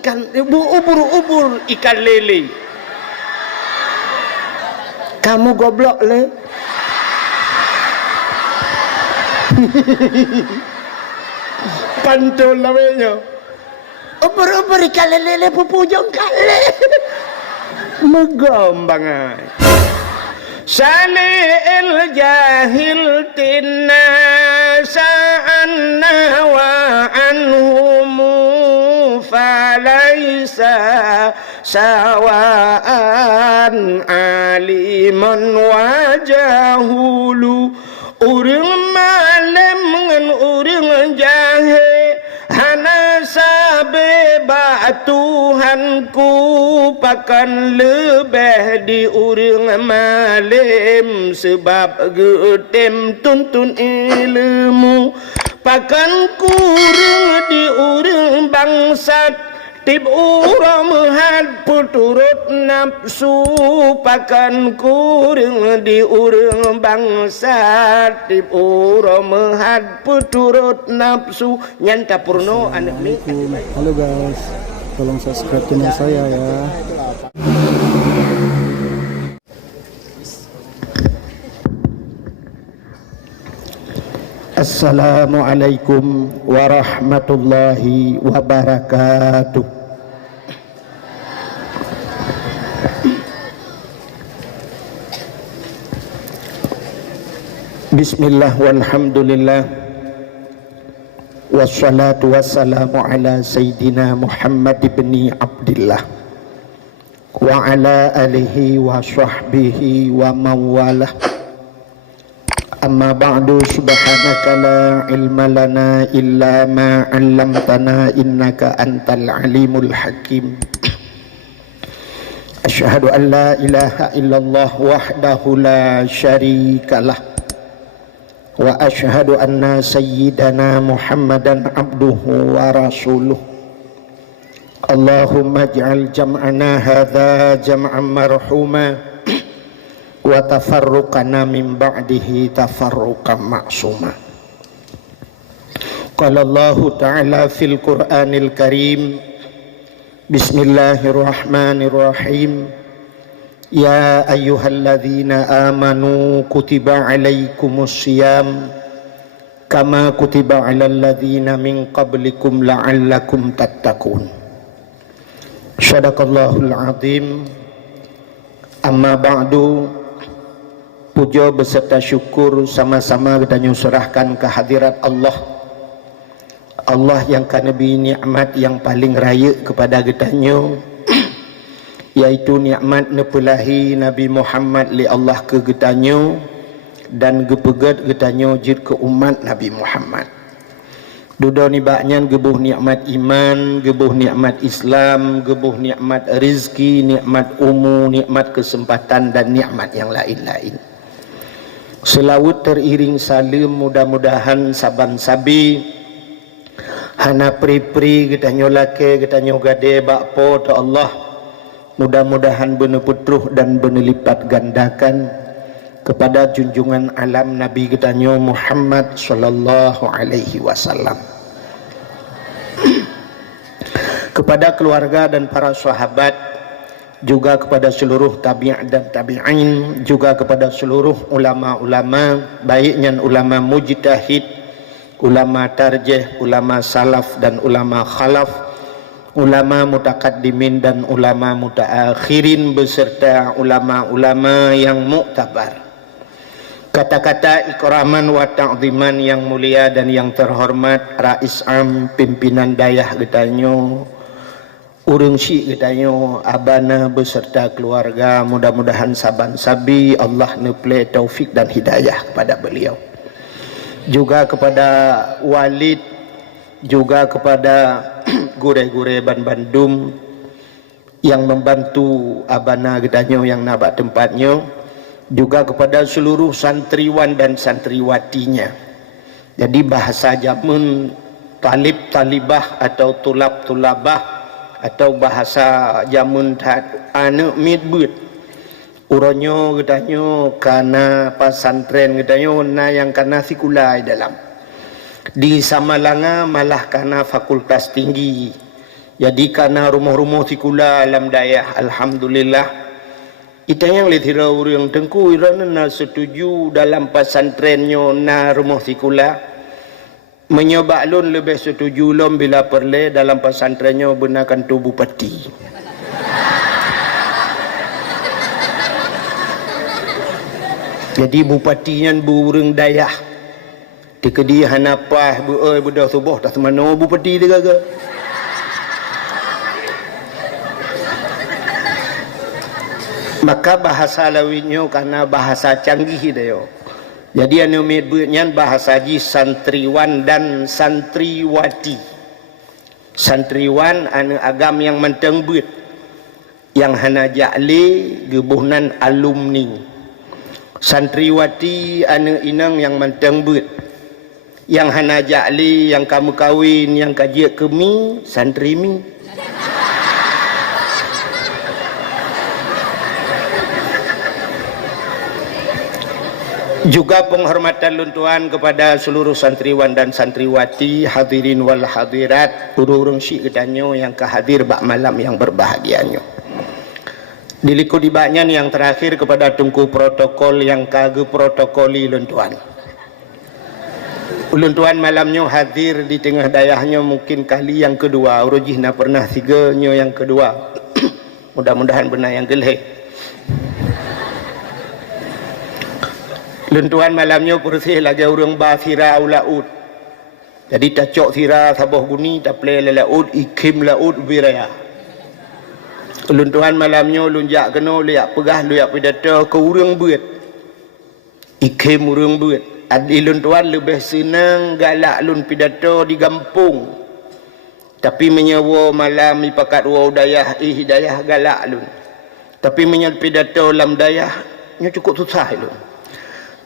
ikan, ubur ikan lele. Kamu goblok le. Pantul namanya. Ubur ikan lele pupujung kale. Megombang. Sali'il jahil tinna sa'anna wa anhumu falaysa sawa'an aliman wa jahulu. Urang malam dengan urang jahil hana sabeba Tuhanku pakan lebih di urang malam sebab getem tuntun ilmu pakan kurang di urang bangsat tib urang had puturut nafsu pakan kurang di urang bangsat tib urang had puturut nafsu nyanta purno anak mi. Halo guys, tolong subscribe channel saya ya. Assalamualaikum warahmatullahi wabarakatuh. Bismillah walhamdulillah wassalatu wassalamu ala sayyidina Muhammad ibn Abdillah wa ala alihi wa sahbihi wa mawalah. Amma ba'du, subhanaka la ilma lana illa ma 'allamtana innaka antal alimul hakim. Asyhadu an la ilaha illallah wahdahu la syarikalah wa asyhadu anna sayyidana Muhammadan abduhu wa rasuluh. Allahumma ij'al jam'ana hadza jam'an marhuma wa tafarruqana min ba'dihi tafarruqan ma'suma. Qala Allah ta'ala fil Qur'anil Karim, Bismillahirrahmanirrahim. Ya ayyuhalladzina amanu kutiba alaikumus syiyam kama kutiba alal ladzina min qablikum la'allakum tattaqun. Shadaqallahul azim. Amma ba'du, puja beserta syukur sama-sama kita nyusurahkan kehadirat Allah. Allah yang kanebi nikmat yang paling raya kepada kitanya, yaitu nikmat nepelahi Nabi Muhammad li Allah ke kitanya dan gepegat kitanya jid ke umat Nabi Muhammad. Duda ni baknya gebuh nikmat iman, gebuh nikmat Islam, gebuh nikmat rezeki, nikmat umur, nikmat kesempatan dan nikmat yang lain-lain. Selawat teriring salam mudah-mudahan saban-sabi hana pri-pri kita nyolake kita nyogade bakpo ta Allah, mudah-mudahan bener putruh dan bener lipat gandakan kepada junjungan alam Nabi kita nyo Muhammad sallallahu alaihi wasallam, kepada keluarga dan para sahabat, juga kepada seluruh tabi'at dan tabi'in, juga kepada seluruh ulama-ulama, baiknya ulama mujtahid, ulama tarjih, ulama salaf dan ulama khalaf, ulama mutakaddimin dan ulama mutaakhirin beserta ulama-ulama yang muktabar. Kata-kata ikraman wa ta'ziman yang mulia dan yang terhormat Rais Am pimpinan dayah getanyo, urang si getanyo, abana beserta keluarga, mudah-mudahan saban sabi Allah neple taufik dan hidayah kepada beliau. Juga kepada Walid, juga kepada gure-gure Ban Bandung yang membantu abana getanyo yang nabak tempatnya, juga kepada seluruh santriwan dan santriwatinya. Jadi bahasa jamun talib-talibah atau tulab-tulabah atau bahasa jamun anak midbut uronyo getanyo kana pasantren getanyo na yang kana sekulai dalam di Samalanga malah kana fakultas tinggi Jadi karena rumah-rumah sikula alam dayah, alhamdulillah. Ita yang letira orang tengku irana na setuju dalam pesantrennya na rumah sikula. Menyobak lun lebih setuju lom bila perle dalam pesantrennya benarkan tu bupati. Jadi bupatinya burung dayah. Dikedi hanapah budak subuh tak semana bupati dia gagal. Maka bahasa lawinyo karena bahasa canggih dia. Jadi anu medbeutnya bahasa ji santriwan dan santriwati. Santriwan anu agam yang menteng beut. Yang hana ja'li gebuhnan alumni. Santriwati anu inang yang menteng beut. Yang hana ja'li, yang kamu kawin, yang kajiak kemi, santrimi. Juga penghormatan luntuan kepada seluruh santriwan dan santriwati, hadirin wal hadirat, urung-urung syik kedanyo yang kehadir bak malam yang berbahagianyo. Diliku dibaknya yang terakhir kepada tungku protokol yang kage protokoli luntuan. Luntuan malamnya hadir di tengah dayahnya mungkin kali yang kedua, urujihna pernah tiganya yang kedua. Mudah-mudahan benar yang geleh. Luntuan malamnya bersih lagi orang basira ulaud. Jadi tacok sira sabah guni taple laud ikim laud biraya. Luntuan malamnya lunjak kena liak pegah liak pidato ke urang beut. Ikim urang beut. Adi luntuan lebih senang galak lun pidato di kampung. Tapi menyewa malam ipakat wa dayah hidayah galak lun. Tapi menyal pidato lam dayah nya cukup susah lun.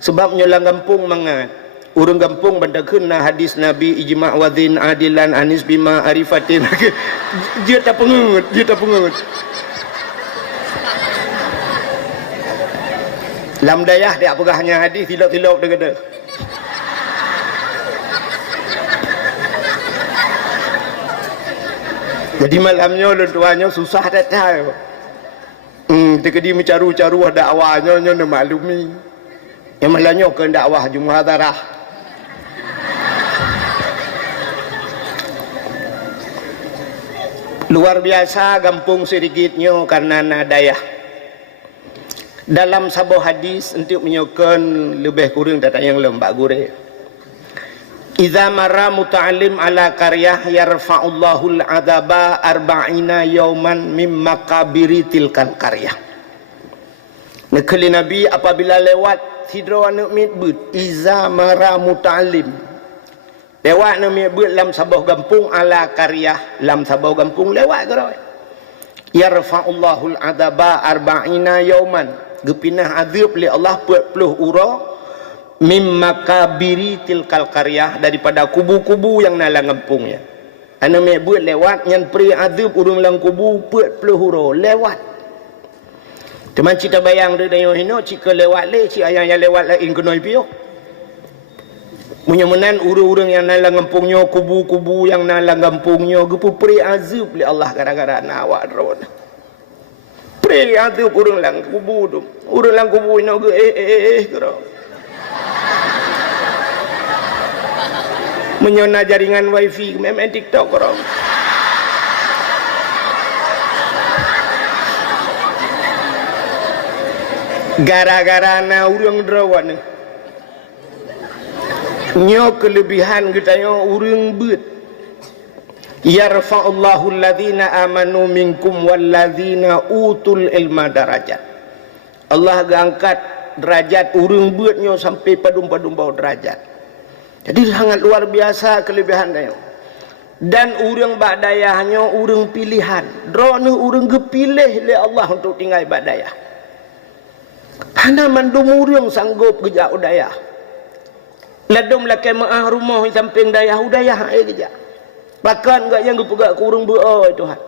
Sebabnya lang kampung mangat. Urang kampung bandakun na hadis Nabi ijma' wadhin adilan anis bima arifatin. Dia tak pengut, dia tak pengut. Lam dayah dia pegahnya hadis tilap-tilap dia kata. Jadi malamnya luntuannya susah datang. Dia mencaru-caru dakwahnya nya maklumi. Yang malamnya ke dakwah Jumadarah. Luar biasa kampung sedikitnya karena nadayah. Dalam sebuah hadis untuk menyokong lebih kurang datang yang lembak gure. Idza marra muta'allim ala qaryah yarfa'ullahu al-'adaba arba'ina yawman mimma qabiri tilkal qaryah. Nekali Nabi apabila lewat hidro anak mitbut iza mara muta'alim lewat anak mitbut lam sabah gampung ala karyah lam sabah gampung lewat keroi yarfa'ullahul adaba arba'ina yauman gepinah azab li Allah 40 ura mimma kabiri tilkal karyah daripada kubu-kubu yang nalang gampungnya anak mitbut lewat yang peri azab urung lang kubu 40 ura lewat. Teman cita bayang dia dayo hino cika lewat le cik ayang yang lewat lain kena ipiok. Munyamunan urang-urang yang nalang kampungnya kubu-kubu yang nalang kampungnya gepu pri azab li Allah gara-gara na awak drone. Pri azab urang lang kubu tu. Urang lang kubu ino ge kero. Menyona jaringan wifi memang TikTok kero. Gara-gara na urang drawan nyo kelebihan katanya urang beut yarfa'ullahu alladhina amanu minkum walladzina utul ilma darajat. Allah angkat derajat urang beut nyo sampai padum-padum bawah derajat. Jadi sangat luar biasa kelebihan dia. Dan urang badayahnya urang pilihan. Drone urang gepilih oleh Allah untuk tinggal badayah. Hana mandum urang sanggup gejak udayah. Ladum lakai maah rumah di samping dayah udayah gejak. Bahkan enggak yang gepegak ke urang be'a Tuhan.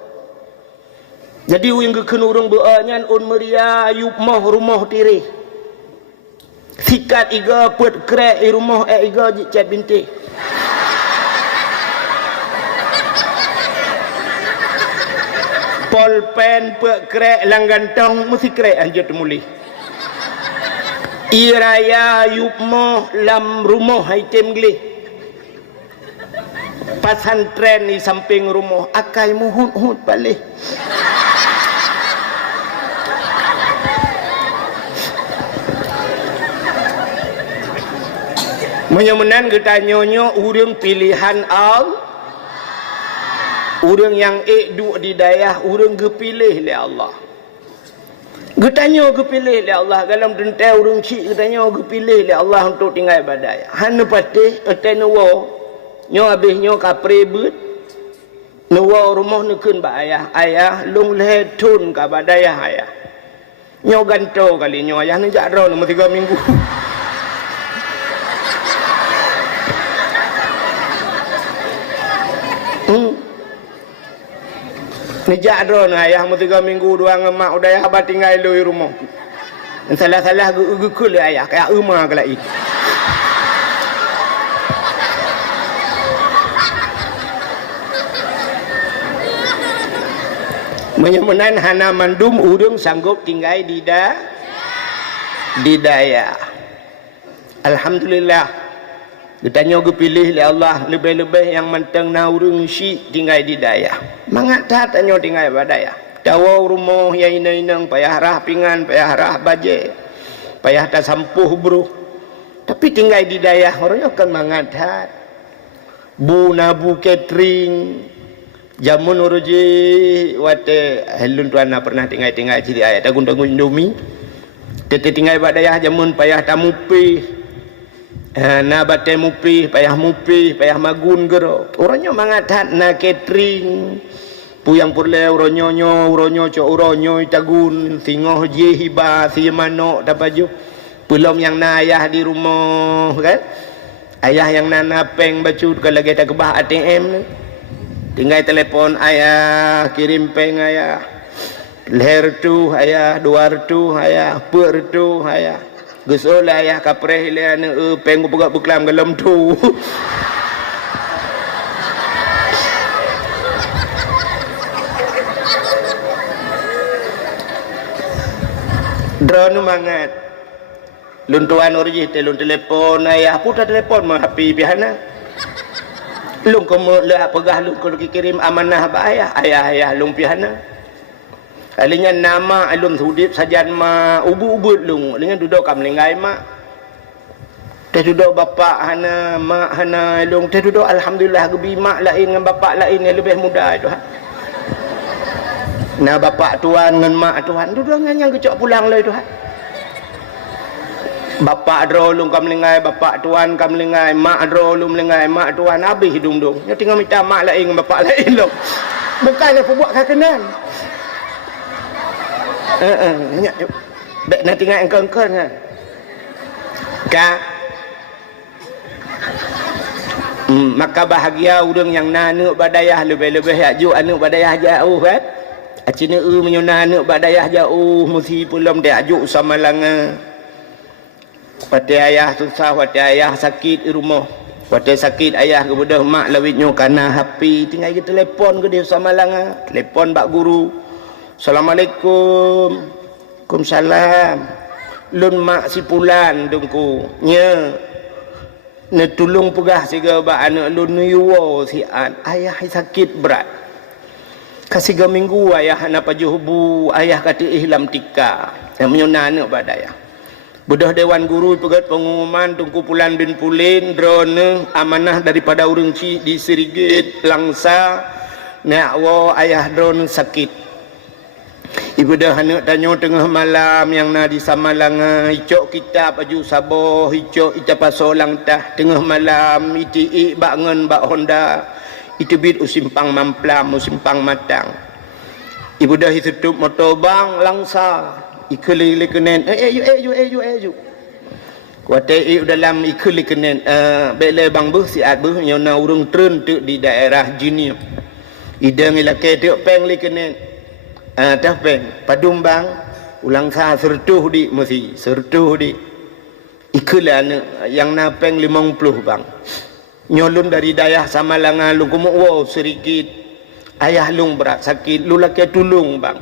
Jadi yang geken urang be'a nyan un meria ayub mah rumah tiri. Sikat iga put krek rumah iga cat binti. bol pen pe krek lang gantong mesti krek anjut mulih iraya yupmo lam rumah item glih pesantren di samping rumah akai muhut balik menyemenan kita nyonyo urang pilihan Allah urang yang duk di dayah urang gepilih oleh Allah getanya gepilih oleh Allah dalam dentai urang cik getanya gepilih oleh Allah untuk tinggal badai hana patih etenuwa nyo habis nyo kapre but nuwa rumah nekeun ba ayah lung letun ka badayah ayah nyo ganto kali nyo ayah ni jakro nombor 3 minggu Nijak drone ayah mu 3 minggu 2 ngemak udah ayah abah tinggal lui rumah. Salah-salah gukul ayah kayak umah kelai. Menyemenan hana mandum urung sanggup tinggal di daya. Alhamdulillah. Ditanya pilih oleh Allah lebih-lebih yang menteng na urung syik tinggal di daya. Mangat tak tanya tinggal badaya. Dawa rumah yang ina-inang payah rah pingan, payah rah baje, payah tak sampuh bro. Tapi tinggal di daya orang akan mangat tak. Bu nabu catering, jamun uruji wate helun tuan pernah tinggal ciri ayat tagun-tagun Indomie. Tete tinggal badaya jamun payah tamupi. Na batai mupi, payah magun gero. Orangnya mangatat na catering. Puyang purle uronyo cok uronyo itagun singoh je hiba si manok tapaju. Belum yang na ayah di rumah kan. Ayah yang nana peng baju kalau kita kebah ATM. Tinggal telefon ayah, kirim peng ayah. Leher tu ayah, duar tu ayah, per tu ayah. Gusol ayah kapreh le ane peng buka buklam galam tu. Drone mangat. Luntuan orji telun telepon ayah putar telepon mah api pihana. Lung komo le pegah lung ko kirim amanah ba ayah lung pihana. Alinya nama alum sudip sajan ma ubu-ubut lung alinya duduk kam linggai mak teh duduk bapak hana mak hana lung teh duduk alhamdulillah gebi mak lain dengan bapak lain yang lebih muda itu nah bapak tuan dengan mak tuan duduk yang kecok pulang lah itu bapak dro lung kam linggai bapak tuan kam linggai mak dro lung linggai mak tuan habis hidung dong nya tinggal minta mak lain dengan bapak lain lung bukannya buat kakenan nak tinggal engkau kan ka maka bahagia urang yang nanu badayah lebih-lebih ajuk anu badayah jauh kan acina menyuna anu badayah jauh mesti belum dia ajuk sama langa pati ayah susah pati ayah sakit di rumah pati sakit ayah kemudian mak lawitnya karena HP tinggal ke telefon ke dia sama langa telefon bak guru Assalamualaikum. Waalaikumsalam. Lun mak si pulan dengku. Nya. Ne tulung pegah siga ba anak lun yuwo si an. Ayah sakit berat. Kasih 3 minggu ayah nak pajuh hubu, ayah kata ihlam tika. Yang menyuna anak badaya. Budah dewan guru pegat pengumuman tungku pulan bin pulin drone amanah daripada urang ci di Sirigit Langsa. Nak wo ayah drone sakit. Ibu dah anak tanya tengah malam yang na di Samalanga icok kita baju saboh icok ita pasolang tah tengah malam iti bangun bak Honda itu bit usimpang mamplam usimpang matang ibu dah tutup motor bang Langsa ikeli kenen ju kuatai dalam ikeli kenen bele bang beuh siat beuh nyona urang tren tu di daerah Jinia idang ilake tu peng li kenen dah peng padumbang ulang sa sertuh di mesti sertuh di ikulan yang napeng 50 bang nyolun dari dayah Samalanga lu kumu wow sedikit ayah lung berat sakit, lu laki tolong bang.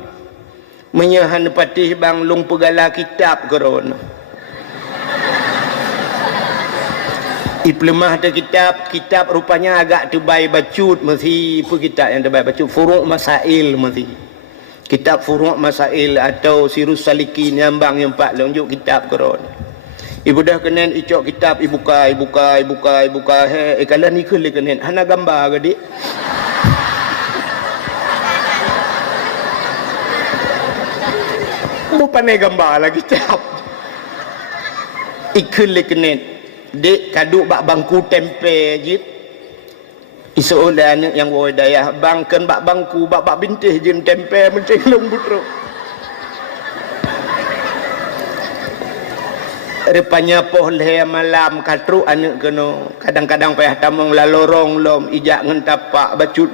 Menyahan patih bang, lung pegala kitab korona. Iplemah ada kitab rupanya agak tebal bacut mesti apa kitab yang tebal bacut Furu' Masail mesti. Kitab Furu' Masail atau Sirus Salikin nyambang yang pak lonjuk kitab korona. Ibu dah kenen icok kitab ibuka kala ni ke le kenen hana gambar ke dik. Mu pandai gambar lagi kitab. Ikul le kenen dek kaduk bak bangku tempe jit isolah anak yang wadayah bangken bak bangku bak bintih jin tempe mencenglung butro rupanya poh leh malam katru anak keno kadang-kadang payah tamong lalorong lom ijak ngentapak bacut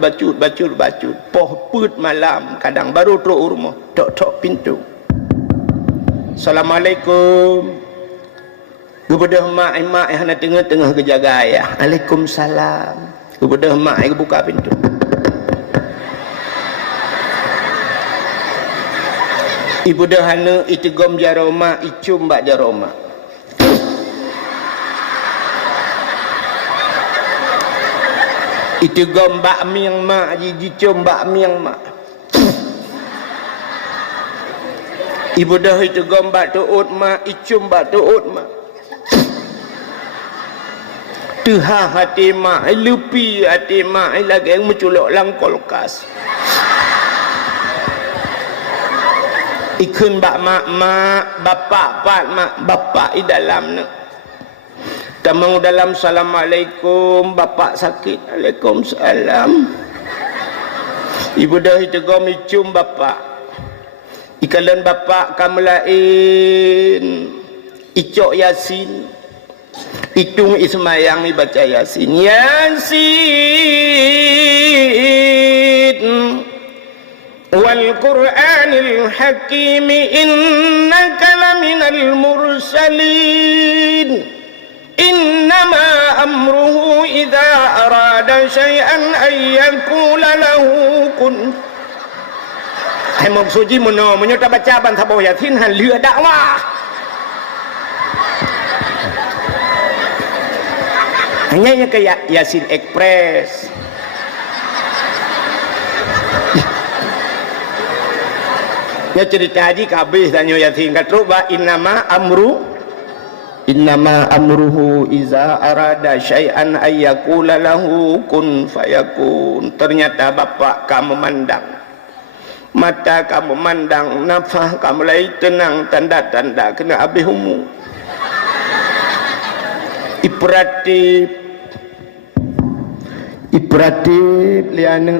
poh put malam kadang baru tro rumah tok pintu. Assalamualaikum. Kepada mak yang nak tengah-tengah kejaga ayah. Waalaikumsalam. Kepada mak yang buka pintu. Ibu dah hana itigom jaroma, icum bak jaroma. Itigom bak miang mak, jicum bak miang mak. Ibu dah itigom bak tuut mak, icum bak tuut mak. Tuha hati mak, lupi hati mak, lagi yang menculok lang kolkas. Ikun bak mak, bapak pat mak, bapak di dalam nak. Tamang dalam Assalamualaikum, bapak sakit. Waalaikumsalam. Ibu dah itegom icum bapak. Ikalan bapak kamelain, icok Yasin. Hitung ismayang ni baca Yasin. Yasin wal Qur'anil Hakim innaka laminal mursalin innama amruhu idza arada syai'an ay yaqula lahu kun. Hai maksudnya menyo tak baca ban thaboh Yasin han lừa dakwah. Hanya ke Yasin Express. Ya cerita haji kabeh tanya Yasin katru ba innama amruhu iza arada syai'an ayyakula lahu kun fayakun. Ternyata bapak kamu memandang, mata kamu memandang, nafas kamu mulai tenang, tanda-tanda kena habis umur. Iperatif liana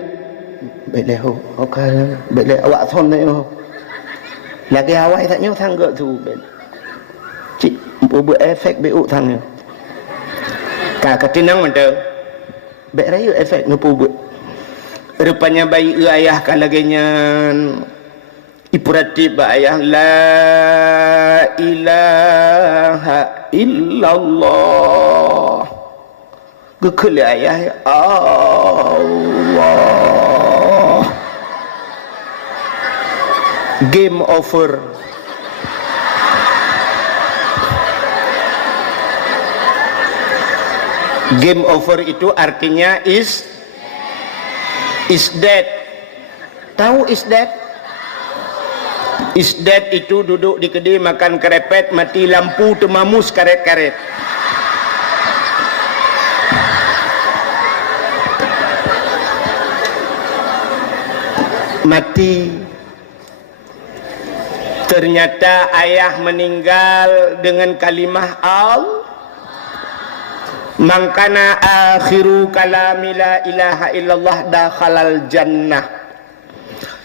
beleho okal bele awak thon ni lagi awak tak nyo tangga tu ben cik buat efek beuk tangga ka ketinang mende be rayu efek nupu buat rupanya bayi ayah kalagenya iperatif ba ayah la ilaha illallah gekele ayah Allah. Game over. Game over itu artinya is dead. Tahu is dead? Is dead itu duduk di kedai makan kerepet, mati lampu temamus karet-karet. Mati. Ternyata ayah meninggal dengan kalimah mangkana akhiru kalami la ilaha illallah dakhalal jannah.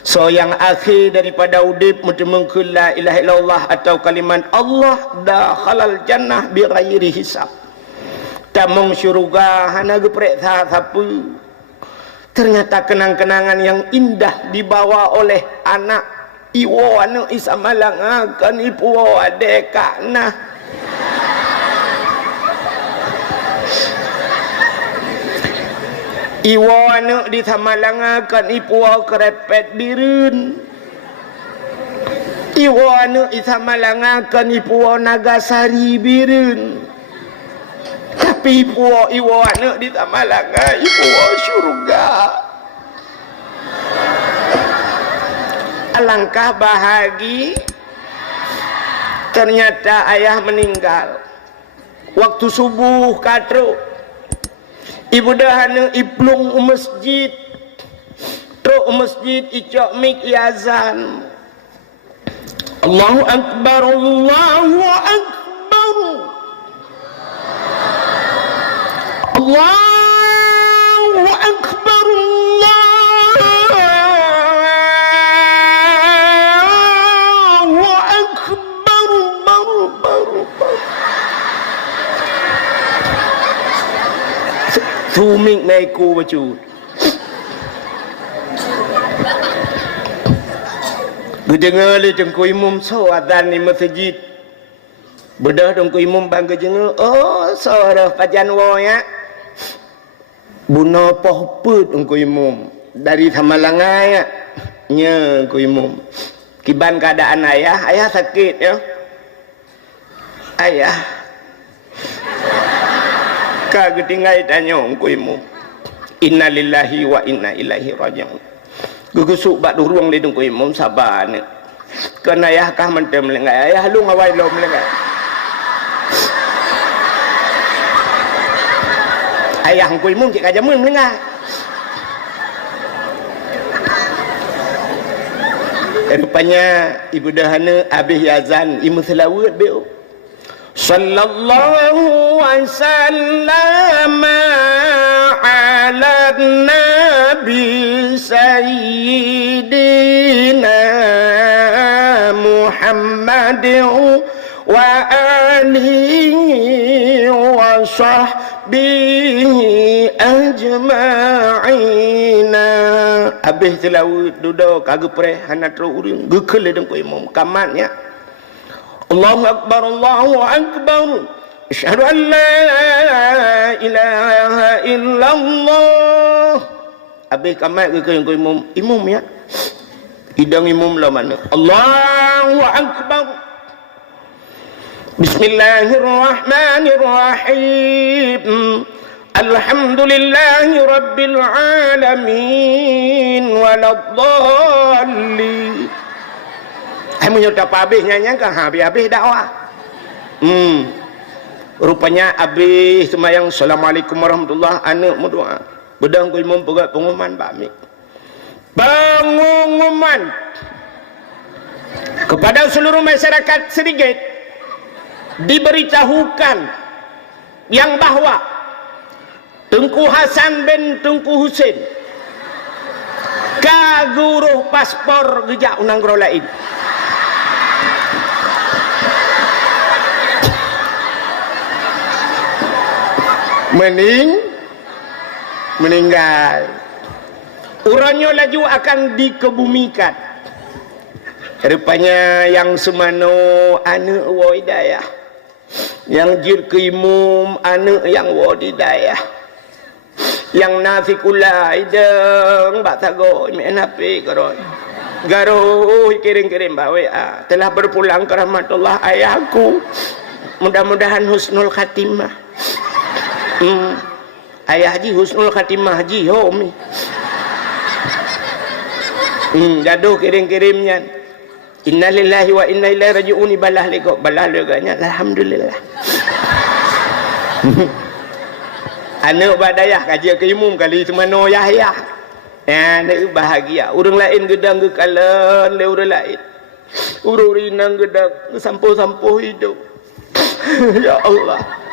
So yang akhir daripada udip mengkul la ilaha illallah atau kalimat Allah dakhalal jannah bi ghairi hisab. Tamung syurga hana geprek siapa. Ternyata kenang-kenangan yang indah dibawa oleh anak iwo anak isamalang akan ipu adek kana. Iwo anak di Tamalangakan ipuwa kerepet birun. Iwo anak di Tamalangakan ipuwa Nagasari birun. Tapi iwo anak di Tamalanga ipuwa syurga. Alangkah bahagi ternyata ayah meninggal waktu subuh katro. Ibu dahana iplung masjid truk masjid icok mik iazan Allahu Akbar Allahu Akbar Allahu Akbar Allahu Akbar baru Tumik naiku baju. Gedengar le jengku imum so adan di masjid. Bedah dengku imum bang gedengar. Oh, sorah pajan wo ya. Buno pohput dengku imum dari Tamalangai ya. Nya ku imum. Kiban keadaan ayah sakit ya. Ayah kagak tinggal tanya ku imum. Innalillahi wa inna ilaihi raji'un. Gugusuk bak durung di dengku imum sabar ni. Kena ayah kah mentem lengai. Ayah lu ngawai lom lengai. Ayah ku imum cik kajamun lengai. Rupanya ibu dahana habis azan imu selawat beo. Sallallahu wasallam ala nabi sayyidina Muhammad wa alihi wa sahbihi ajma'ina. Habis selawat duduk kagak pre hana terus urang gekel deng ku imam kamatnya. Allahu Akbar Allahu Akbar asyhadu an la ilaha illallah. Habis kamat gekel ku imam ya. Hidang imam lah mana? Allahu Akbar. Bismillahirrahmanirrahim. Alhamdulillahi rabbil alamin waladdallin. Menyudah habis nyanyi kan habis dakwah. Rupanya habis semayang assalamualaikum warahmatullahi anak berdoa. Bedang ku imam pegat pengumuman bakmi. Pengumuman kepada seluruh masyarakat sedikit diberitahukan yang bahwa Tengku Hasan bin Tengku Husin kaguruh paspor gejak unang gero lain. Meninggal. Urangnya laju akan dikebumikan. Rupanya yang semano anak Wadidayah, yang jir ke imum anak yang Wadidayah, yang nafikula ideng batago menapi koroi garo kirim-kirim bawa telah berpulang ke rahmatullah ayahku, mudah-mudahan husnul khatimah. Ayah haji husnul khatimah haji homi. Gaduh kirim-kirimnya. Innalillahi wa inna ilaihi raji'un balah lego balah leganya alhamdulillah. Anak badayah kaji ke imum kali semano Yahya. Anak bahagia. Urang lain gedang ke kalan le urang lain. Urang rinang gedang sampo-sampo hidup. Ya Allah.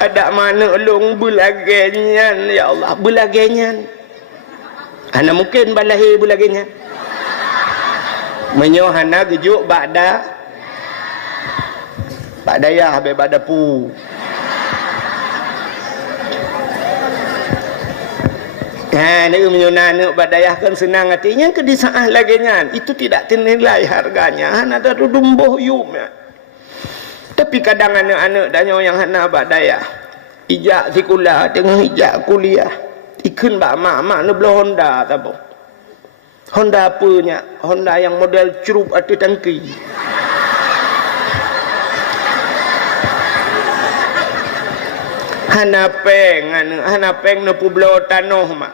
Ada mana long bulagenyan ya Allah bulagenyan. Ana mungkin balahi bulagenyan. Menyohana gejuk ba'da ya habis ba'da pu. Ni menyonana badayah kan senang hatinya ke disaah lagenyan. Itu tidak ternilai harganya. Ada dumboh yum ya. Tapi kadang anak-anak danyo yang hana badayah ijak sekolah tengah ijak kuliah ikun bak mak ni bela Honda tak apa. Honda apanya? Honda yang model cerup atau tangki. Hanapeng ni publo tanah mak.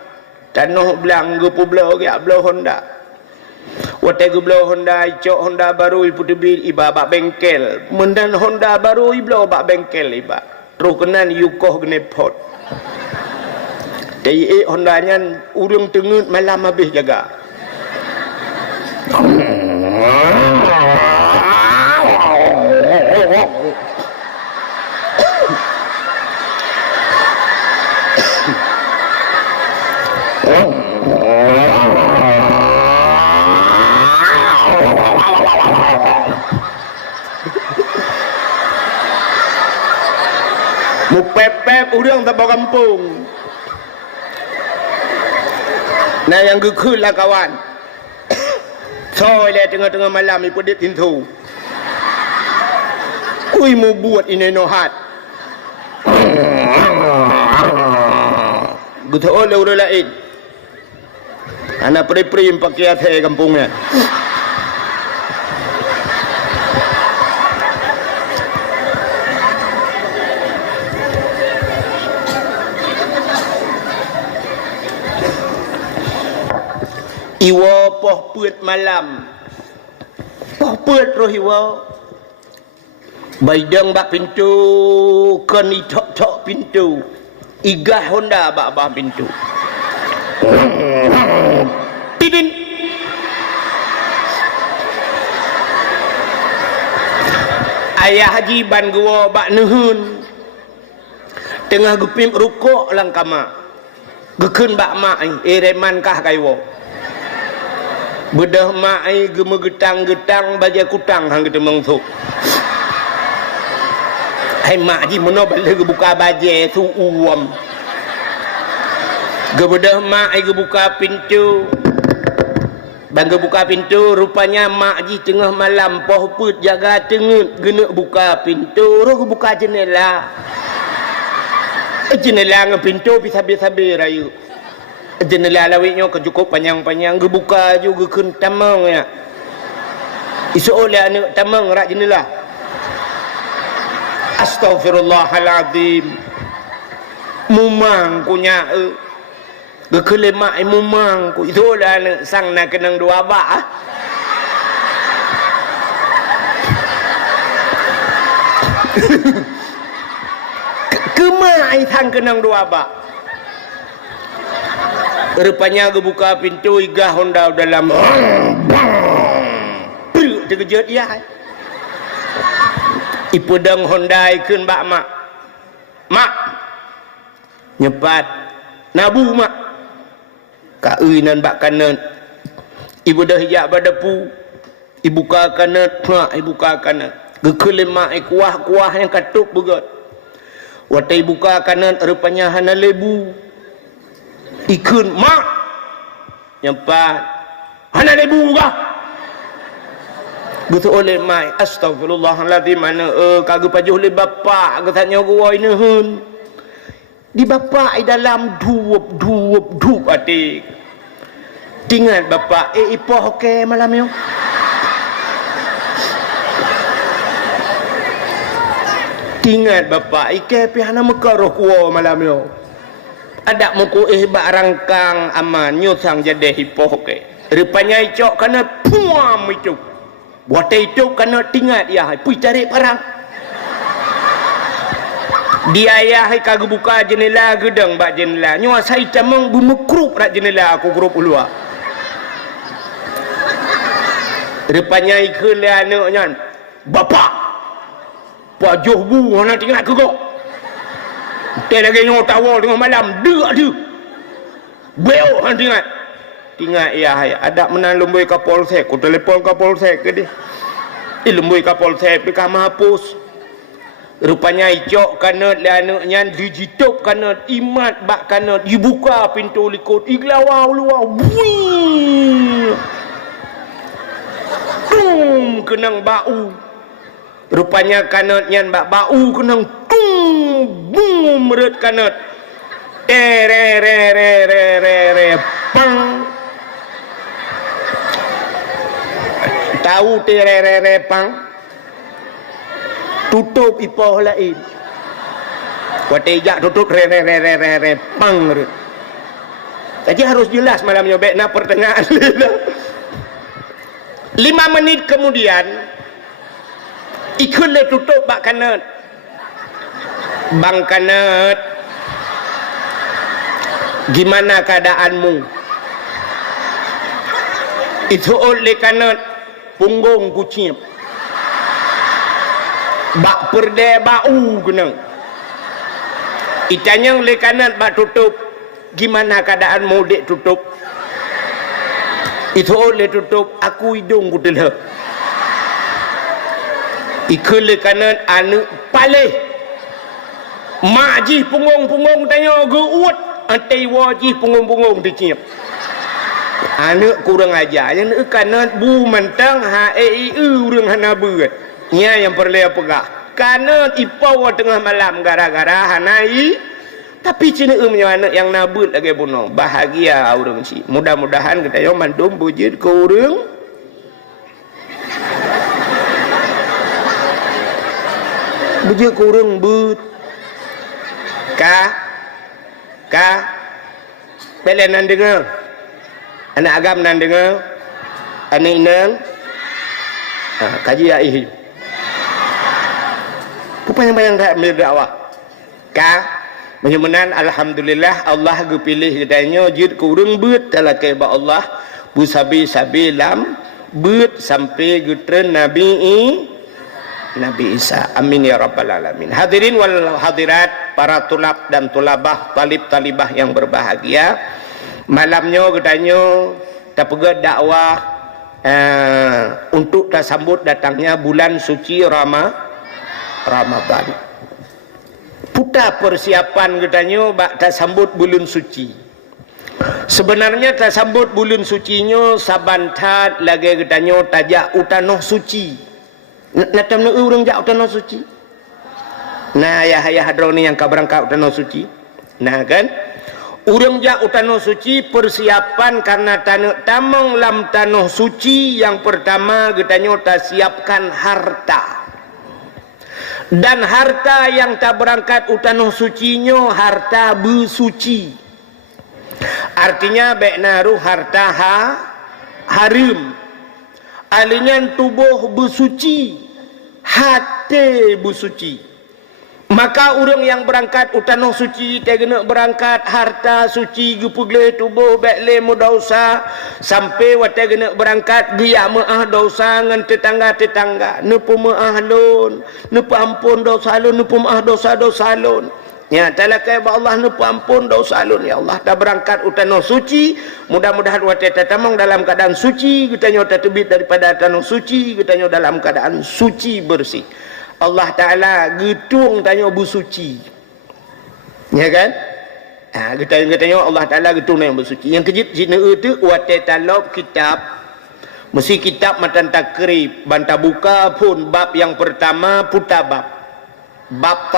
Tanah belang ke publo ke bela Honda. Waktu ke bela Honda icok Honda baru ibu tebil iba bak bengkel. Mendan Honda baru iblo bak bengkel iba. Terus kenan yukoh genepot. Dari Honda nya urung tengut malam habis jaga. Mu pep-pep urang tak bawa kampung. Nah yang gekul lah kawan. Soalnya tengah-tengah malam ipu dia pintu. Kui mau buat ini nohat. Betul oleh orang lain. Anak peri-peri pakai hati kampungnya. Iwa poh puet malam. Poh puet roh iwa. Baidang bak pintu. Kan itok-tok pintu. Igah Honda bak pintu. Tidin. Ayah Haji ban gua bak nuhun. Tengah gupim rukuk lang kama. Gekun bak mak reman kah kaiwo. Bedah mai gemegetang-getang baja kutang hang kita mengsuk. Hai mak ji meno balik buka baja tu uam. Gebedah mak buka pintu. Bangga buka pintu rupanya mak ji tengah malam poh put jaga tengut genek buka pintu roh buka jendela. Jendela ngah pintu bisa-bisa rayu. Jendela lawiknya cukup panjang-panjang gebuka juga kun tamang ya. Isu oleh anak tamang rak jendela. Astaghfirullahaladzim. Mumang kunya gekelemak mumang ku itu oleh anak sang nak kenang dua bak. Kemai thang kenang dua bak. Rupanya gebuka pintu igah Honda dalam terkejut dia. Ipudang Honda ikun bak mak. Mak. Nyepat. Nabu mak. Ka uinan bak kanan. Ibu dah hijab badapu. Ibuka kanan, ibuka kanan. Gekele mak kuah-kuah yang katuk begot. Waktu ibuka kanan rupanya hana lebu. Ikun mak nyempat hana lebu kah betul oleh mai astagfirullahaladzim mana kagak pajuh oleh bapak katanya gua ini hun di bapak dalam duop hati tinggal bapak ipoh okey malam yo tinggal bapak ike pihana mekaroh kuo malam yo ada muku bak rangkang aman nyusang jadi hipoke. Rupanya icok kena puam itu. Buat itu kena tinggal dia pui cari parang. Dia ayah kagak buka jendela gedang bak jendela. Nyawa saya camang bumekrup rak jendela aku grup ulua. Rupanya ikut le anaknya. Bapak. Pak Johbu nak tinggal ke kau. Dia lagi nyok tawal tengah malam dia. Beo han tinggal. Tinggal ya ada menan lembui ke polsek. Ku telefon ke polsek ke dia. Lembui ke polsek ke mahapus. Rupanya icok kanat le anaknya dijitup kanat imat bak kanat dibuka pintu likut iglawau luau. Bui. Kenang bau. Rupanya kanat nyan bak bau kenang tung bung merut kanat re pang tahu re pang tutup ipoh lain watejak tutup re pang merut. Jadi harus jelas malamnya bekna pertengahan 5 menit kemudian ikut le tutup bak kanat bang kanat gimana keadaanmu itu oleh kanat punggung kucing bak perde bau kenang itanyang le kanat bak tutup gimana keadaanmu dek tutup itu oleh tutup aku hidung kutelah ikut le kanat anu paleh makji punggung tanya geuut antai wajih punggung diciap anak kurang ajar yang kanat bu mentang urang hana beut nya yang perlu pegah kanat ipau tengah malam gara-gara hanai tapi cina punya anak yang nabut lagi bunuh bahagia orang si mudah-mudahan kita yang mandum bujud ke orang bujud ke orang but ka belen nan dengar anak agam nan dengar anak inang kaji aih pupayang-payang tak berdakwah ka menyamanan alhamdulillah Allah gepilih gedanya jid kurang beut dalam kehebab Allah bu sabi lam beut sampai getren Nabi Isa amin ya rabbal alamin. Hadirin wal hadirat para tulab dan tulabah talib-talibah yang berbahagia malamnya gedanya tak pegat dakwah untuk tersambut datangnya bulan suci Ramadan. Putar persiapan gedanya bak tersambut bulan suci. Sebenarnya tersambut bulan sucinya sabantat lagi gedanya tajak utanoh suci. Natam nu urang jak utanoh suci. Nah ya hadroni yang kaberangkat utanoh suci. Nah kan urang jak utanoh suci persiapan karena tamang lam tanah suci yang pertama gedanya siapkan harta. Dan harta yang tak berangkat utanoh sucinya harta bersuci. Artinya beknaruh harta harim. Alinyan tubuh bersuci, hati bersuci. Maka orang yang berangkat utanoh suci tegena berangkat harta suci gepugle tubuh bekle mudausa sampai wategena berangkat giya maah dosa ngan tetangga-tetangga nepu maah lon nepu ampun dosa lon nepu maah dosa lon ya talakai ba Allah nepu ampun dosa lon ya Allah dah berangkat utanoh suci mudah-mudahan wate tatamang dalam keadaan suci kita nyota tebit daripada utanoh suci kita nyota dalam keadaan suci bersih. Allah Ta'ala getung tanya bersuci ya kan kita tanya Allah Ta'ala getung yang bersuci yang kejip sini itu wate talab kitab mesti kitab matan takrib bantah buka pun bab yang pertama putar bab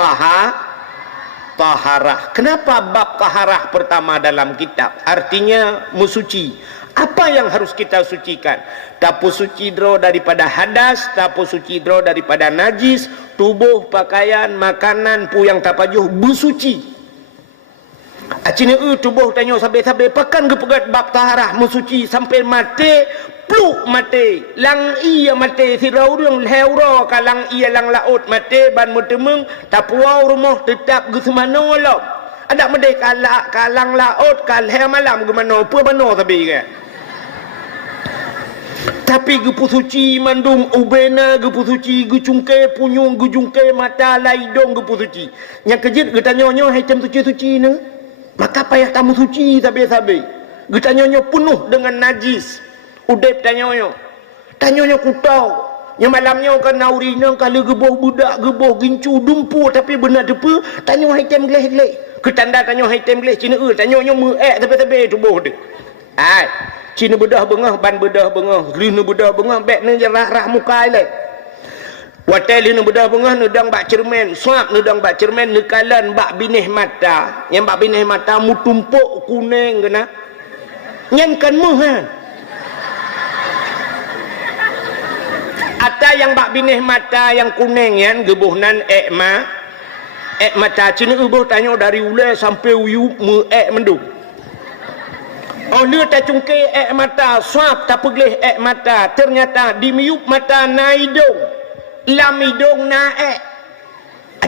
taharah. Kenapa bab taharah pertama dalam kitab artinya mensuci. Apa yang harus kita sucikan? Tapu suci dro daripada hadas, tapu suci dro daripada najis, tubuh, pakaian, makanan pu yang tapajuh bersuci. Acina tubuh tanya sampai pakan gepegat bab taharah mensuci sampai mati, pluk mati, lang iya mati, sirau orang leuro kalang iya lang laut mati ban mutemeng tapuau rumah tetap gesemana walau. Ada medai kalang laut kalher malam gemano apa mano tapi kan. Tapi gepu suci mandum ubena gepu suci gucungke punyung gujungke mata laidong gepu suci yang kejit getanyonyo hitam suci ne maka payah tamu suci sabe-sabe getanyonyo penuh dengan najis udep tanyonyo kutau yang malamnya kan naurina kalau geboh budak geboh gincu dumpu tapi benar depa tanyo hitam gleh-gleh ketanda tanyo hitam gleh cina tanyonyo meek sabe-sabe tubuh de ai Cina bedah bengah, ban bedah bengah, rina bedah bengah, bek ni rah muka elek. Watai lina bedah bengah nudang bak cermen, suap nudang bak cermen nekalan bak binih mata. Yang bak binih mata mu tumpuk kuning kena. Nyan kan muhan. Ata yang bak binih mata yang kuning yan gebuhnan mata cina ubuh tanya dari ulai sampai uyup mu mendung. Oh dia tak cungkir mata, suap tak pegelih mata. Ternyata di miup mata na hidung. Lam hidung na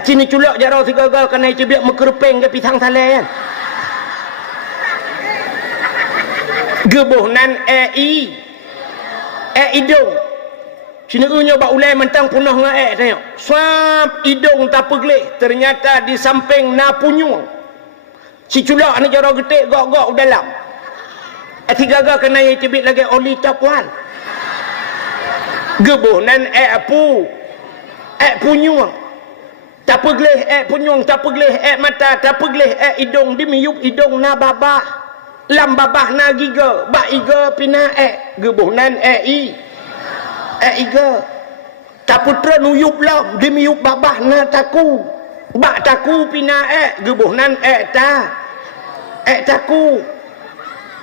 Cini culak jarau tiga gal kena itu biak mekerpeng ke pisang salai kan. Gebuhnan hidung. Cini bak ulai mentang punah dengan tengok. Suap hidung tak pegelih. Ternyata di samping na punyung. Si culak ni jarau getik gok-gok dalam. Tiga gal kena itu biak lagi oli tapuan. Gebuhnan punyung tak pegelih punyung tak pegelih mata tak pegelih hidung dimiup hidung na babah lam babah na giga bak iga pina gebuhnan iga tak putra nuyup lam dimiup babah na taku bak taku pina gebuhnan taku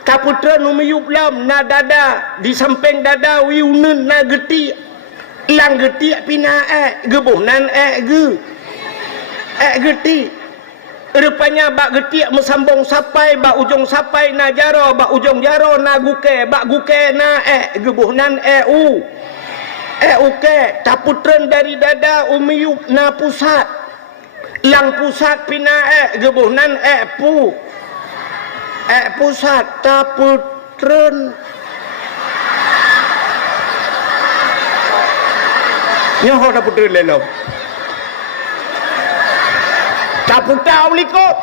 tak putra nuyup lam na dada di samping dada wiunun na geti lang getiak pina gebuhnan geti rupanya bak getiak mesambung sapai bak ujung sapai na jaro bak ujung jaro na guke bak guke na gebuhnan uke taputren dari dada umiyuk na pusat lang pusat pina gebuhnan pusat taputren nyoho dah putra lelom. Tak putau likut.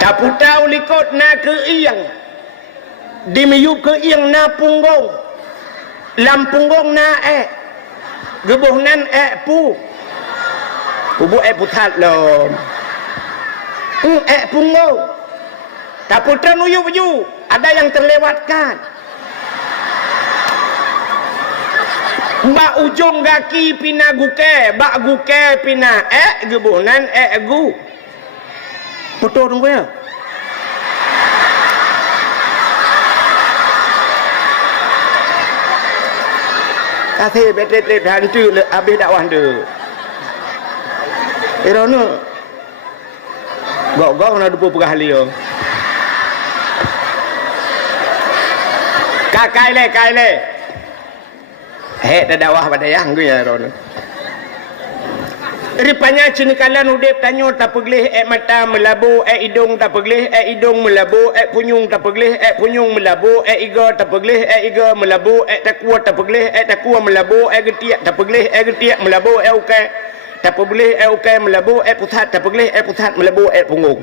Tak putau likut na keiang. Dimiyup keiang na punggung. Lam punggung na gebuhnan pu. Pubu putat lom. Punggung. Tak putra nuyup ju. Ada yang terlewatkan. Bak ujung kaki pina guke, bak guke pina gebuhnan gu. Betul tunggu ya. Kasih betul-betul hantu habis dakwah dia. Erona. Gok-gok nak dupu perahli yo. Kai le. Dah dakwah pada yang gue ya Ron. Rupanya cini kalian udip tanyo tak pegelih mata melabu hidung tak pegelih hidung melabu punyung tak pegelih punyung melabu iga tak pegelih iga melabu takua tak pegelih takua melabu getiak tak pegelih getiak melabu uke tak pegelih uke melabu pusat tak pegelih pusat melabu punggung.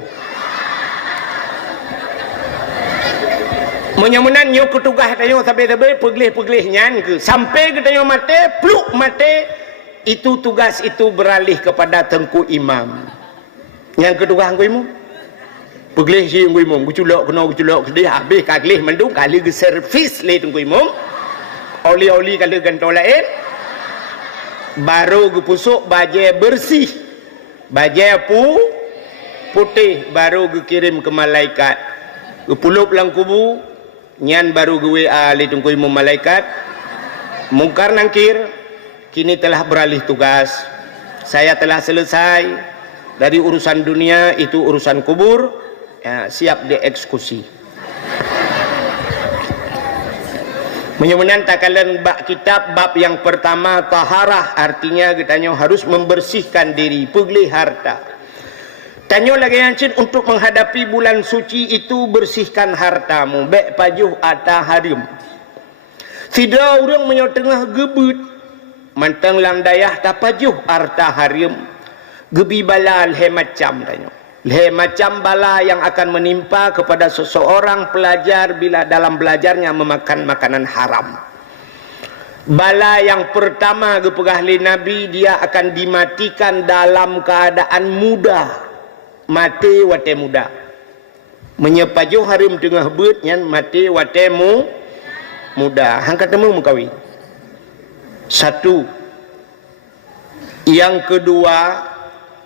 Menyamunan nyo ketugah tayo sampai pegelih nyan ke sampai ke tayo mate pluk mate itu tugas itu beralih kepada Tengku Imam. Yang kedua angkuimu pegelih si angkuimu guculok sedih habis kaglih mendung kali ke servis le Tengku Imam oli kali gantol lain baru ke pusuk baje bersih baje putih baru ke kirim ke malaikat ke pulup lang kubu nyan baru gue ali tungkui malaikat mungkar nangkir kini telah beralih tugas saya telah selesai dari urusan dunia itu urusan kubur ya, siap dieksekusi. Menyebutkan takalan bab kitab bab yang pertama taharah artinya katanya harus membersihkan diri pegelih harta. Tanya lagi yang cin untuk menghadapi bulan suci itu bersihkan hartamu baik pajuh atau harim. Tidak orang menyotengah gebut mantang lang dayah tak pajuh harta harim gebi bala leh macam tanya. Leh macam bala yang akan menimpa kepada seseorang pelajar bila dalam belajarnya memakan makanan haram. Bala yang pertama gepegahli Nabi dia akan dimatikan dalam keadaan muda. Mati wate muda menyepajuh harim tengah bet yang mati wate muda hang ketemu mengkawin Satu. Yang kedua,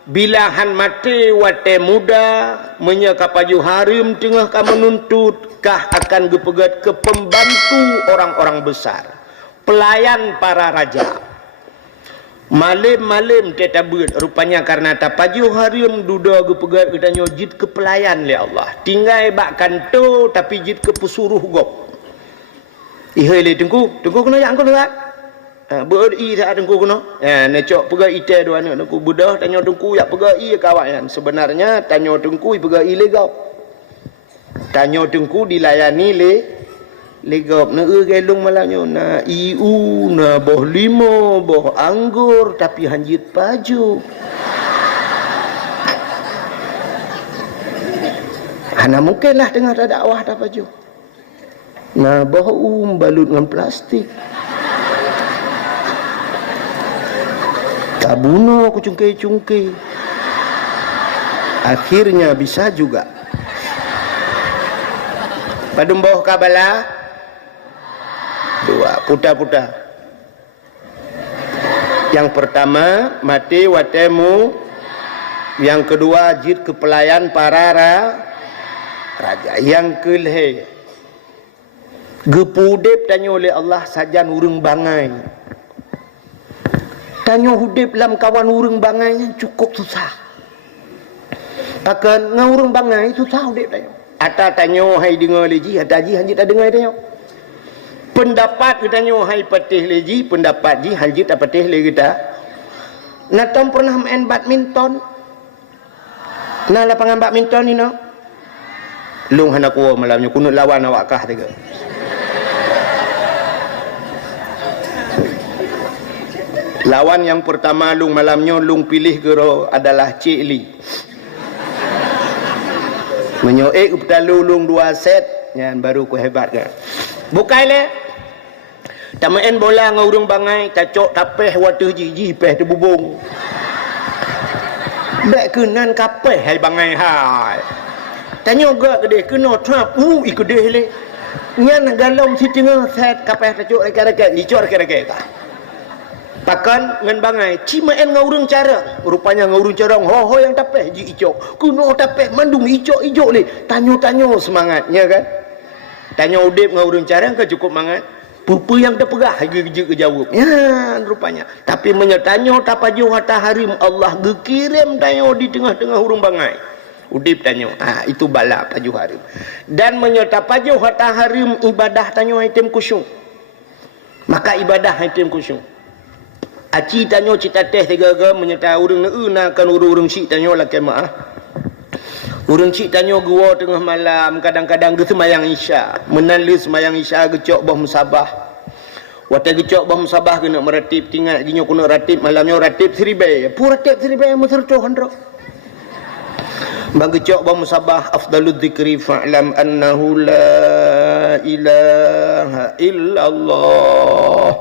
bila han mati wate muda menyaka paju harim tengah ka menuntut kah akan gepegat ke pembantu orang-orang besar, pelayan para raja. Malim-malim teta beut rupanya karena tapaju harim duda gepegat katanya jid ke pelayan le Allah. Tinggal bak kanto tapi jid ke pesuruh gop. Ihai le tengku kena yang kena tak? Beri tak tengku kena. Necok pegai ite dua anak tengku budah tanya tengku yak pegai kawan. Sebenarnya tanya tengku pegai legap. Tanya tengku dilayani legap na gelung malangnya na iu na boh limo boh anggur tapi hanjit paju. Hana mungkinlah tengah ada dakwah dah paju. Na boh balut dengan plastik. Kabuno aku cungkir-cungkir. Akhirnya bisa juga. Padum bawah kabala. Dua, putar-putar. Yang pertama, mati watemu. Yang kedua, jid ke pelayan para raja. Yang kelih, gepudip tanya oleh Allah sajan urang bangai. Tanya hudip dalam kawan urang bangai cukup susah. Akan ngurang bangai susah hudip tanya. Ata tanya hai dengar leji, ata ji hanjit tak dengar tanya. Pendapat katanya hai patih leji, pendapat ji hanjit tak patih le kita. Natam pernah main badminton. Nah lapangan badminton ni nak. Lung hendak kuah malamnya kunut lawan awak kah tiga. Lawan yang pertama lung malamnya lung pilih gero adalah Cik Li. Menyoek uptalu lung 2 set yang baru ku hebat ke. Bukai le. Tak main bola dengan urang bangai, cacok tapeh watu jiji peh terbubung. Bek kenan kapeh hai bangai hai. Tanya gak kedeh kena trap ikudeh le. Nyan galom si tengah set kapeh cacok rekat-rekat, dicor rekat-rekat kah. Pakan ngan bangai cima en ngaurung cara rupanya ngaurung cara ho yang tapeh ji icok kuno tapeh mandung icok le tanyo semangatnya kan tanya udip ngaurung cara ke cukup mangat pupu yang terpegah je jawab ya rupanya tapi menyetanyo tapaju hata harim Allah gekirim tanyo di tengah-tengah urung bangai udip tanyo itu bala paju harim dan menyetapaju hata harim ibadah tanyo item kusyuk maka ibadah item kusyuk. Aci tanyo cita teh tiga-tiga menyertai urang na kan urang cik tanyo lah kemaah. Urang cik tanyo gua tengah malam kadang-kadang ge semayang isya. Menali semayang isya gecok bah musabah. Wata gecok bah musabah kena meratib tinggal ginyo kena ratib malamnya ratib seribai. Pu ratib seribai meserto handro. Bang gecok bah musabah afdalul dzikri fa'lam annahu la ilaha illallah.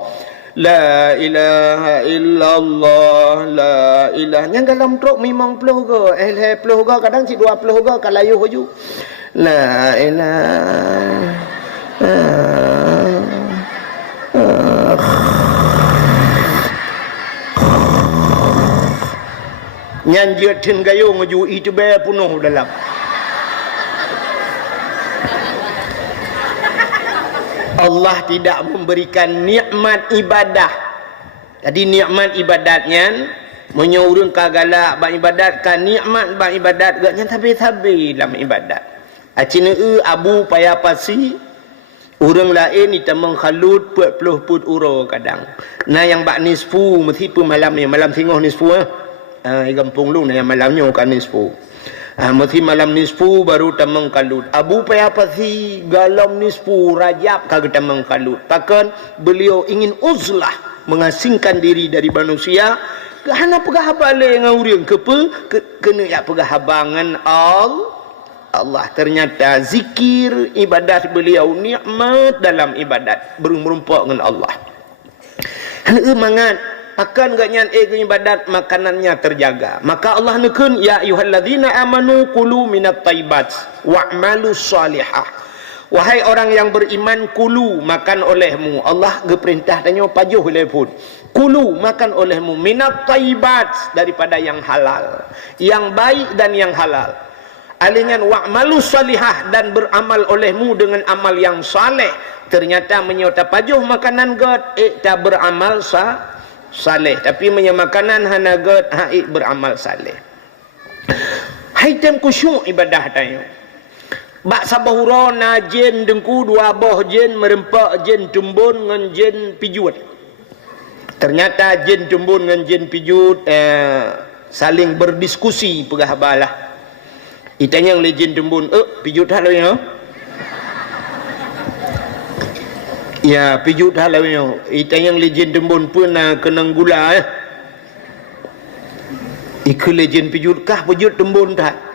La ilaha illallah la ilaha yang dalam truk memang peluh ke peluh ke kadang si 20 ke kalayu hoju la ilaha nyanjut tin gayo ngoju itu be penuh dalam Allah tidak memberikan nikmat ibadah. Jadi nikmat ibadatnya menyuruh kagala bang ibadat kan nikmat bang ibadat gaknya tabi-tabi dalam ibadat. Acina abu payah pasi orang lain kita menghalut puluh put uro kadang. Nah yang bak nisfu mesti pun malam ni malam tengah nisfu gampung lu yang malamnya kan nisfu. Mesti malam nisfu baru tamang kalut. Abu payah pasi galam nisfu Rajab kagak tamang kalut. Bahkan beliau ingin uzlah mengasingkan diri dari manusia. Hana pegah balik dengan urang kena ya pegah habangan Allah. Ternyata zikir ibadat beliau nikmat dalam ibadat berumpa dengan Allah. Hana mangat akan gaknya ibadat makanannya terjaga. Maka Allah nekun ya ayyuhalladzina amanu kulu minat thayyibat wa'malu shalihah. Wahai orang yang beriman, kulu, makan olehmu. Allah geperintah tanya pajuh oleh pun. Kulu, makan olehmu. Minat taibat, daripada yang halal. Yang baik dan yang halal. Alingan wa'malu salihah, dan beramal olehmu dengan amal yang saleh. Ternyata menyota pajuh makanan god, tak beramal saleh. Tapi menyamakanan hana god, beramal saleh. Haitem kusyuk ibadah tanya. Bak sabahura na jen dengku dua boh jen merempak jen tumbun ngan jen pijut. Ternyata jen tumbun ngan jen pijut saling berdiskusi pegah balah. Itanya oleh jen tumbun, pijut halau ya. Ya, pijut halau ya. Itanya oleh jen tumbun pun kenang gula Ikut jen pijut kah pijut tumbun tak?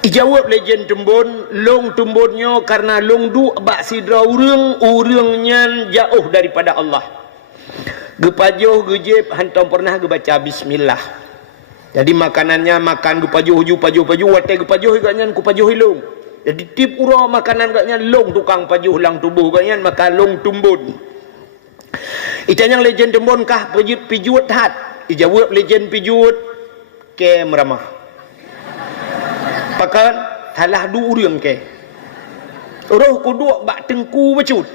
Ijawab legend tumbun, long tumbunnya karena long du bak sidra urang jauh daripada Allah. Gepajuh gejep hantam pernah gebaca bismillah. Jadi makanannya makan gepajuh wate gepajuh ganyan ku pajuh long. Jadi tip ura makanan ganyan long tukang pajuh lang tubuh ganyan maka long tumbun. Itanya legend tumbun kah pijut hat. Ijawab legend pijut ke meramah. Pakan salah du urang ke. Roh ku duk bak tengku becut.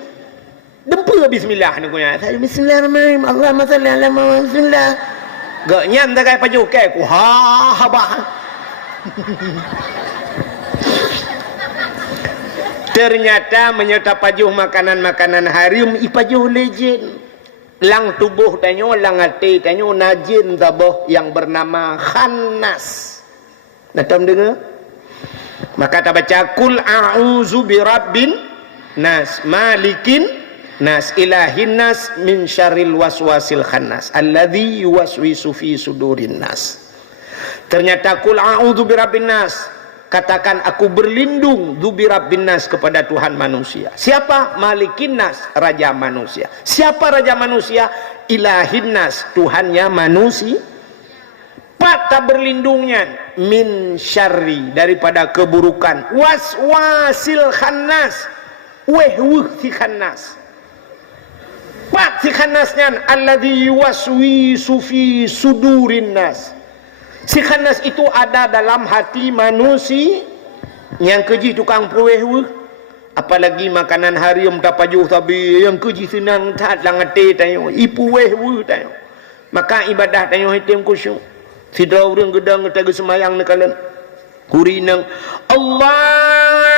Dempa bismillah ni kunya. Bismillahirrahmanirrahim. Allahumma salli ala Muhammad. Bismillah. Gak nyam tak kai pajuh ke ku habah. Ternyata menyerta pajuh makanan-makanan haram ipajuh legend. Lang tubuh tanyo, lang hati tanyo najin tabah yang bernama khannas. Natam dengar? Maka kita baca kul a'udzu birabbin nas malikin nas ilahin nas min syarril waswasil khannas alladzi yuwaswisu fi sudurin nas. Ternyata kul a'udzu birabbin nas, katakan aku berlindung dzubirabbin nas kepada Tuhan manusia. Siapa? Malikin nas, raja manusia. Siapa raja manusia? Ilahin nas, Tuhannya manusia. Patah berlindungnya min syarri, daripada keburukan, waswasil khannas, si khannas. Pat si khannasnya alladzi yuwaswisu fi sudurin nas. Si khannas itu ada dalam hati manusia yang keji tukang perweh. Apalagi makanan haram tapajuh tabi yang keji senang tak langate tayo ipu weh tayo. Maka ibadah tayo hitam kusyuk. Sidra urang gedang ngetaga semayang nekalan. Kurinang Allahu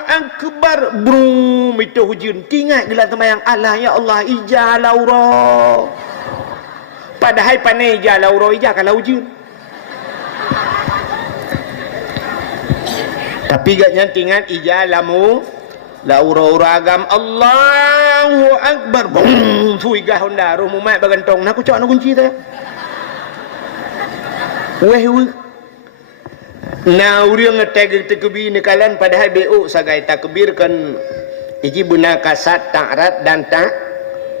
Akbar brum itu hujun. Tingat gelar semayang Allah ya Allah ija laura. Padahal panai ija laura ija kalau hujun. Tapi gaknya tingat ija lamu laura uragam Allahu Akbar brum thui gah honda roh mumat bagantong nak cok nak kunci teh. Weh na urang ngeteg tekbir nekalan padahal BO sagai takbir kan iji buna kasat ta'rat dan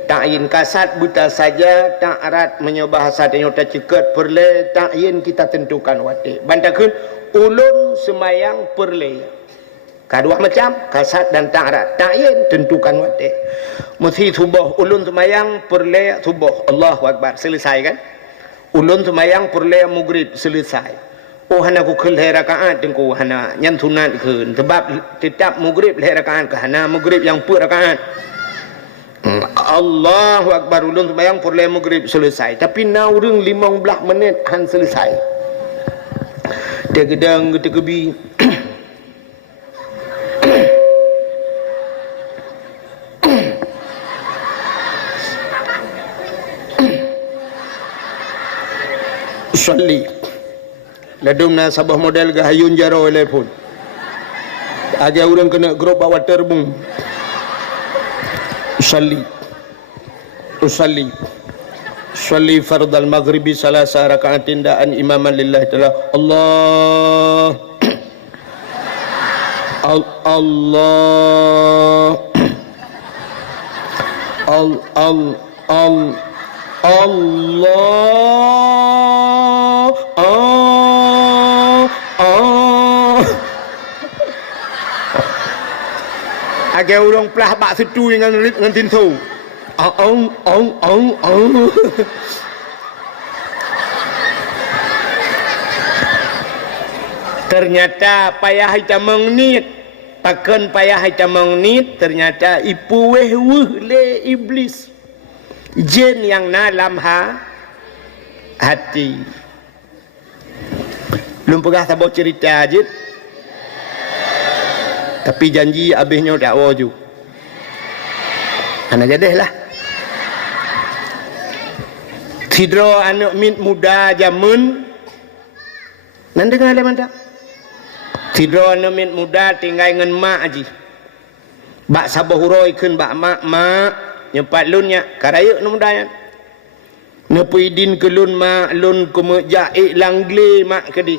ta'yin kasat buta saja ta'rat menyobah bahasa tanya tak cekat perle ta'yin kita tentukan wate bantakeun ulun semayang perle kadua macam kasat dan ta'rat ta'yin tentukan wate mesti subuh ulun semayang perle subuh Allahu Akbar selesai kan. Ulun semayang perle maghrib selesai. Oh hana ku khul hai rakaat dengku hana nyan sunat keun sebab tetap maghrib hai rakaat ke hana maghrib yang per rakaat. Allahu Akbar ulun semayang perle maghrib selesai. Tapi na urang 15 minit han selesai. Dia gedang gebi. Salli ladumna sabah model gahayun jaro telepon aja orang kena grup bawa terbung usalli fardal maghribi salasa rakaatin da'an imaman lillahi ta'ala Allah Agar orang pelah bak setu dengan tintu. Ternyata payah kita mengnit. Takkan payah kita mengnit. Ternyata ipu weh le iblis. Jin yang dalam hati. Belum pernah sabuk cerita je. Tapi janji habisnya dakwa ju. Anak jadihlah. Tidro anak min muda jamun. Nan dengar le manda. Tidro anak min muda tinggal dengan mak aji. Bak sabah huroi keun bak mak nyempat lunnya karaya nu muda yan. Nepuidin ke lun mak lun kumeja langgle mak kedi.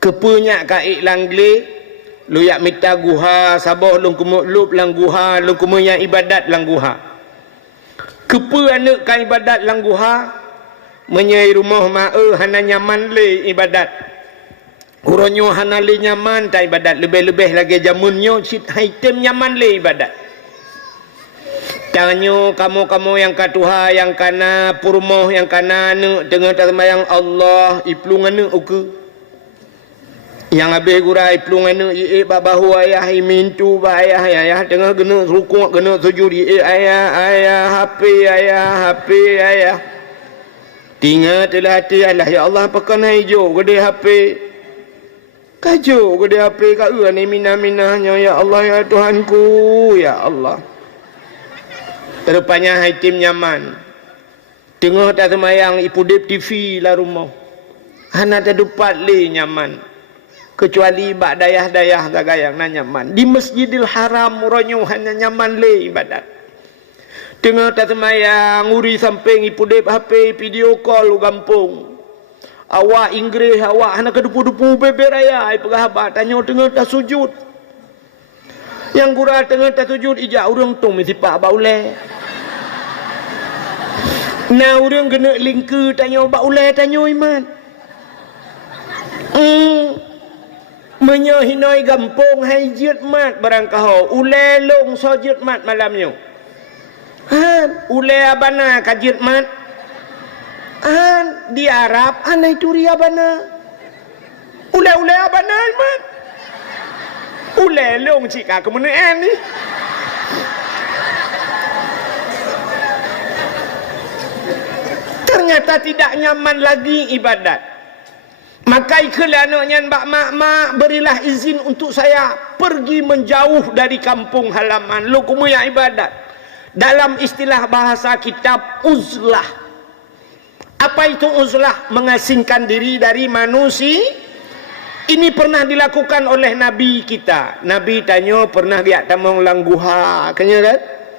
Kepunya ka langgle lu yak mita guha sabah lung kumulup lang guha lung kumanya ibadat lang guha. Kepu anak ka ibadat lang guha menyai rumah mak hana nyaman le ibadat. Uronyo hana le nyaman ta ibadat lebih-lebih lagi jamunnya sit item nyaman le ibadat. Tanyo kamu yang katuha yang kana purmoh yang kana anu dengan termayang Allah iplungan uku. Yang habis gurai pelungan bahu ayah mintu ayah tengah kena rukuk kena sujud ayah HP ayah tinggal telah hati Allah ya Allah pakai hijau gede HP kaju gede HP kau ni minah-minahnya ya Allah ya Tuhanku ya Allah. Rupanya haitim nyaman tengah tak semayang ipudip TV lah rumah hana tak dupat le nyaman kecuali bak dayah-dayah tagayang na nyaman di Masjidil Haram muronyo hanya nyaman le ibadat tengah tak semayang nguri samping ipudip HP video call gampung awak Inggris awak hana kedupu-dupu beber raya pegahabat tanya tengah tak sujud yang gura tengah tak sujud ijak urang tong misipak baule nah urang kena lingke tanya baule tanya iman menyohinoi gampung hai jiat mat barang kahau ule long so jiat mat malamnya ule abana ka jiat mat di Arab anai turi abana ule abana mat ule long cika kemenaan ni ternyata tidak nyaman lagi ibadat. Maka ikalah anaknya mbak mak berilah izin untuk saya pergi menjauh dari kampung halaman lu kumuya ibadat. Dalam istilah bahasa kitab uzlah. Apa itu uzlah? Mengasingkan diri dari manusia. Ini pernah dilakukan oleh Nabi kita. Nabi tanya pernah dia tamang lang guha, kan?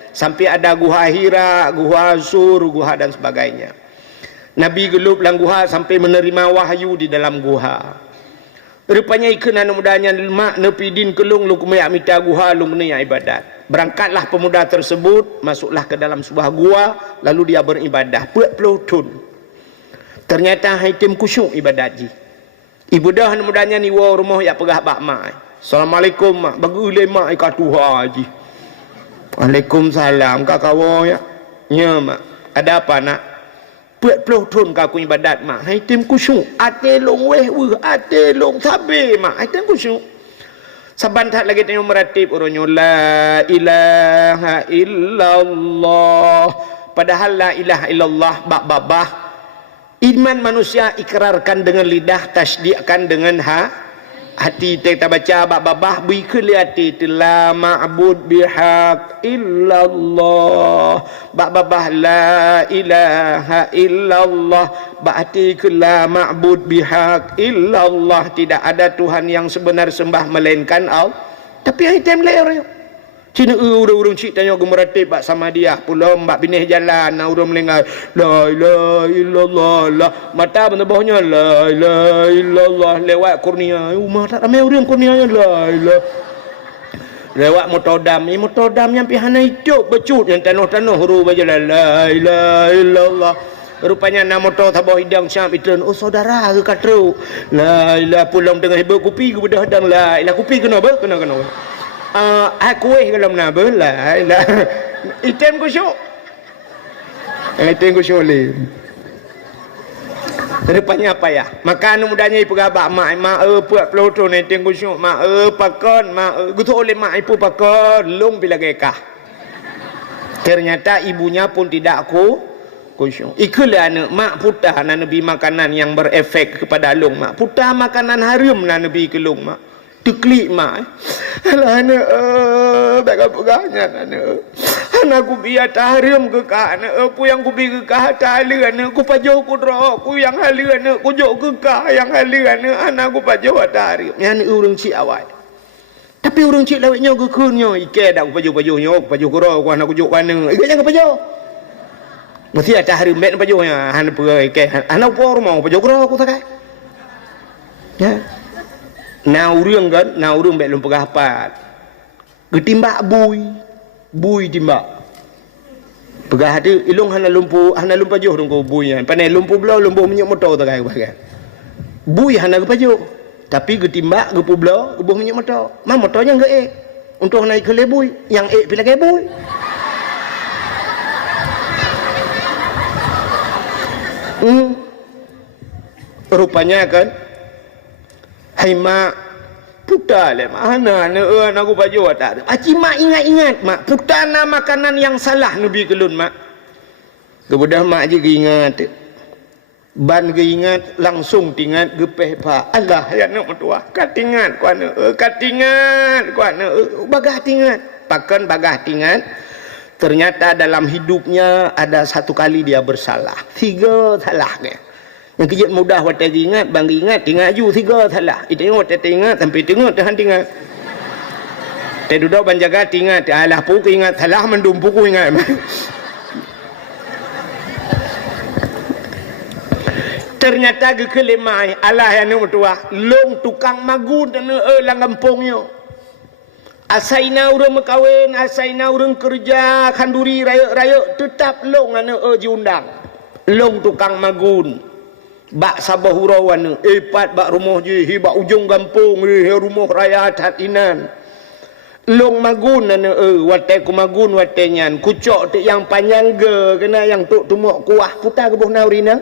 Sampai ada guha Hira, guha Sur, guha dan sebagainya. Nabi gelup lang guha sampai menerima wahyu di dalam guha. Rupanya ikan anak mudanya mak nepidin kelung lu kumayak mita guha lu menaya ibadat. Berangkatlah pemuda tersebut, masuklah ke dalam sebuah gua, lalu dia beribadah. Puat pelutun. Ternyata haitim kusyuk ibadat ji. Ibu dah anak mudanya ni wa rumah ya pegah bak mak. Assalamualaikum mak, bagi ulai mak ikat tuha ji. Waalaikumsalam kak kawo ya. Ya mak, ada apa nak? Puat pelutun kaku ibadat mak. Haitim kusyuk. Ate long ate long sabi mak. Haitim kusyuk. Sabantat lagi tengok meratib uronyo la ilaha illallah. Padahal la ilaha illallah babah. Iman manusia ikrarkan dengan lidah, tasdiqkan dengan hati. Kita baca babah bui kelihati la ma'bud bihaq illallah. Babah la ilaha illallah. Berarti la ma'bud bihaq illallah. Tidak ada Tuhan yang sebenar sembah melainkan Allah. Tapi item lain Cina urang cik tanya gemeratib bak sama dia pula mbak binih jalan na urang melengah la ilaha illallah la mata bawahnya la ilaha illallah lewat kurnia rumah tak ramai urang kurnianya la ilaha lewat motodam yang pihana hidup becut yang tanah huru berjalan la ilaha illallah. Rupanya nama motor tabah hidang syam itu oh saudara ke katru la ilaha pulang dengan hibur kopi ke bedah hadang la ilaha kopi kena apa kena kuih kalau nak belah item kusuk rupanya apa ya makan mudanya ipu gabak mak puak peloto ni item kusuk mak pakon mak gutu oleh mak ipu pakon long bila gekah ternyata ibunya pun tidak kusyuk. Ikulah anak mak putah na nabi makanan yang berefek kepada long mak putah makanan haram na nabi ke long mak teklik mak alah anak bagai pegahnya anak aku biar tahrim ke kah anak aku yang ku bi ke kah ta'ala anak aku pajuh ku drok aku yang hala anak ku jok ke kah yang hala anak aku pajuh tahrim ni anak urang cik awak tapi urang cik lawaknya ke kunyo ike dak pajuh-pajuhnya pajuh ku ro aku anak ku jok mana ike jangan pajuh mesti ada tahrim bet pajuhnya anak perai ike anak por mau pajuh ku ro aku tak ya na urang kan na urang bet lum pegah pat ketimbak bui timbak pegah tu ilung hana lumpu pajuh dong ko bui kan panai lumpu belau lumpu minyak motor tak kai bui hana ke pajuh tapi ketimbak ke belau ke minyak motor mah motornya enggak untuk naik ke lebui yang pilih ke bui rupanya kan hai mak putar le mana anak aku baju tak aci mak ingat mak putar na makanan yang salah nabi kelun mak kemudian mak je ingat ban ge ingat langsung tingat gepeh pak Allah ya nak mertua katingat ku anak bagah tingat pakan bagah tingat ternyata dalam hidupnya ada satu kali dia bersalah 3 salahnya yang kejut mudah watak ingat bang ingat ju 3 salah tengok ingat sampai tengok tahan ingat duduk ban jaga ingat alah puku ingat salah mendum puku ingat ternyata ke kelemai alah yang nombor 2 long tukang magun dan lang kampungnya asaina urang makawin asaina urang kerja kanduri raya tetap long ana diundang long tukang magun bak sabah hurawan epat bak rumah je bak ujung kampung rumah raya hatinan long magun ana watai ku magun watenyan kucok tu yang panjang ge kena yang tuk tumuk kuah putar ke buh naurina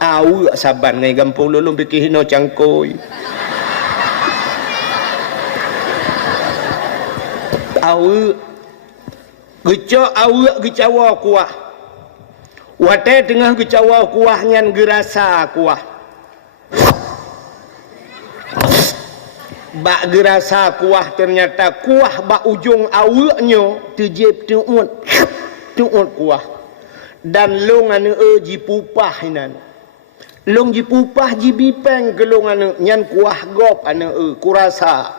awak saban ngai kampung lulung fikir hino cangkoi awak gecok awak gecawa kuah watai tengah gecawa kuah nyan gerasa kuah bak gerasa kuah ternyata kuah bak ujung awaknya terjep tuut kuah dan long anu ji pupah inan long ji pupah ji bipeng ke long anu nyan kuah gop anu kurasa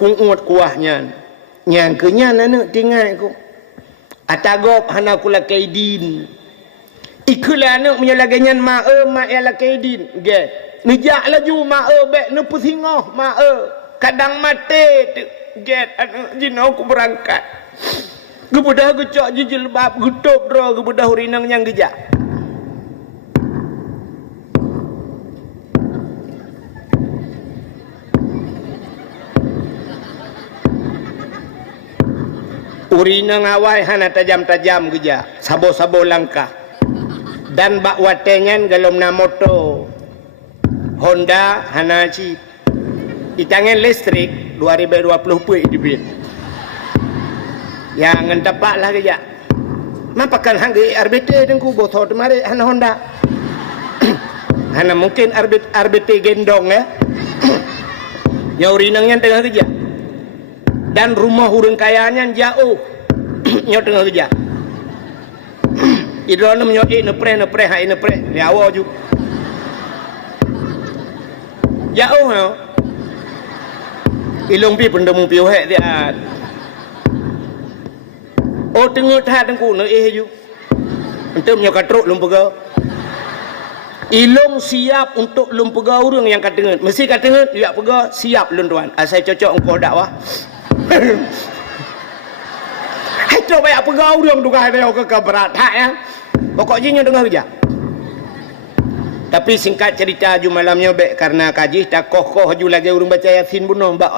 kuut kuah nyan kenyan anu tinggal ku atagop hana kula kaidin ikulah anak punya laganyan mak ya la kaidin ge nejak laju mak bek ne pusingoh mak kadang mate get anak jinau ku berangkat gebudah gecok jilbab gutup ro gebudah urinang yang gejak urinang awal hana tajam-tajam gejak sabo-sabo langkah dan bak watenyan galom na moto Honda Hanachi itangan listrik 2020 pun dibit yang ngendapak lah kejak mapakan hanggi RBT dengku botol temari hana Honda hana mungkin RBT gendong ya yang urinangnya tengah kejak dan rumah urang kayanya jauh nyo tengah kejak idron menyodi nepre hai nepre ya awak ju jauh yo ilung pi pendemu piu hek dia oh tengok tha tengku ne ju entum nyo katruk lum pega ilung siap untuk lum pega urang yang katenget mesti katenget ya pega siap lun tuan asai cocok engkau dakwah hai coba ya pega urang tu kah dia ke berat hak ya pokoknya dengar kerja Tapi singkat cerita ju malamnya baik karena kaji tak kokoh ju lagi urang baca Yasin bunuh bak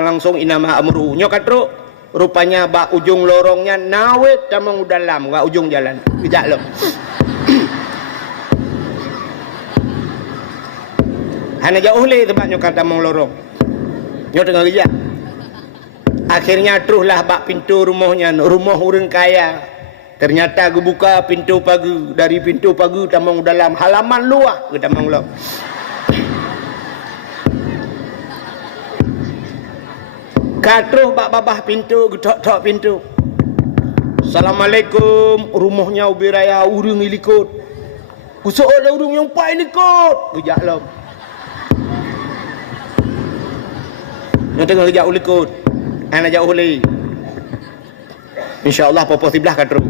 langsung inama amru. Nyo katro rupanya bak ujung lorongnya nawet tamang dalam gak ujung jalan. Kejak lem. Hana jauh le tempat nyo kata tamang lorong. Nyo tengah kerja. Akhirnya teruslah bak pintu rumahnya, rumah orang kaya. Ternyata aku buka pintu pagar, dari pintu pagar tamang dalam halaman luar ke tamang luar. Katruh bak babah pintu, getok-tok pintu. Assalamualaikum, rumahnya ubi raya urang ilikut. Kusuk ada urang yang pai ilikut. Kejak lam. Yang tengah kejak ulikut. Anak jauh lagi. InsyaAllah popo sebelah katruh.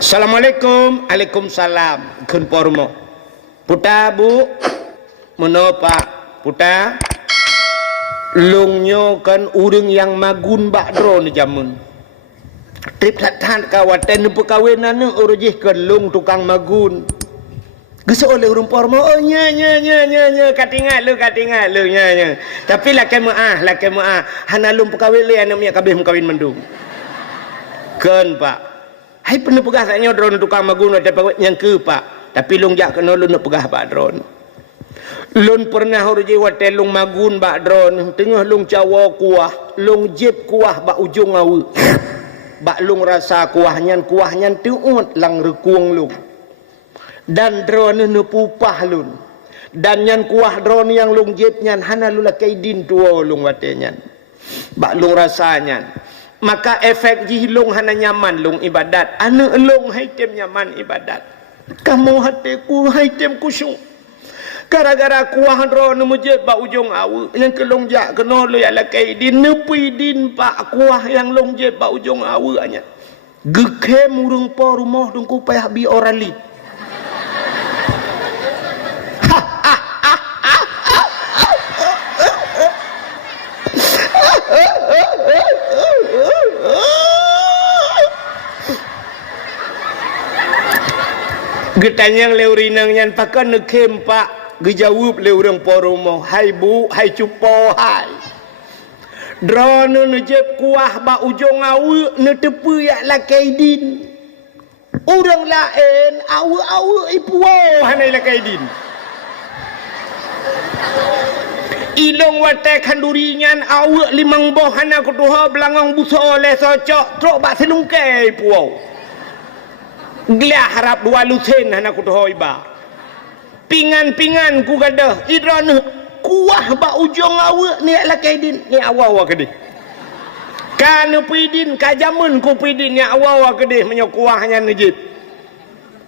Assalamualaikum. Waalaikumsalam. Kun pormo. Puta bu. Menopak. Puta. Lungnyo kan urang yang magun bakdro ni jamun. Trip latan kawaten perkawinan ni urujih kan lung tukang magun. Gesok oleh urang pormo. Oh nya katingat lu nya. Tapi lakai maah. Hana lung perkawin le anak minyak kabeh mengkawin mendung. Kan pak. Hai pernah pegah saknya drone tukang magun ada pawat yang ke pak. Tapi lung jak kena lun nak pegah pak drone. Lun pernah urujih watel lung magun pak drone. Tengah lung cawa kuah, lung jeb kuah bak ujung awu. Bak lung rasa kuahnya tuut lang rekuang lung. Dan drone ni pupah lun. Dan nyan kuah drone yang lung jeb nyan hana lula kaidin tua lung watenyan. Bak lung rasanya. Maka efek jihilung hana nyaman lung ibadat. Anak lung haitem nyaman ibadat. Kamu hatiku haitem kusyuk. Gara-gara kuah drone mujib bak ujung awu. Yang kelung jak kena lu ya lakai din. Nepi din pak kuah yang lung jeb bak ujung awu hanya. Gekem urung po rumah dung kupai habi oralit. Getanyang leurinang nyan pakan nekem pak gejawab leurang poromo hai bu hai cupo hai drone nejep kuah ba ujung awu netepu yak lakaidin urang lain awu ipuo hanai lakaidin ilong wate kandurinyan awu limang boh hana kutuha belangang buso oleh socok trok bak selungkai ipuo Glia harap dua lusen hana kutuha iba pingan ku gadah idran kuah ba ujung awu ni lakaidin ni awawa kedih kan pidin kajamun ku pidin ni awawa kedih menyo kuahnya nejib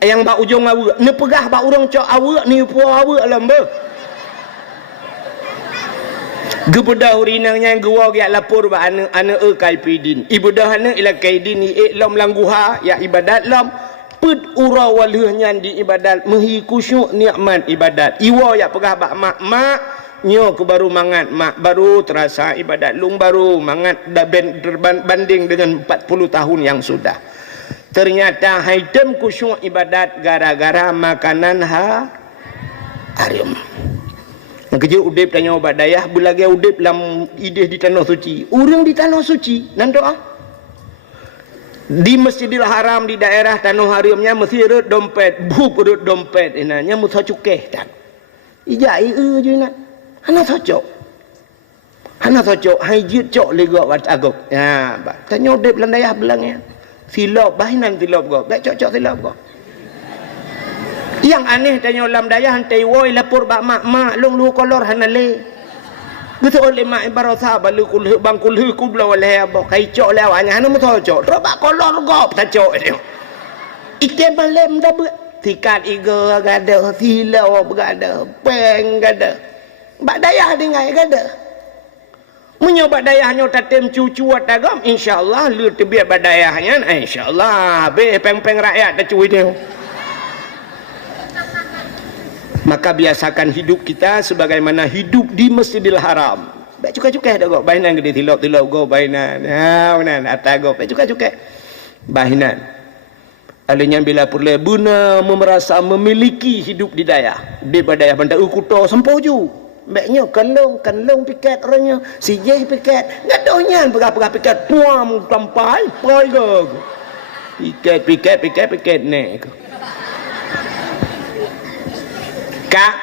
yang ba ujung awu ni pegah ba urang cok awu ni puau awu alambe gebedah urinangnya gua giat lapor ba ana kai pidin ibudah ana ila kaidin ni lom langguha ya ibadat lom put ura walihnya di ibadat mehi kusyuk nikmat ibadat iwa ya pegah bak mak nyo ke baru mangat mak baru terasa ibadat lung baru mangat banding dengan 40 tahun yang sudah ternyata haidem kusyuk ibadat gara-gara makanan haram yang kerja udip tanya obat dayah belagi udip dalam ideh di tanah suci urang di tanah suci nan doa di Masjidil Haram di daerah tanah haramnya mesti rut dompet buk rut dompet inanya mesti cukeh tak ijai je nak hana cocok hai jit cok lega wat agok ya tanya udip landayah belangnya silap bahinan silap go bek cocok silap go yang aneh tanya ulam dayah hantai woi lapor bak mak long lu kolor hana le betul oleh mak ibarasa balu kulhu bang kulhu kubla oleh abok kai cok lewanya hana mesti cok robak kolor gop ta cok dia ike balem dah tikat iga gada silau gada peng gada bak dayah dengai gada menyobat dayahnya tatem cucu atagam insyaallah lu tebiat badayahnya insyaallah be peng-peng rakyat dah cuy dia maka biasakan hidup kita sebagaimana hidup di Masjidil Haram baik cukai-cukai dah go bainan gede tilap-tilap go bainan ha benan atas go baik cukai-cukai bainan Alanya bila pula buna merasa memiliki hidup di daya. Di badaya bandar ukuto sempoh ju. Baiknya kanlong pikat orangnya. Si Jeh pikat. Gadohnya pegah pikat. Puam tampai pai ke. Pikat ni. Kak,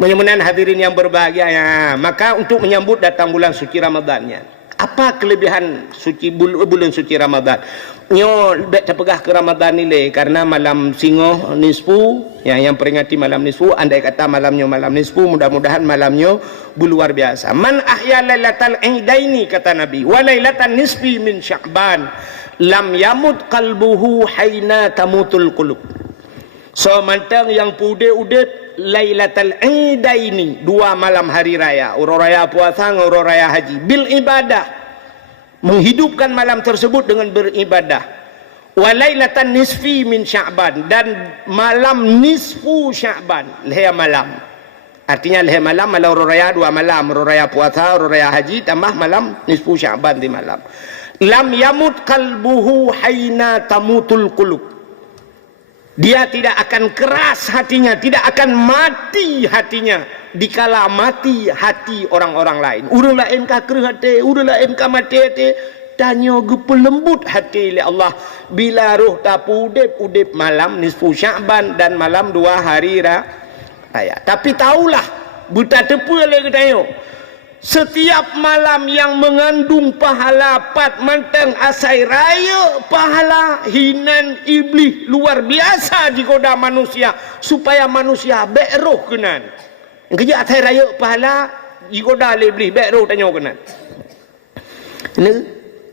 mudah-mudahan hadirin yang berbahagia ya. Maka untuk menyambut datang bulan suci Ramadannya, apa kelebihan bulan suci Ramadan? Nyo bet terpegah ke Ramadan ni karena malam singoh nisfu yang peringati malam nisfu, andai kata malamnya malam nisfu, mudah-mudahan malamnya luar biasa. Man ahya lailatal idaini kata Nabi, wa lailatan nisfi min Sya'ban lam yamut qalbuhu haina tamutul qulub. So mantang yang pude-udet Lailatul Idaini, 2 malam hari raya, urang raya puasa, urang raya haji, bil ibadah, menghidupkan malam tersebut dengan beribadah. Wa lailatan nisfi min Sya'ban, dan malam nisfu Sya'ban, leher malam. Artinya leher malam urang raya 2 malam, urang raya puasa, urang raya haji, tambah malam nisfu Sya'ban di malam. Lam yamut qalbuhu haina tamutul qulub. Dia tidak akan keras hatinya, tidak akan mati hatinya dikala mati hati orang-orang lain. Urang lain ka kereh hati, urang lain ka mati hati, tanya gepelembut hati oleh Allah bila roh tapu udip malam nisfu Sya'ban dan malam 2 hari raya. Tapi tahulah buta tepu lagi tanya, setiap malam yang mengandung pahala 4 mantang asai raya, pahala hinan iblis luar biasa di goda manusia supaya manusia baik roh kenan. Kerja asai raya pahala di goda iblis baik roh tanya kenan. Ni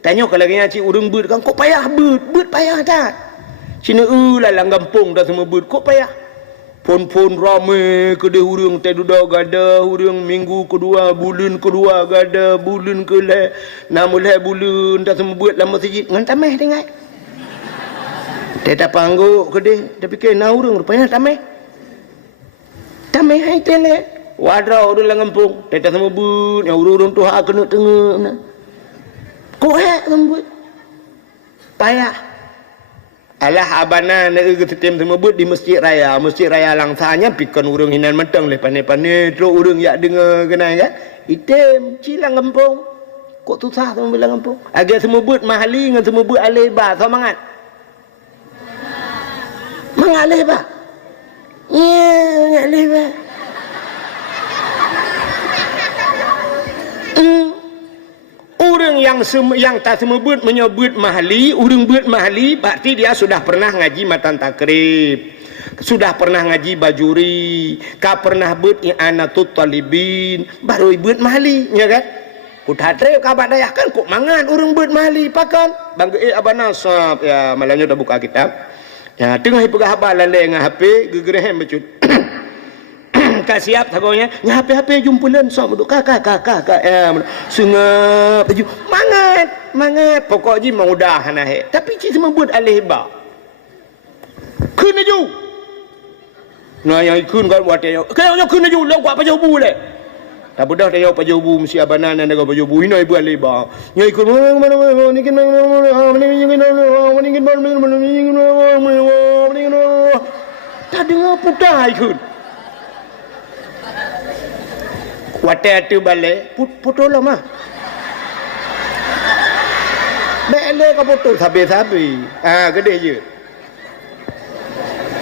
tanya kalau ngaji urang beut kan kok payah beut payah tak? Cina lalang kampung dah semua beut kok payah. Pon ramai kedai urang teh duda gada urang minggu kedua bulan kedua gada bulan ke 6 bulan dah semua buat lama masjid ngan tameh dengai. Teh tak pangguk kedai tapi kena urang rupanya tameh hai tele wadrau du lang kampung teh tak semua buat yang urang tu hak kena tengah kok hak sembut payah. Alah abana nak ketem semua buat di masjid raya langsanya pikon urang hinan mentang le pane-pane terus urang yak dengar kenal kan item cilang kampung kok susah sama bilang kampung agak semua buat mahali dengan semua buat aleba semangat mangaleba ya aleba orang yang tak semebut menyebut mahli, orang buat mahli berarti dia sudah pernah ngaji matan takrib, sudah pernah ngaji bajuri, ka pernah buat i'anatut talibin, baru buat mahli, ya kan? Kutatre ka badayah kan kok mangan orang buat mahli pakan. Bangga abana sab ya malanya dah buka kitab. Ya tengah pegah habal lalai dengan HP gegerehem becut. Kak siap tagonya nya HP jumpulan sok duk kakak sengap baju mangat pokok ji mudah nah tapi ci semua buat alehba kun aju nah yang kun kan buat dia kayaknya kun aju lo buat paju bu le tak budak dia paju bu mesti abanan dan paju bu ini ibu alehba nya ikut mana ni kin tak dengar putar ikut water tu balik putus lah mah balik ke putus sabi gede je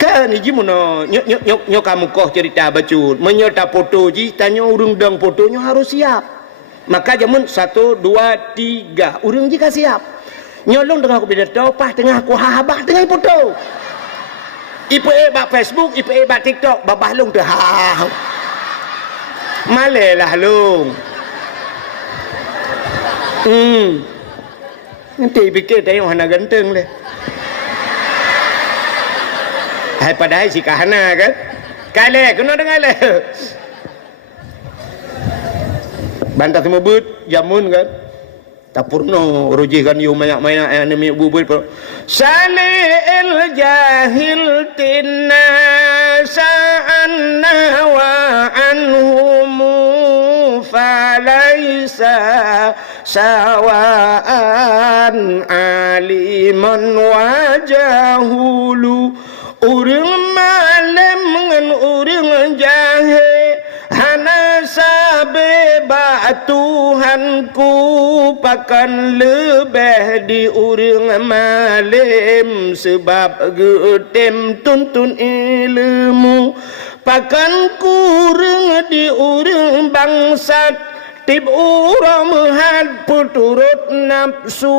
kan ni gimana nyok kamu kau cerita bacut menyerta foto ji tanya urung dang fotonya harus siap maka jamun 1 2 3 urung jika siap nyolong tengah aku pidato pas tengah aku habah tengah foto ipe bak Facebook ipe bak TikTok babah long tu malelah long nanti fikir tengok hana ganteng le hai padahal si kahana kan kale kena dengar le bantah semua but jamun kan tapurno ruji kan yu banyak-banyak yang demi bubut salil jahil tinna sa'anna wa anhum falai laisa sawaan aliman wa jahulu. Urang malam ngan urang jahe hana sabe ba Tuhanku pakan lebih di urang malam sebab getem tuntun ilmu pakan kurang di urang bangsat tib urang had puturut nafsu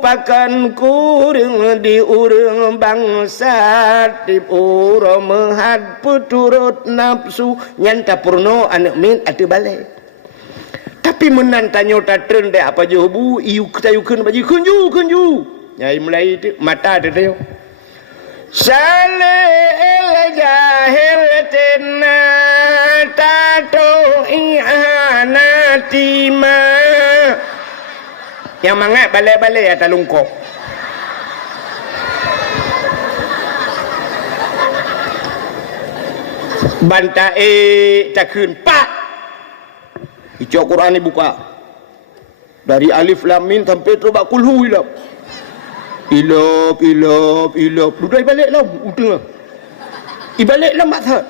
pakan kurang di urang bangsat tib urang had puturut nafsu nyanta purno anak min ada balik. Tapi menantanya tatren dek apa je bu iu ketayukan baju kunju nyai mulai itu mata ada dia saleh jahil tina tato ihanatima yang mangat balai-balai atas lungkok bantai takun pak ijau Quran ni buka dari alif lam mim sampai terubak kulhu ilap duduk balik lah udeng ibalik lah maksud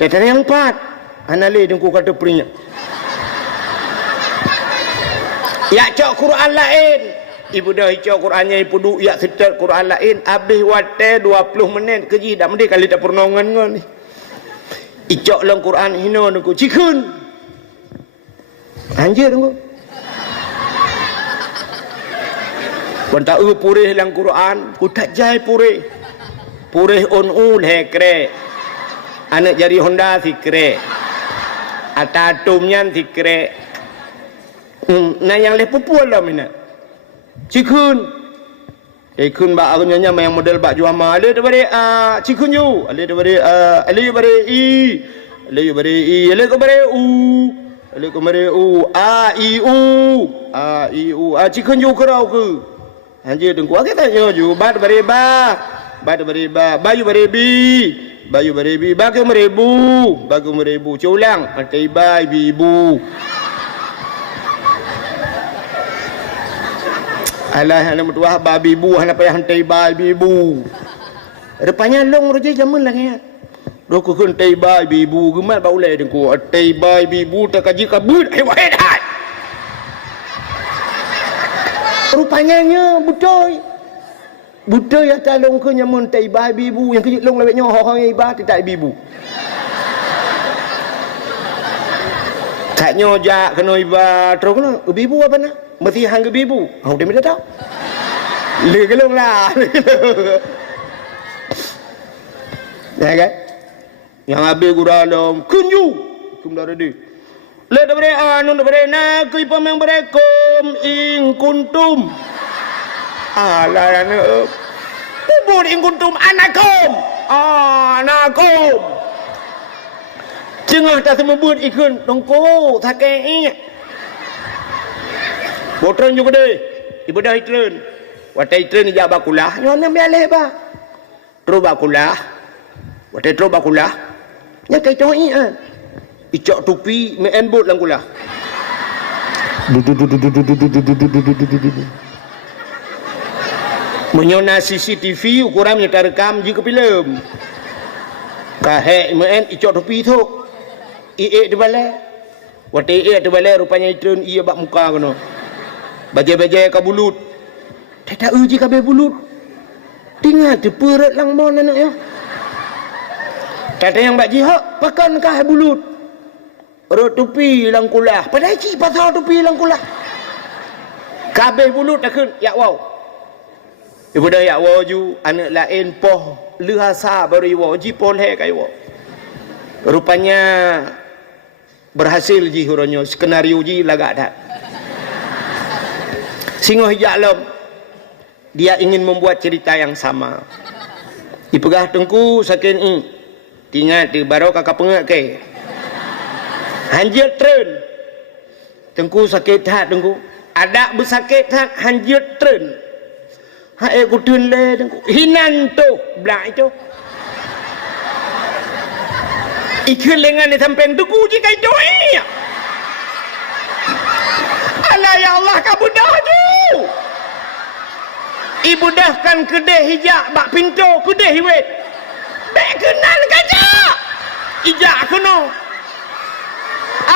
dan yang empat anale dengku kata peringat ya cok Quran lain ibu dah hijau Qurannya ibu duk ya setel Quran lain habis wate 20 minit keji dah mesti kali tak pernongan kau ni icok lang Quran hino dengku cikun anjir dengku Banta purih lang Quran, kutak jai purih on hekre, anak jari Honda sikre, atatumnya sikre, nah yang lepupuan lah minat, cikun ba aku nyanyi yang model bak juama, ada daripada cikun ju, ada daripada ada daripada i, ada daripada u, a i u, cikun ju kerau ke. Anjir dengku aku tanya ju bat bereba bayu berebi bagu merebu culang tiba ibu alah anak mutuah babi ibu hana payah hantai babi ibu rupanya long roje jaman lah ya roku kun tiba ibu gemat ba ulai dengku tiba ibu tak kaji kabut ai wahai rupanya betul yang talong ke nyamun tak ibah ibu yang kejut long lewetnya orang yang ibah tak ibu taknya jak kena ibah terus kena ibu apa nak mesti hang ibu dia minta tahu le gelong lah ya kan yang habis guralom kunju kumdara dia le daripada anu daripada nak ipam yang berekom ing kuntum alah anak kubur ing kuntum anakum cengah tak semebut ikun tongko sakit botron juga deh ibu dah itren watai itren ijak bakulah nyona bialeh ba terus bakulah watai terus bakulah nyakai toi icok tupi main bot lang kula menyona CCTV ukuran nyata rekam jika filem kahek main icok tupi tu di balai wate di balai rupanya itun ia bak muka kono bajai-bajai ka bulut tak uji kabeh bulut tinggal terperat lang mon anak ya kata yang bak jihad pakan kah bulut perut tupi lang kulah padahal cik pasal tupi lang kulah kabeh bulut takun ya wow ibu dah ya wow ju anak lain poh lehasa baru wow ji pon he kai wow rupanya berhasil ji huronyo skenario ji lagak dah singoh hijak dia ingin membuat cerita yang sama dipegah tengku sakin tinggal di baru kakak pengak ke hanjir tren tengku sakit hat tengku ada bersakit hat hanjir tren hai ku tun le tengku hinan tu blak itu ikut lengan ni samping tengku je kai tu Alah ya Allah kabudah tu. Ibu dah kan kedai hijak bak pintu kedai wet. Bek kenal kaja. Ijak kuno.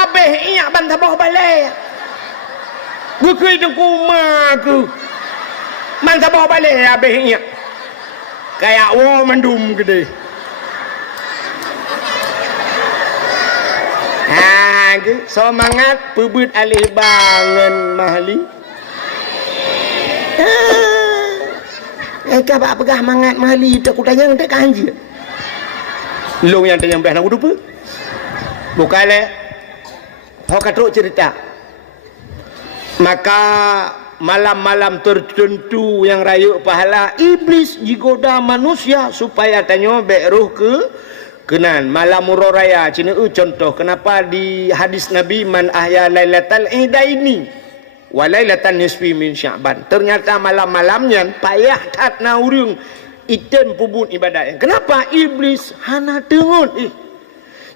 Abeh inyak ban tabah balai. Gukui dengkuma ku. Man tabah balai abeh inyak. Kayak wo mandum kedai. Ha, semangat pebut alih bangun mahli. Kau pegah mangat mahli tak kutanya tak kanji. Long yang tanya belah nak udup. Bukan le. Kau katruk cerita. Maka malam-malam tertentu yang raya pahala iblis digoda manusia supaya tanya baik roh ke kenan malam murah raya. Cina contoh kenapa di hadis Nabi man ahya lailatal idaini walailatan nisfi min Sya'ban. Ternyata malam-malamnya payah tak na urang item pubun ibadat. Kenapa iblis hana tengut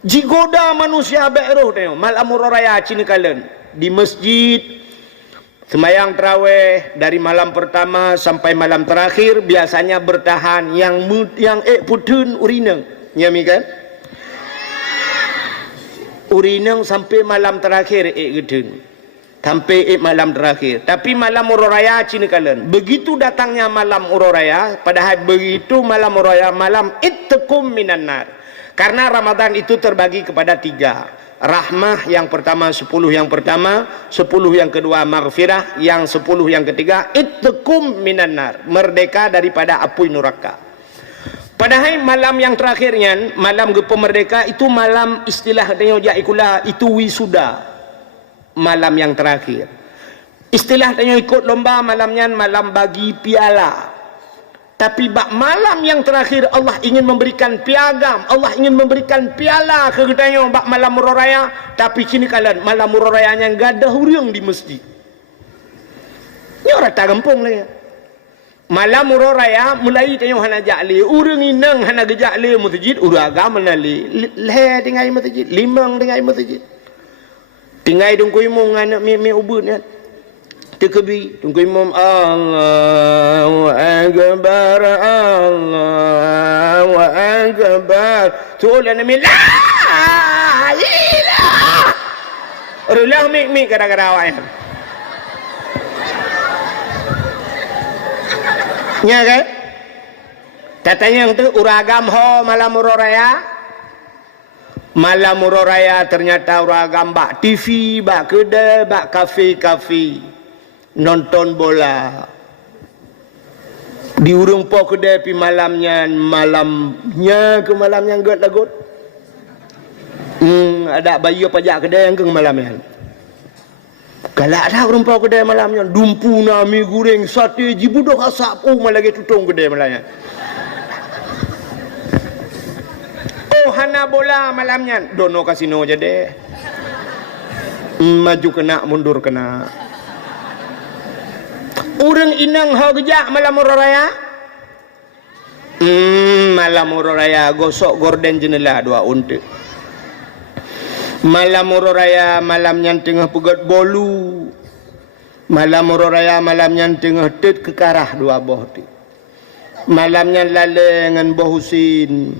jigoda manusia beroh tengok malam raya cina kalen di masjid sembahyang tarawih dari malam pertama sampai malam terakhir biasanya bertahan yang putun urineng nyami kan urineng sampai malam terakhir gedeng sampai malam terakhir. Tapi malam Ururaya cina kalian begitu datangnya malam Ururaya, padahal begitu malam Ururaya malam ittekum minan nar. Karena Ramadan itu terbagi kepada 3. Rahmah yang pertama 10 yang pertama, 10 yang kedua maghfirah, yang 10 yang ketiga ittekum minan nar, merdeka daripada api neraka. Padahal malam yang terakhirnya malam merdeka itu malam istilah dia ikulah itu wisuda. Malam yang terakhir istilah tanya ikut lomba malamnya malam bagi piala. Tapi bak malam yang terakhir Allah ingin memberikan piagam, Allah ingin memberikan piala ke kita bak malam murah. Tapi kini kalian malam murah rayanya enggak ada huriung di masjid. Ini orang tak gempung lah ya. Malam murah raya mulai tanya hana jakli urang inang hana gejakli masjid urang agama nali le tinggal masjid limang tinggal masjid. Tinggal dungku imam anak mi ubun kan. Tekebi dungku imam Allahu akbar Allahu akbar. Tulan mi la ilah. Rulah mi gara-gara awak. Nya kan? Katanya yang tu uragam ho malam raya. Malam murah raya ternyata orang bak TV, bak kedai, bak kafe nonton bola. Di urung po kedai pi malamnya ke malamnya lagut. Ada bayi pajak kedai yang ke malamnya. Galak dah urung po kedai malamnya, dumpu nami goreng sate jibudoh asap lagi tutung kedai malamnya. Hana bola malamnya dono kasino jadi maju kena mundur kena urang inang ho gejak malam raya malam raya gosok gorden jendela 2 unta malam raya malamnya tengah pegat bolu malam raya malamnya tengah tet kekarah 2 boh malamnya lale dengan boh Husin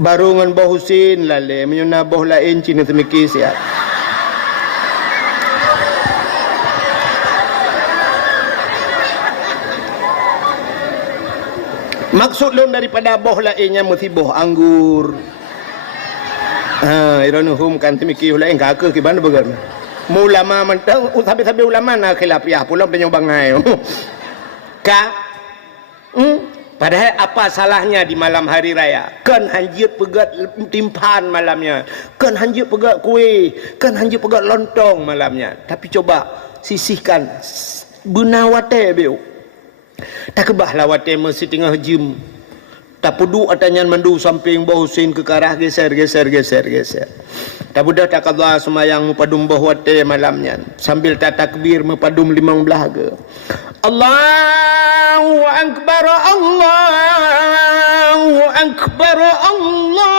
baru dengan Boh Husin lale menyuna boh lain Cina temiki siap. Maksud lon daripada boh lainnya mesti boh anggur. Ironuhum kan temiki lain kakak ke mana began. Ulama mentang tapi ulama nak khilafiah pula penyobangai. Ka padahal apa salahnya di malam hari raya? Kan hanjir pegat timpan malamnya. Kan hanjir pegat kuih. Kan hanjir pegat lontong malamnya. Tapi coba sisihkan benawate beu. Tak kebahlah wate mesti tengah jim. Tak pudu atanyan mandu samping Boh Husin ke karah geser. Tak budak tak Allah semayang mepadum boh wate malamnya. Sambil tak takbir mepadum 15 ke. Allahu akbar Allahu akbar Allahu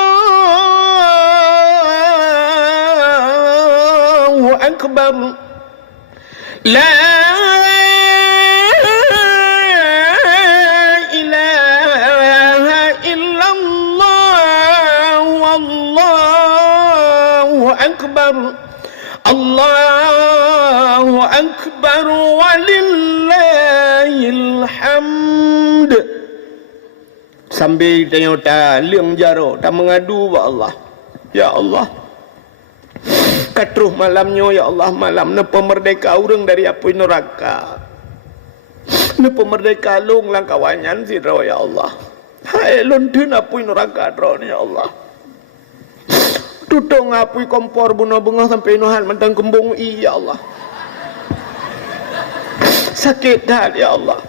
akbar La ilaha illallah wallahu akbar. Allahu akbar walillahil hamd. Sambil tengok tak liang jaro tak mengadu wa Allah. Ya Allah, katruh malamnya ya Allah, malam ne pemerdeka urang dari api neraka. Ne pemerdeka lung langkawanyan sira ya Allah. Hai lundun api neraka dron ya Allah. Tutong api kompor bunga-bunga sampai nuhan mentang kembung ya Allah. Sakit dah ya Allah.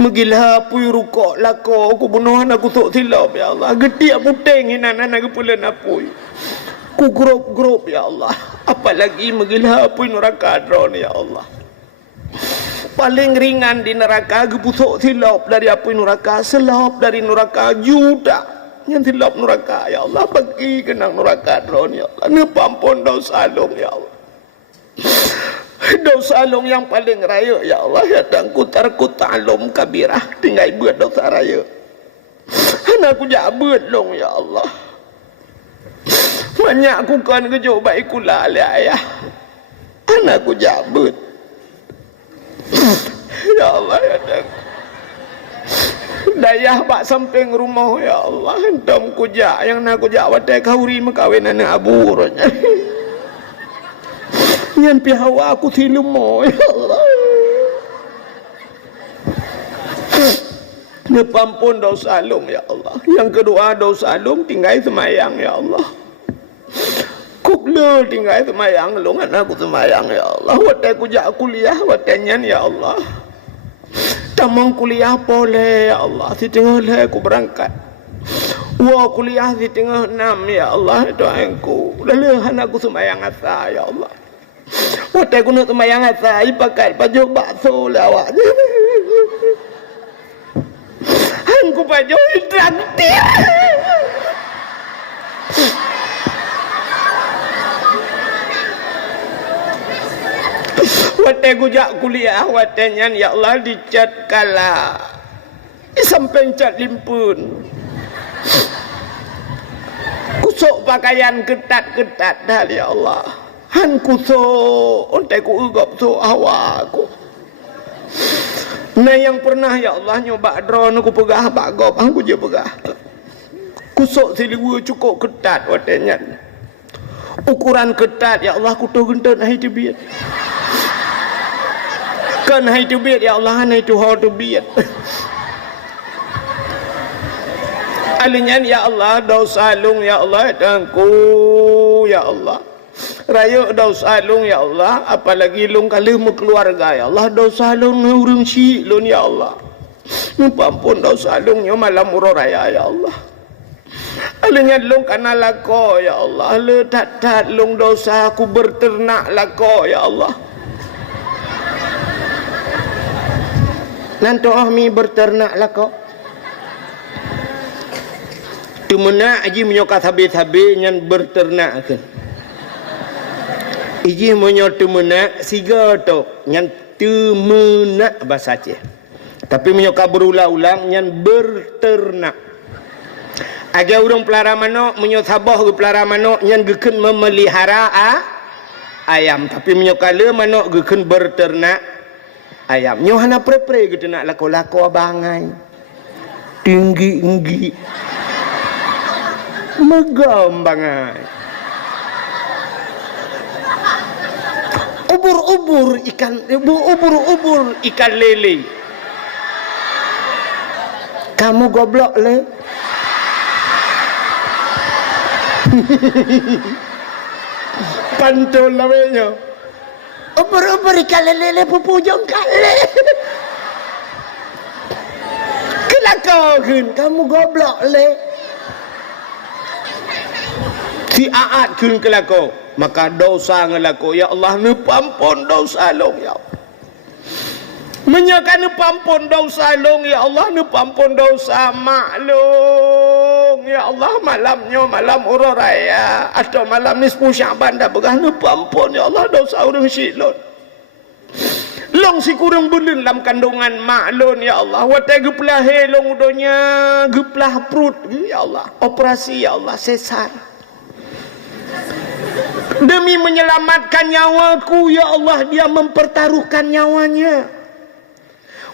Megila api rukuk lako aku bunuhan aku tok silap ya Allah. Gede puteng hinan anak kepulan api. Ku grup ya Allah. Apalagi megila api neraka dron ya Allah. Paling ringan di neraka gepusuk silap dari api neraka, selap dari neraka juta. Yang silap neraka ya Allah, bagi kenang neraka dron ya Allah. Ne pampun dosa long ya Allah. Dosa long yang paling raya ya Allah, ya tangku tarku ta'lum kabirah, tinggal buat dosa raya. Anakku jabut long ya Allah. Banyak aku kan kejo baik kula le ayah. Anakku jabut. Ya Allah ya tangku. Dayah bak samping rumah ya Allah, hentam kujak yang nak kujak watai kauri makawin anak aburnya. Nyan pihawa aku silumo ya Allah. Ne pampun dosa lung ya Allah. Yang kedua dosa lung tinggal semayang ya Allah. Kukle tinggal semayang lung anakku semayang ya Allah. Watai kujak kuliah watai nyan ya Allah. Tamang kuliah boleh ya Allah. Si tengah lah aku berangkat. Wah kuliah si tengah 6 ya Allah. Doaku. Lalu anakku semayang asa ya Allah. Watai aku nak semayang asa. Pakai baju bakso lah awaknya. Aku baju traktir. Watai gujak kuliah watainya ya Allah dicat kala. Sampai cat limpun. Kusuk pakaian ketat-ketat dah ya Allah. Han kusuk ontai ku ugap so awaku. Nah yang pernah ya Allah nyoba drone aku pegah bagop aku je pegah. Kusuk siliwa cukup ketat watainya. Ukuran ketat ya Allah ku tahu gentot hai tebit. Kan hai tebit ya Allah hai tu hau tebit. Alinyan ya Allah dosa lung ya Allah tangku ya Allah. Raya dosa lung ya Allah, apalagi lung kali mu keluarga ya Allah, dosa lung urang si lun ya Allah. Ampun dosa lung nya malam uro raya ya Allah. Alanya lung kana lako ya Allah, le tat lung dosa aku berternak lako ya Allah. Nanti ahmi berternak lako. Tumena aji menyokat habis-habis nyan berternak ke. Iji menyo tumena siga tu nyan tumena bahasa Aceh. Tapi menyokat berulang-ulang nyan berternak. Aga urang pelara manok menyo sabah ke pelara manok nyan geken memelihara ayam, tapi menyo kala manok geken berternak ayam. Nyo hana pre-pre gitu nak lako-lako abangai. Tinggi-tinggi. Megam bangai. Ubur-ubur ikan lele. Kamu goblok le. Pantol namanya. Ubur-ubur ikan lele pupujong kale. Kelakau kan kamu goblok le. Si aat kun kelakau, maka dosa ngelakau ya Allah ne pampun dosa long ya Allah. Menyakan ne pampun dosa long ya Allah, ne pampun dosa maklong ya Allah. Malamnya malam uro raya atau malam nisfu Syaban dah begah ne pampun ya Allah dosa urang silon. long si kurang belun dalam kandungan mak lon ya Allah, watai geplah helong udonya, geplah perut ya Allah, operasi ya Allah, sesar. Demi menyelamatkan nyawaku ya Allah, dia mempertaruhkan nyawanya.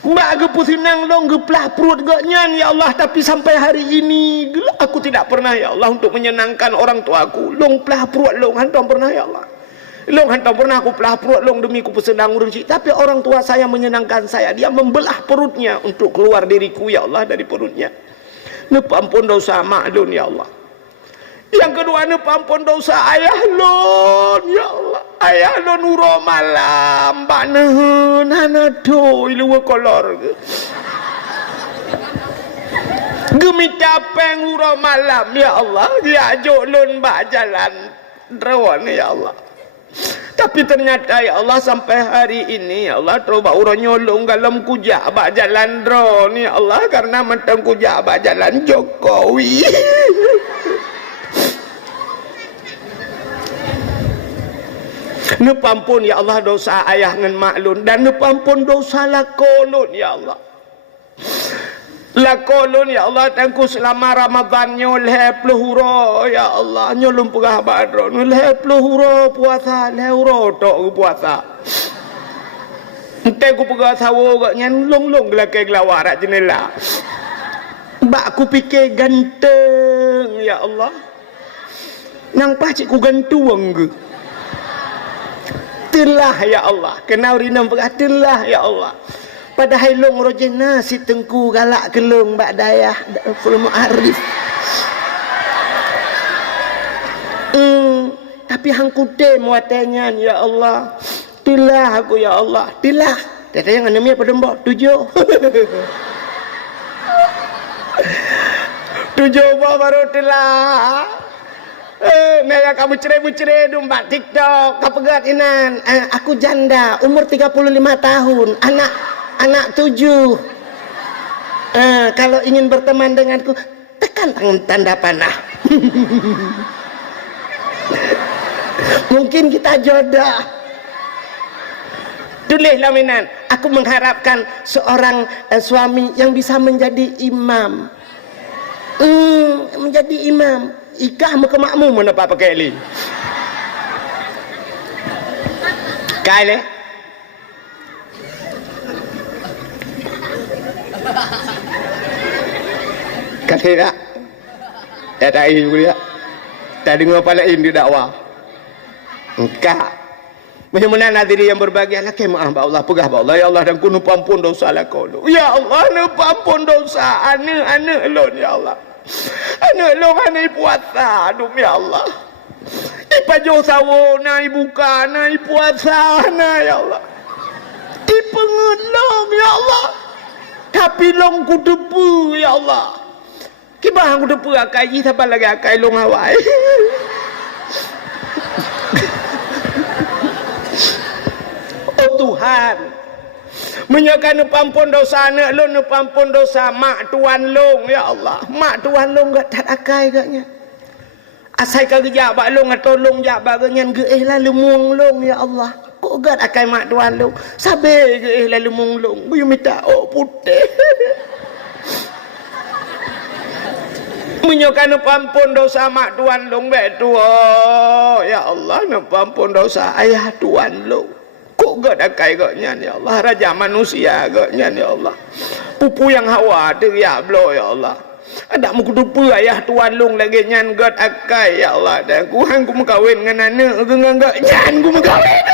Mbak gepu sinang long geplah perut gaknya ya Allah, tapi sampai hari ini aku tidak pernah ya Allah untuk menyenangkan orang tuaku. Long pelah perut long hantam pernah ya Allah. Long hantam pernah aku pelah perut long demi ku pesenang urun cik, tapi orang tua saya menyenangkan saya. Dia membelah perutnya untuk keluar diriku ya Allah dari perutnya. Nepampun dosa mak lon ya Allah. Yang kedua, nepampun dosa ayah lon ya Allah. Ayah lon uro malam mbak nehen hanado ilu kolor gemi capeng uro malam ya Allah, dia ajak lon mbak jalan rawan ya Allah. Tapi ternyata ya Allah sampai hari ini ya Allah coba uro nyolong dalam kujak mbak jalan drone ya Allah, karena mentang kujak mbak jalan Jokowi. Nepampun ya Allah dosa ayah ngan mak lun, dan nepampun dosa lakolun ya Allah. Lakolun ya Allah tangku selama Ramadan nyoleh peluhuro ya Allah, nyolong pegah badron nyoleh peluhuro puasa lehuro tok puasa. Entai ku pegah sawo gak nyan long gelake gelawarat jenela. Mbak ku fikir ganteng ya Allah. Nang pacik ku gantuang ke. Telah ya Allah, kenal rinam pegatilah ya Allah. Padahal long rojena si tengku galak kelong mbak dayah full mu'arif. Tapi hang kude muatanya ya Allah. Telah aku ya Allah, telah. Katanya nganemi apa dembok? 7. 7 baru telah. Naya kamu cerai-cerai mbak TikTok kapegat inan. Aku janda umur 35 tahun, anak 7. Kalau ingin berteman denganku tekan tanda panah. Mungkin kita jodoh. Tulis laminan, aku mengharapkan seorang suami yang bisa menjadi imam. Menjadi imam. Ikah muka makmum mana apa pakai li. Kale. Kata ya tak ibu dia. Tak dengar palain di dakwah. Engkau. Bagaimana nadiri yang berbahagia lah kemah Allah pegah Allah ya Allah, dan ku nupampun dosa lah kau. Ya Allah nupampun dosa anak-anak lon ya Allah. Anak long anai puasa demi Allah. Ipajo sawo nai buka nai puasa na ya Allah. Ipengut long ya Allah. Tapi long ku depu ya Allah. Kibah ku depu akai siapa lagi akai long hawai. Oh Tuhan, menyakan nepampun dosa anak long, nepampun dosa mak tuan long ya Allah. Mak tuan long gak tak akai gaknya. Asai ka gejak bak long atau long jak bak ganyan geeh lah lemung long ya Allah. Kok gak akai mak tuan long. Sabe geeh lah lemung long. Buyu minta oh putih. Menyakan nepampun dosa mak tuan long betul. Ya Allah nepampun dosa ayah tuan long. Kok gak akai gaknya ya Allah. Raja manusia gaknya ya Allah. Pupu yang hawa teriak blow ya Allah. Ada muka dupa ayah tuan long lagi nyan gak akai ya Allah. Dan ku hang ku mengkawin dengan anak gengang gak nyan ku mengkawin.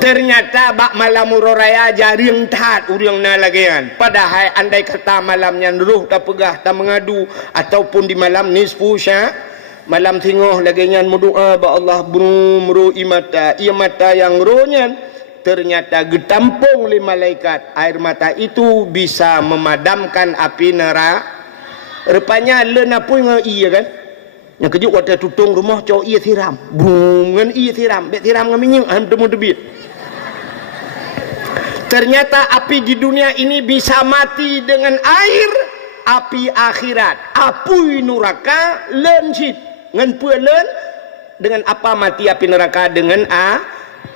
Ternyata bak malam uroraya jaring tat uriang na lagi kan. Padahal andai kata malamnya ruh tak pegah tak mengadu ataupun di malam nisfu sya malam tengah lagi nyan berdoa ba Allah brum imata ia mata yang rohnya ternyata getampung oleh malaikat. Air mata itu bisa memadamkan api neraka. Rupanya lena pun iya kan. Yang kejut waktu tutung rumah cowok iya siram. Brum ngan iya siram. Bet siram ngan minyak ham temu debit. Ternyata api di dunia ini bisa mati dengan air, api akhirat, apui neraka len cit ngan pulen dengan apa mati api neraka dengan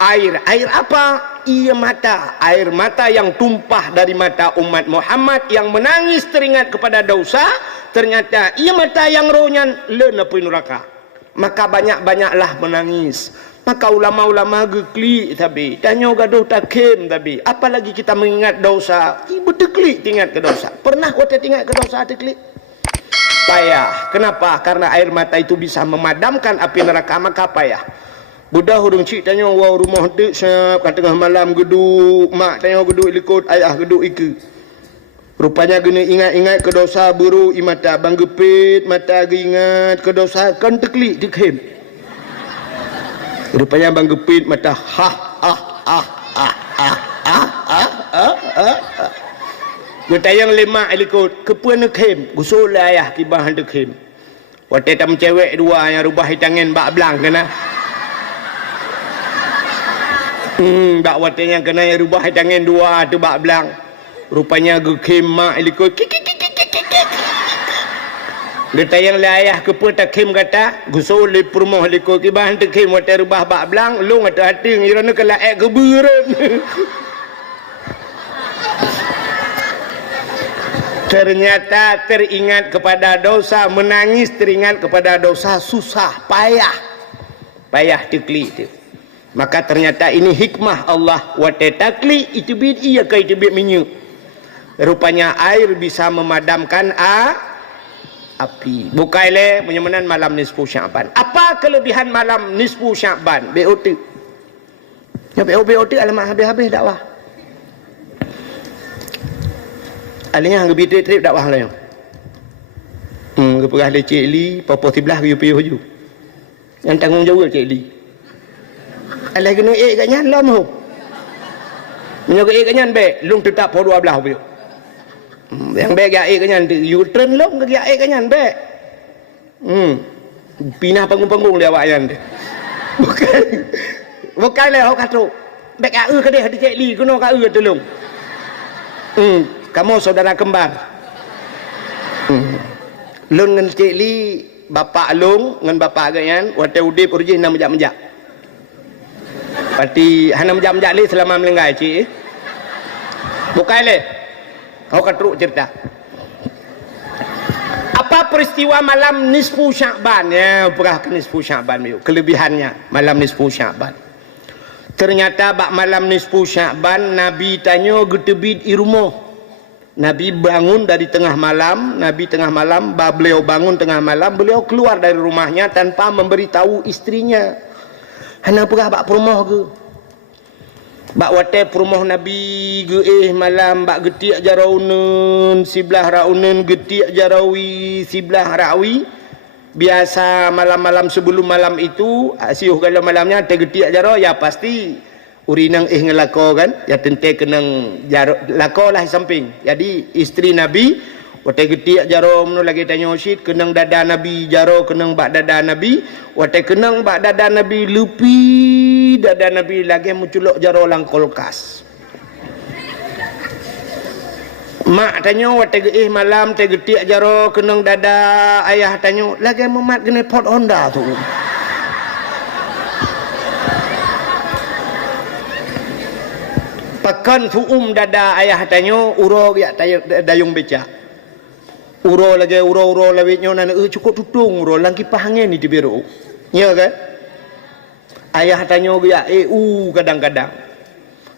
air apa? Ia mata, air mata yang tumpah dari mata umat Muhammad yang menangis teringat kepada dosa, ternyata ia mata yang rohnya len api neraka. Maka banyak-banyaklah menangis. Maka ulama-ulama geklik tapi tanya gaduh takim tapi apalagi kita mengingat dosa, ibu teklik ingat ke dosa. Pernah kita ingat ke dosa teklik? Payah. Kenapa? Karena air mata itu bisa memadamkan api neraka, maka payah. Budak hurung cik tanya wow rumah dek siap kat tengah malam geduk, mak tanya geduk ikut ayah geduk iku. Rupanya kena ingat-ingat ke dosa buruk imata bang gepit mata ingat ke dosa kan teklik dikhim. Rupanya bang gepit mata Gutayang lima ikut kepuan dikhim gusul ayah kibah dikhim. Waktu tam cewek dua yang rubah hitangan bak belang kena. Bak waktu yang kena yang rubah hitangan dua tu bak belang. Rupanya gekhim mak ikut dia tayang ayah kepuan takhim kata gusul li permoh likut kibah takhim waktu rubah bak belang lu ngata hati ngirana kelaek keberan. Ternyata teringat kepada dosa, menangis teringat kepada dosa susah, payah teklik tu. Maka ternyata ini hikmah Allah. Wate takli itu bid iya ke itu bid minyak. Rupanya air bisa memadamkan api. Bukaile menyemanan malam nisfu Sya'ban. Apa kelebihan malam nisfu Sya'ban? BOT. Ya BOT alamak habis-habis dakwah. Alihnya hang bidai trip dakwah lah yang. Kepegah le Cik Li, papa sebelah piu hujung. Yang tanggung jawab Cik Li. Alih kena kat nyan lah mahu. Menyoga kat nyan baik, lung tetap po 12 piu. Yang baik kat kat nyan tu, you turn long ke kat nyan baik. Pinah panggung-panggung dia awak nyan tu. Bukan lah awak kata. Baik kat ke dia hati Cik Li, kena kat tolong. Kamu saudara kembar. Lun dengan Cik Li, bapa Long dengan bapa agaknya, waktu udip urjih nak menjak-menjak. Pati hana menjak-menjak li selama melenggai Cik. Bukan le. Kau katruk cerita. Apa peristiwa malam nisfu Sya'ban? Ya, perah ke nisfu Sya'ban biu. Kelebihannya malam nisfu Sya'ban. Ternyata bak malam nisfu Sya'ban Nabi tanya getebit i rumah. Nabi bangun dari tengah malam, beliau bangun tengah malam, beliau keluar dari rumahnya tanpa memberitahu istrinya. Hana perah bak perumah ke? Bak wate perumah Nabi ge malam bak getiak jaraunen, siblah raunen getiak jarawi, siblah rawi. Biasa malam-malam sebelum malam itu, siuh kalau malamnya te getiak jarau ya pasti urinang ngelako kan, ya tente kenang lako lah samping. Jadi isteri Nabi wate getiak jaro mno lagi tanya syid kenang dada Nabi jaro kenang bak dada Nabi, wate kenang bak dada Nabi lupi dada Nabi lagi menculok jaro lang kulkas. Mak tanya wate malam te getiak jaro kenang dada ayah tanya lagi memat kena pot Honda tu. Pakan fuum dada ayah tanya uro ya dayung beca. Uro lagi uro lawitnya nana cukup tutung uro lang kipas angin ni tibiru. Ya kan? Ayah tanya ya kadang-kadang.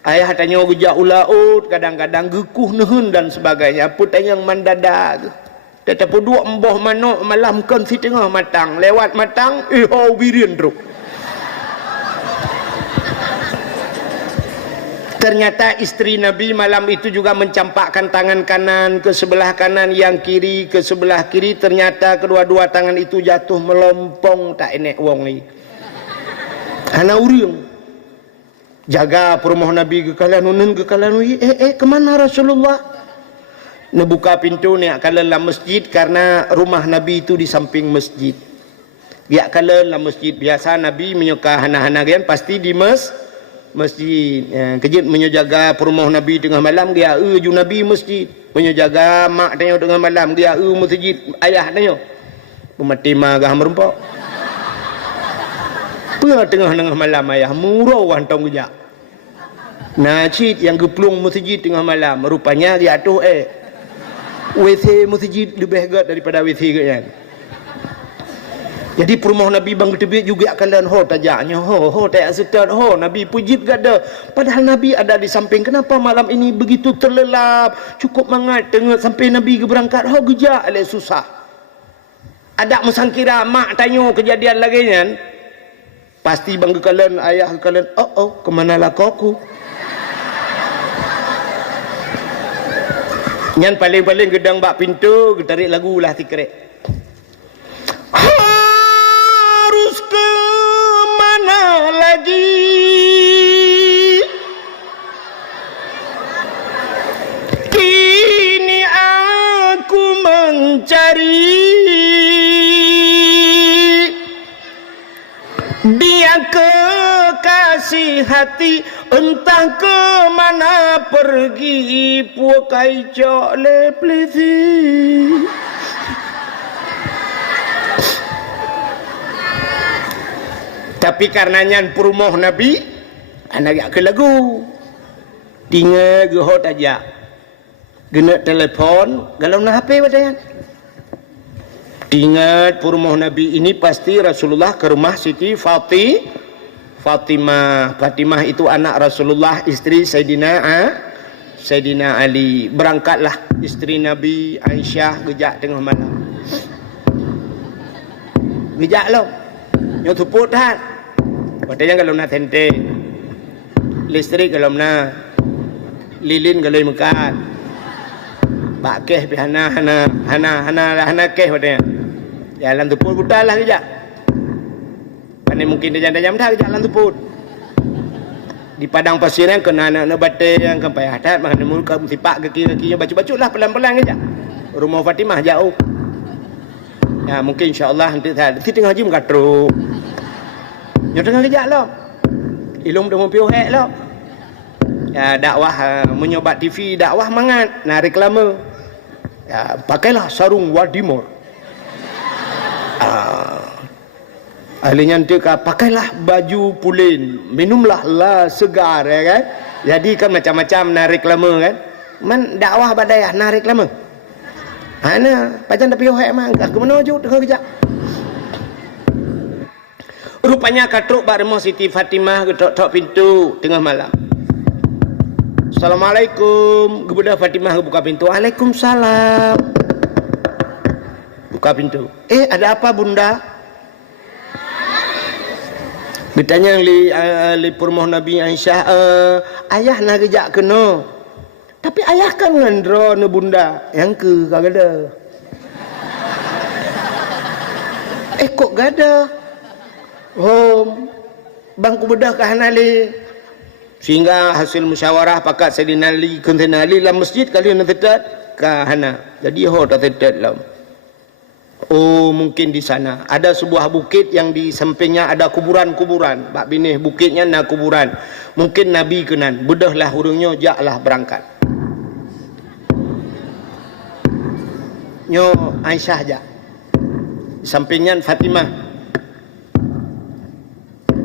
Ayah tanya gejak ulaut kadang-kadang gekuh nehun dan sebagainya. Apa tanya mandada tu. Tetapi dua emboh manok malam kan si tengah matang lewat matang birin teruk. Ternyata istri Nabi malam itu juga mencampakkan tangan kanan ke sebelah kanan, yang kiri ke sebelah kiri. Ternyata kedua-dua tangan itu jatuh melompong tak enek wong ni. Hana uriung. Jaga perumah Nabi ke kalan kemana Rasulullah? Nebuka pintu ni akalan la masjid karena rumah Nabi itu di samping masjid. Dia akalan la masjid biasa Nabi menyuka hana-hana kan pasti di masjid. Kejut menjaga perumah Nabi tengah malam, dia ju Nabi masjid. Menjaga mak tanya tengah malam, dia masjid ayah tanya. Pemati marah merempak. Tengah-tengah malam ayah murau hantong gejak. Najid yang geplung masjid tengah malam, rupanya dia atuh WC masjid lebih hebat daripada WC kan. Jadi perumah Nabi bang ketebik juga akan ho tajaknya ho tak setat ho Nabi pujit gada. Padahal Nabi ada di samping. Kenapa malam ini begitu terlelap? Cukup mangat tengok sampai Nabi berangkat ho gejak le susah. Ada mesangkira mak tanya kejadian lagi kan. Pasti bang kalian ayah kalian kemana lah aku? Yang paling-paling gedang bak pintu getarik lagu lah tikrek. Harus ke mana lagi? Kini aku mencari dia kekasih hati, entah ke mana pergi, pukai cok le plisi. Tapi karenanya perumah Nabi anak ke lagu tinggal gehot aja gena telepon galau na HP badayan. Ingat perumah Nabi ini pasti Rasulullah ke rumah Siti Fatimah. Fatimah itu anak Rasulullah, istri Sayyidina Ali. Berangkatlah istri Nabi Aisyah gejak tengah malam. Gejak lo nyo tuput hat. Padahal kalau nak tente listrik kalau nak lilin kalau mekat bak keh hana keh padahal jalan tuput butalah kejap. Kan mungkin dia jam dah jalan tuput. Di padang pasir yang kena anak bate yang kan payah hadat makan muka sipak ke kiri-kiri baca-bacalah pelan-pelan kejap. Rumah Fatimah jauh. Ya mungkin insya-Allah nanti tengah haji mengkatruk. Yo tengah kejap lo. Ilung dah mempiuh lo. Ya dakwah menyobat TV dakwah mangat nak reklame. Ya pakailah sarung wadimor. Ahlinya nanti pakailah baju pulin, minumlah la segar ya kan. Jadi kan macam-macam nak reklame kan. Man dakwah badai nak reklame. Ana pajan tapi yo hek mang ke mana je tengah kejap. Rupanya katruk bak rumah Siti Fatimah getok-tok pintu tengah malam. Assalamualaikum. Kemudian Fatimah buka pintu. Waalaikumsalam. Buka pintu. Ada apa bunda? Bertanya li perumah Nabi Aisyah. Ayah nak kejak kena. Tapi ayah kan ngandro ne bunda. Yang ke kagada. Kok gada? Bangku bedah kahanali sehingga hasil musyawarah pakat Sayyidina Ali Sayyidina Ali dalam masjid kalian tetat kahana. Jadi tak tetat lah. Mungkin di sana ada sebuah bukit yang di sampingnya ada kuburan-kuburan. Bak binih bukitnya nak kuburan. Mungkin Nabi kenan bedahlah hurungnya jaklah berangkat. Nyo Aisyah jak. Sampingnya Fatimah.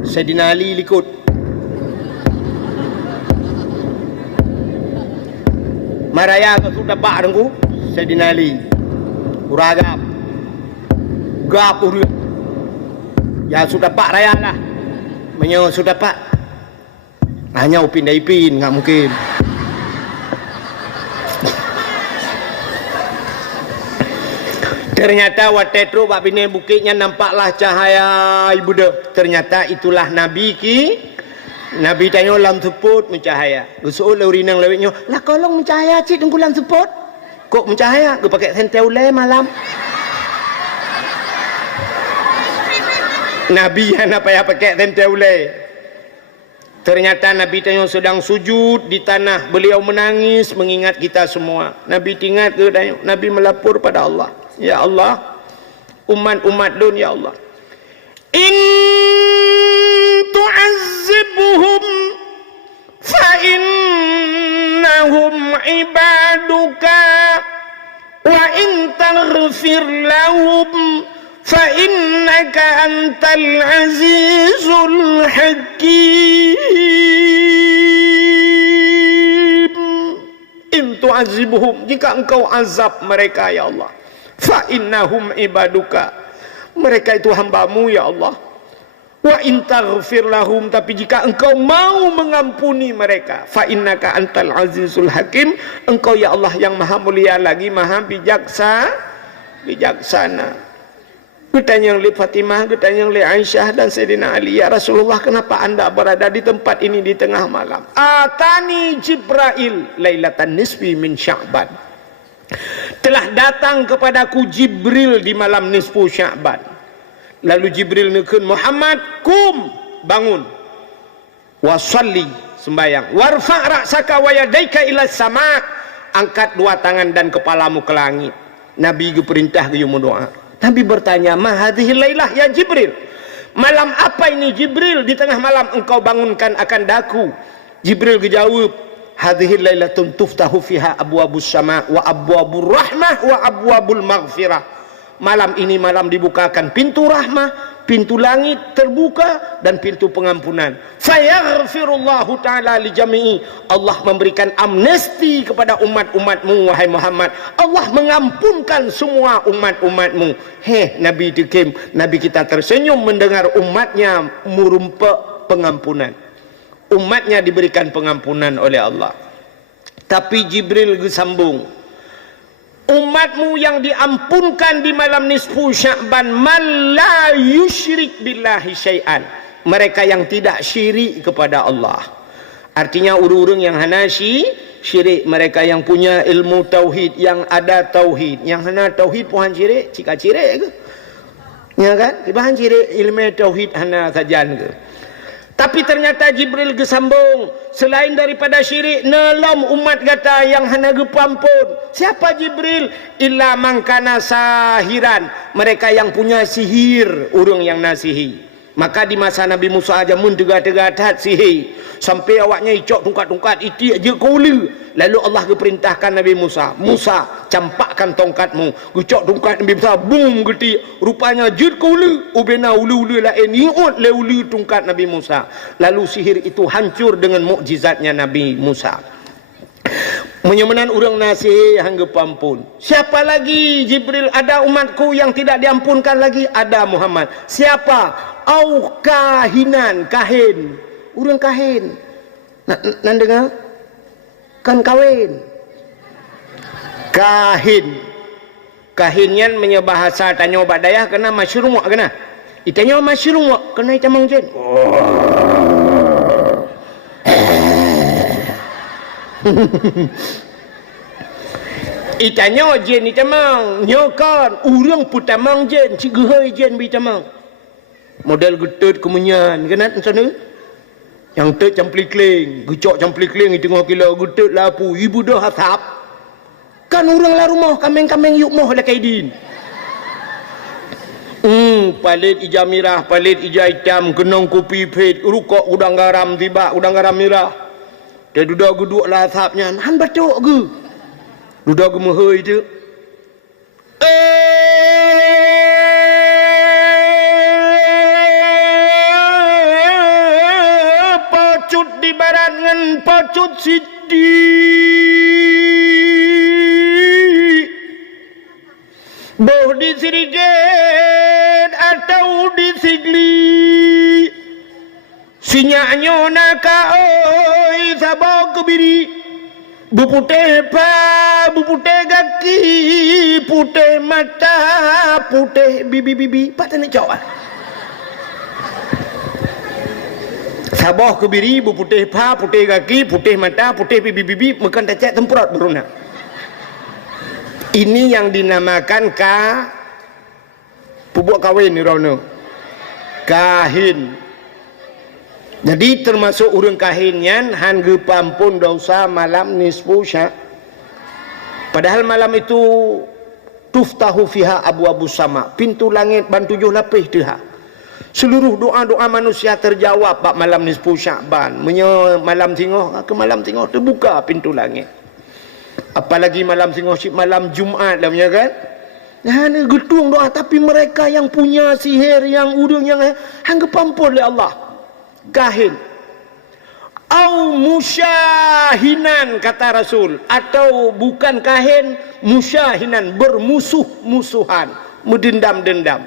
Sayyidina Ali likut. Maraya ke sudah pak rengku Sayyidina Ali. Uragap. Gap uri. Ya sudah pak raya lah. Menyo sudah pak. Hanya upin daipin enggak mungkin. Ternyata waktu itu bak bini bukitnya nampaklah cahaya ibu dah. Ternyata itulah Nabi Nabi tanya lam seput mencahaya. Gusul urinang lewitnya. Lah kolong mencahaya cik tunggu lam seput. Kok mencahaya? Gue pakai senteu le malam. Nabi yang apa ya pakai senteu le. Ternyata Nabi tanya sedang sujud di tanah. Beliau menangis mengingat kita semua. Nabi ingat ke tanya. Nabi melapor pada Allah. Ya Allah, umat-umat dunia ya Allah. In tu'azzibuhum innahum ibaduka wa in taghfir lahum fa innaka antal azizul hakim. In tu'azibuhum, jika engkau azab mereka ya Allah, fa innahum ibaduka, mereka itu hambamu ya Allah. Wa in taghfir lahum, tapi jika engkau mau mengampuni mereka, fa innaka antal azizul hakim, engkau ya Allah yang maha mulia lagi maha bijaksana. Bertanya oleh Fatimah, bertanya oleh Aisyah dan Sayyidina Ali, ya Rasulullah, kenapa anda berada di tempat ini di tengah malam? Atani Jibril lailatan nisfi min Sya'ban, telah datang kepadaku Jibril di malam nisfu Sya'ban. Lalu Jibril nekun, Muhammad, kum, bangun, wasalli, sembayang, warfa' ra'saka wa yadaika ila sama', angkat dua tangan dan kepalamu ke langit. Nabi perintah ke doa. Nabi bertanya, ma hadhil lailah ya Jibril, malam apa ini Jibril, di tengah malam engkau bangunkan akan daku? Jibril jawab, hadhil lailatun tuftahu fiha abwabus sama wa abwabur rahmah wa abwabul maghfirah. Malam ini malam dibukakan pintu rahmah, pintu langit terbuka, dan pintu pengampunan. Fayaghfirullahu ta'ala li jami'i, Allah memberikan amnesti kepada umat-umatmu wahai Muhammad, Allah mengampunkan semua umat-umatmu. Nabi dikim, Nabi kita tersenyum mendengar umatnya merumpa pengampunan, umatnya diberikan pengampunan oleh Allah. Tapi Jibril sambung, umatmu yang diampunkan di malam nisfu Sya'ban, man la yusyrik billahi syai'an, mereka yang tidak syirik kepada Allah. Artinya orang-orang yang hana syirik, mereka yang punya ilmu tauhid, yang ada tauhid. Yang hana tauhid puhan syirik, cika syirik ke? Ya kan? Bahan syirik ilmu tauhid hana sajan ke? Tapi ternyata Jibril gesambung, selain daripada syirik, nelom umat kata yang hana gepampun. Siapa Jibril? Illa mangkana sahiran, mereka yang punya sihir, urang yang nasihi. Maka di masa Nabi Musa aja mun tegak-tegak tat sihir, sampai awaknya icok tungkat-tungkat iti aja kaula. Lalu Allah perintahkan Nabi Musa, Musa, campakkan tongkatmu. Gucok tongkat Nabi Musa, boom geti. Rupanya jid kaula, ubena ulu-ulu lain niut le ulu tongkat Nabi Musa. Lalu sihir itu hancur dengan mukjizatnya Nabi Musa. Menyemenan orang nasihi hangga pampun. Siapa lagi Jibril? Ada umatku yang tidak diampunkan lagi? Ada Muhammad. Siapa? Au kahinan, kahin. Orang kahin. Nak dengar? Kan kawin. Kahin. Kahinnya menyebahasa tanya obat dayah kena masyrum' kena. Itanya masyrum' kena itamang jen. Itanya jen itamang nyokan urang putamang jen si gehoi jen bitamang model getut kemenyan kenat sana yang tet camplik-kling gecok camplik-kling di tengah kilo getut lapu ibu dah hasap kan urang lah rumah kameng-kameng yuk moh lah kaidin palit ija mirah palit ija hitam kenong kopi pet rukok udang garam tiba udang garam mirah dia duduk geduk lah asapnya han batuk ke duduk gemehoi tu pacut di barat ngan pacut sidi boh di siriget atau di sigli sinyaknya naka oi sabau kebiri buputih pa buputih kaki putih mata putih bibi patah nak jawab sabau kebiri buputih pa putih kaki putih mata putih bibi makan tecek temperat beruna. Ini yang dinamakan pupuk kawin ni Rono. Kahin. Jadi termasuk urang kahinnya hangge pampun dosa malam nisfu Sya'. Padahal malam itu tuftahu fiha abwabus sama, pintu langit ban 7 lapis dah. Seluruh doa-doa manusia terjawab bab malam nisfu Syaban. Malam tengah ke malam tengah terbuka pintu langit. Apalagi malam tengah malam Jumaat lah punya kan. Ni getung doa, tapi mereka yang punya sihir, yang udung, yang hangga pampun oleh Allah. Kahin. Au musyahinan kata Rasul, atau bukan kahin, musyahinan, bermusuh-musuhan, mendendam-dendam.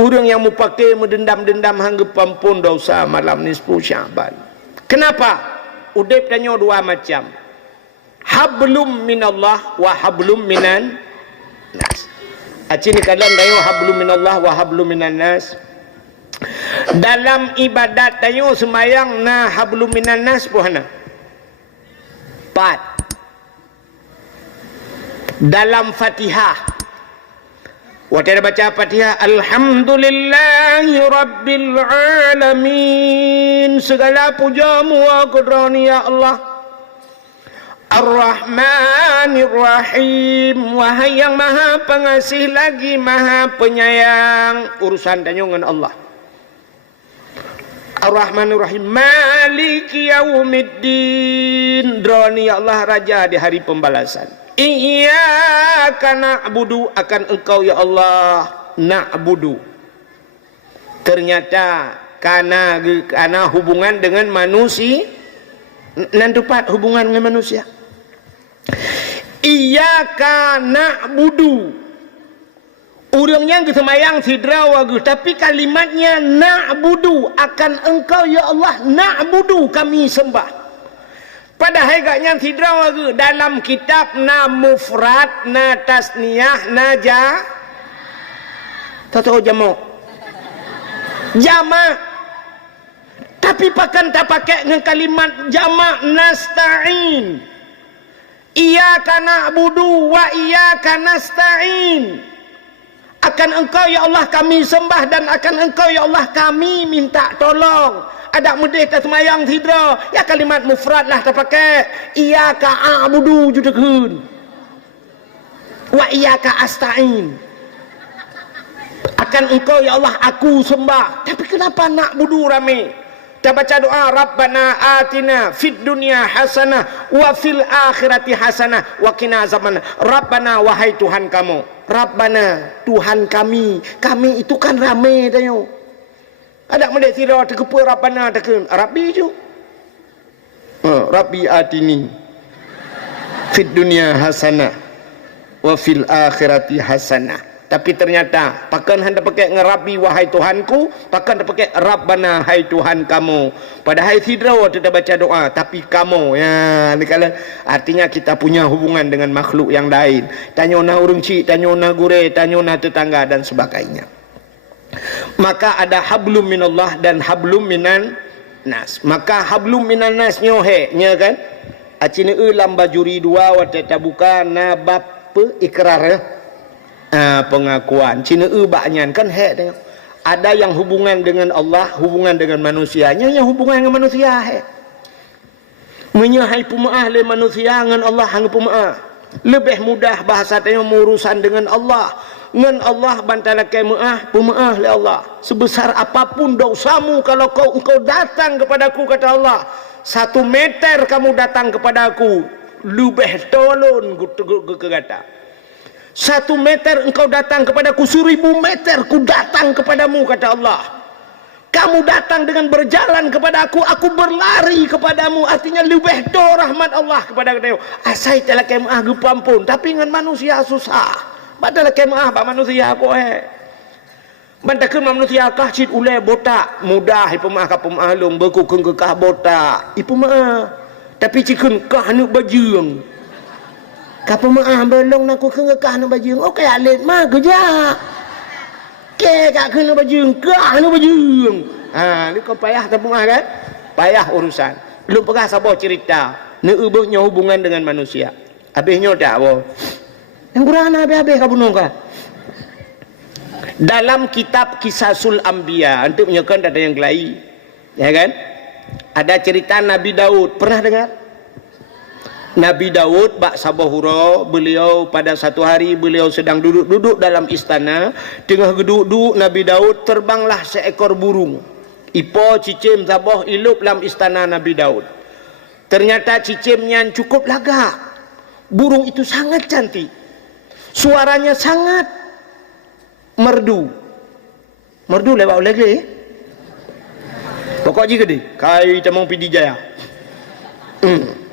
Orang yang pakai mendendam-dendam hangga pampun dosa malam nisfu Syaban. Kenapa? Udep tanya dua macam. Hablum minallah wa hablum minan nas. Acini kadang tayo hablum minallah wa hablum minan nas. Dalam ibadat tayo semayang na hablum minan nas puhana. 4. Dalam Fatihah waktu ada baca Fatihah, alhamdulillahi rabbil alamin, segala pujamu wa qudrani ya Allah, ar-rahmanir rahim, wahai yang maha pengasih lagi maha penyayang. Urusan tanya dengan Allah. Ar-rahmanir rahim, maliki yaumiddin, droni ya Allah, raja di hari pembalasan. Iyyaka na'budu, akan engkau ya Allah na'budu. Ternyata karena hubungan dengan manusia, nantupat hubungan dengan manusia. Iyyaka na'budu, orang yang kesemayang sidra wagu, tapi kalimatnya na'budu, akan engkau ya Allah na'budu, kami sembah. Padahal agaknya sidra wagu dalam kitab na mufrad, na tasniyah, na tahu jamak. Jamak. Tapi pakan tak pakai dengan kalimat jamak nasta'in. Iyyaka na'budu wa iyyaka nasta'in. Akan engkau ya Allah kami sembah, dan akan engkau ya Allah kami minta tolong. Ada mudih tak semayang sidra, ya kalimat mufrad lah tak pakai. Iyyaka a'budu judakun wa iyyaka asta'in. Akan engkau ya Allah aku sembah. Tapi kenapa na'budu rame? Kita baca doa, Rabbana atina fid dunya hasanah wa fil akhirati hasanah wa qina azabannar. Rabbana, wahai Tuhan kamu. Rabbana, Tuhan kami. Kami itu kan ramai tayo. Ada mendek sira terkepa Rabbana takun. Rabbi ju. Rabbi atini fid dunya hasanah wa fil akhirati hasanah. Tapi ternyata pakan hendak pakai ngerabi wahai Tuhanku, pakan hendak pakai Rabbana, hai Tuhan kamu. Padahal sidra waktu kita baca doa, tapi kamu ya, ni kala artinya kita punya hubungan dengan makhluk yang lain. Tanya na urung cik, tanya na gure, tanya na tetangga dan sebagainya. Maka ada hablum minallah dan hablum minan nas. Maka hablum minan nas nyohe nya kan. Acine lamba juri dua waktu kita buka na bab ikrar. Pengakuan Cina baknyan kan hek tengok. Ada yang hubungan dengan Allah, hubungan dengan manusianya, yang hubungan dengan manusia hek. Menyahai pemaah le manusia dengan Allah hang pemaah. Lebih mudah bahasa tengok urusan dengan Allah. Dengan Allah bantala ke pemaah le Allah. Sebesar apapun dosamu, kalau engkau datang kepadaku kata Allah, 1 meter kamu datang kepadaku, lebih tolon ke kata. 1 meter engkau datang kepadaku, 1000 meter ku datang kepadamu kata Allah. Kamu datang dengan berjalan kepada aku berlari kepadamu. Artinya lebih do rahmat Allah kepada kita. Asai telah kemah gepampun, tapi dengan manusia susah. Padahal kemah ba manusia aku bantakeun manusia kah cit ule botak mudah ipemah ka pemah long beku keung kah botak ipemah. Tapi cikeun kah nu bajeung. Kapa maah belong nak keung kah nu bajeung. Oh kaya alit mah kerja. Ke kak keung bajeung kah nu bajeung. Ni kau payah tak pemah kan? Payah urusan. Belum pernah sabar cerita. Ni ubahnya hubungan dengan manusia. Habisnya tak apa. Yang kurang habis-habis kau bunuh kah? Dalam kitab Kisasul Anbiya, untuk menunjukkan ada yang kelahi, ya kan? Ada cerita Nabi Daud, pernah dengar? Nabi Daud bak sabahura, beliau pada satu hari beliau sedang duduk-duduk dalam istana. Tengah duduk-duduk Nabi Daud, terbanglah seekor burung. Ipo cicim sabah ilup dalam istana Nabi Daud. Ternyata cicimnya cukup lagak. Burung itu sangat cantik. Suaranya sangat merdu. Merdu lewat lagi. Pokok jika dia kai temong pidi jaya.